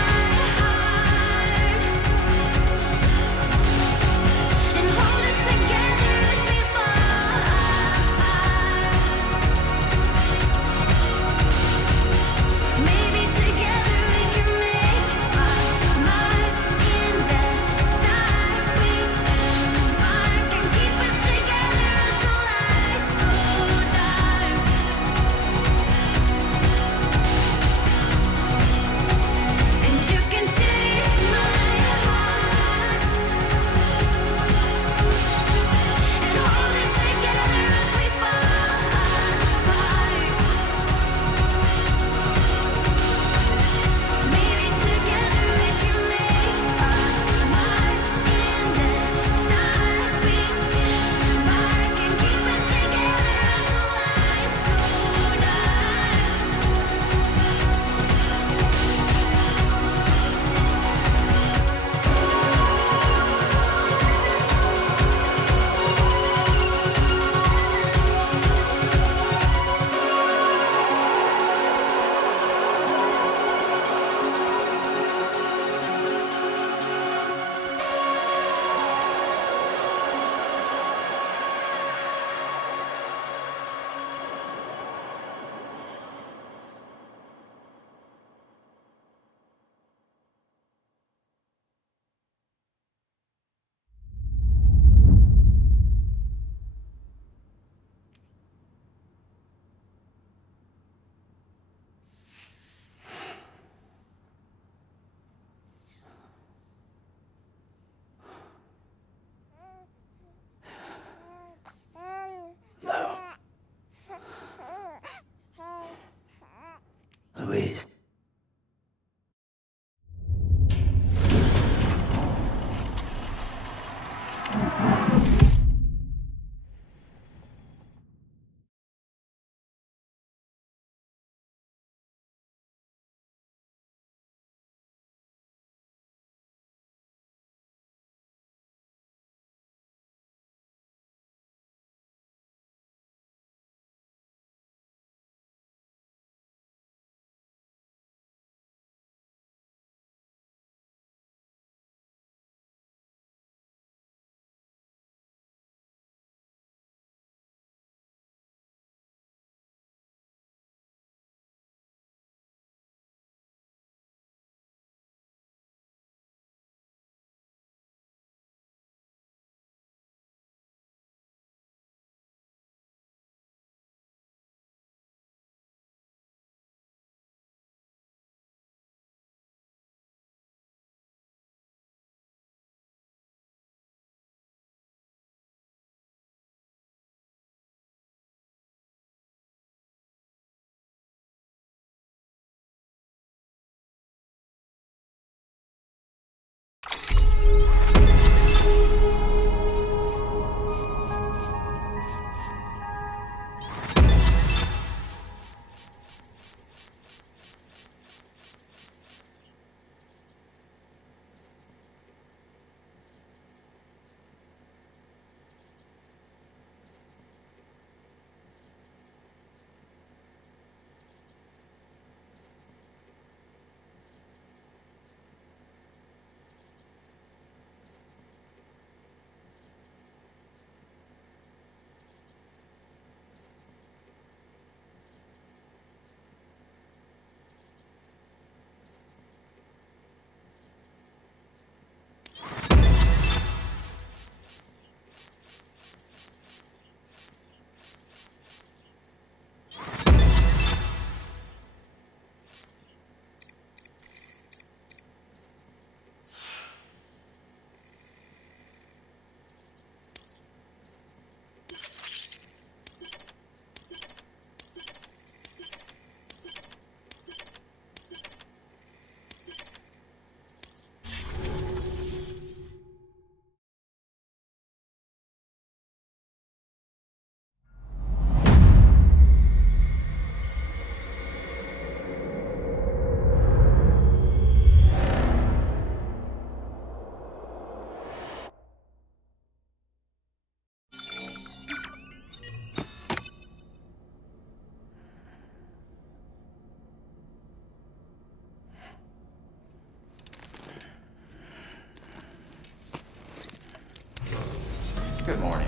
heart and hold it together as we fall apart. Maybe together we can make our mark in the stars. We embark and keep us together until lights go dark.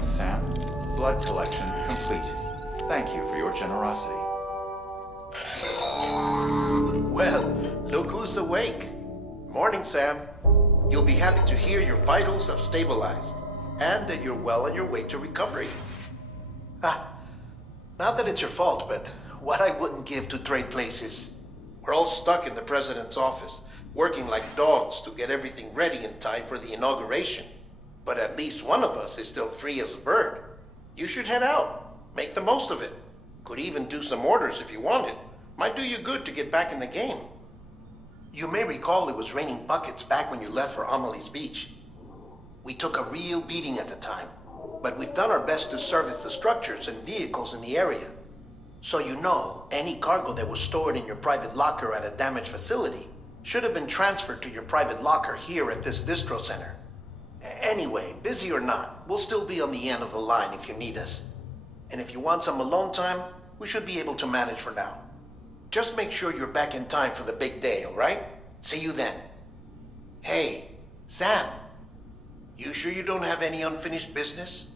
Sam. Blood collection complete. Thank you for your generosity. Well, look who's awake. Morning, Sam. You'll be happy to hear your vitals have stabilized, and that you're well on your way to recovery. Not that it's your fault, but what I wouldn't give to trade places. We're all stuck in the president's office, working like dogs to get everything ready in time for the inauguration. But at least one of us is still free as a bird. You should head out. Make the most of it. Could even do some orders if you wanted. Might do you good to get back in the game. You may recall it was raining buckets back when you left for Amelie's Beach. We took a real beating at the time, but we've done our best to service the structures and vehicles in the area. So you know, any cargo that was stored in your private locker at a damaged facility should have been transferred to your private locker here at this distro center. Anyway, busy or not, we'll still be on the end of the line if you need us. And if you want some alone time, we should be able to manage for now. Just make sure you're back in time for the big day, all right? See you then. Hey, Sam, you sure you don't have any unfinished business?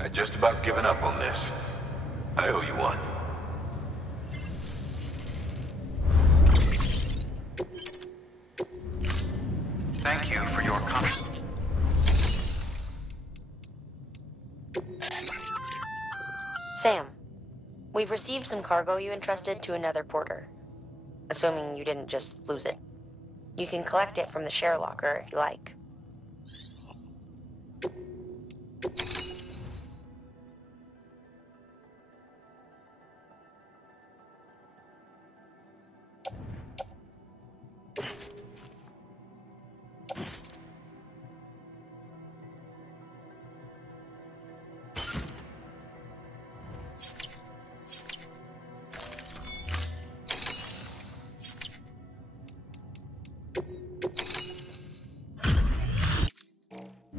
I'd just about given up on this. I owe you one. Thank you for your comment. Sam, we've received some cargo you entrusted to another porter. Assuming you didn't just lose it. You can collect it from the share locker if you like.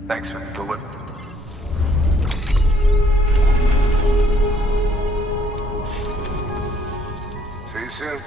Thanks for the whip. See you soon.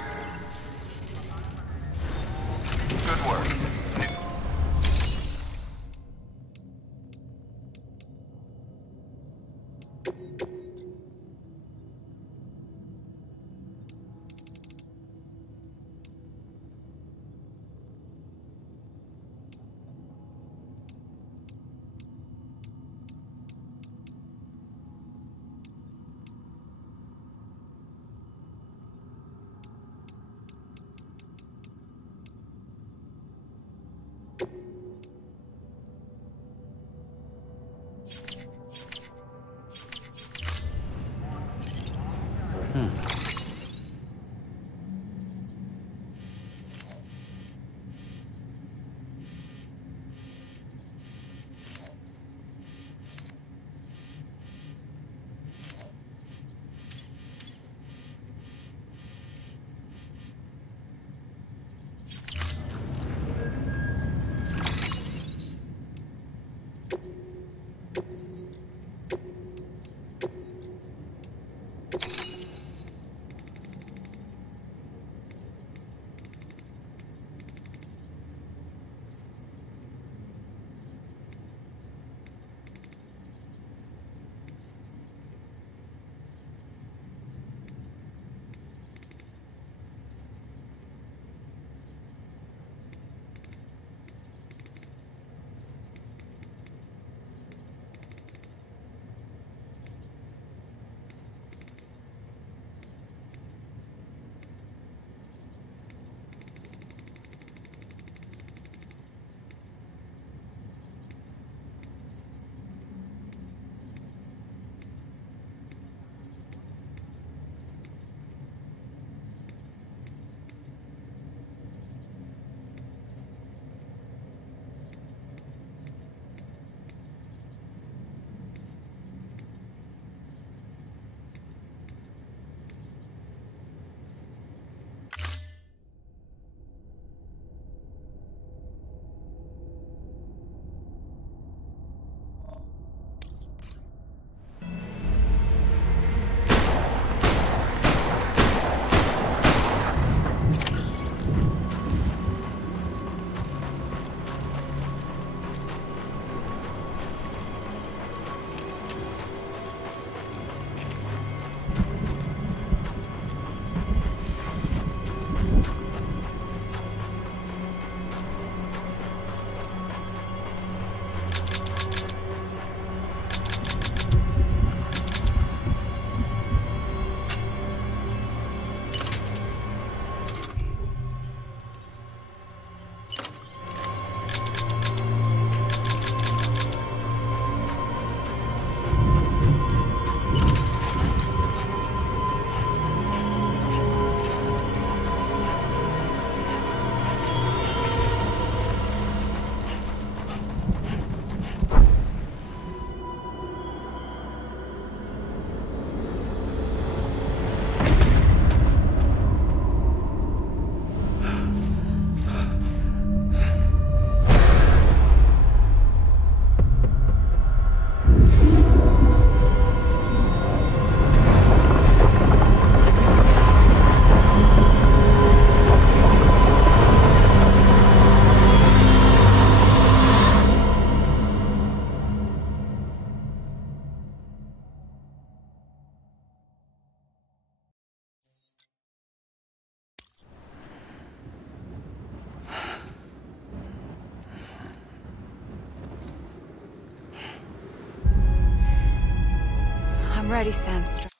I'm ready, Samstra.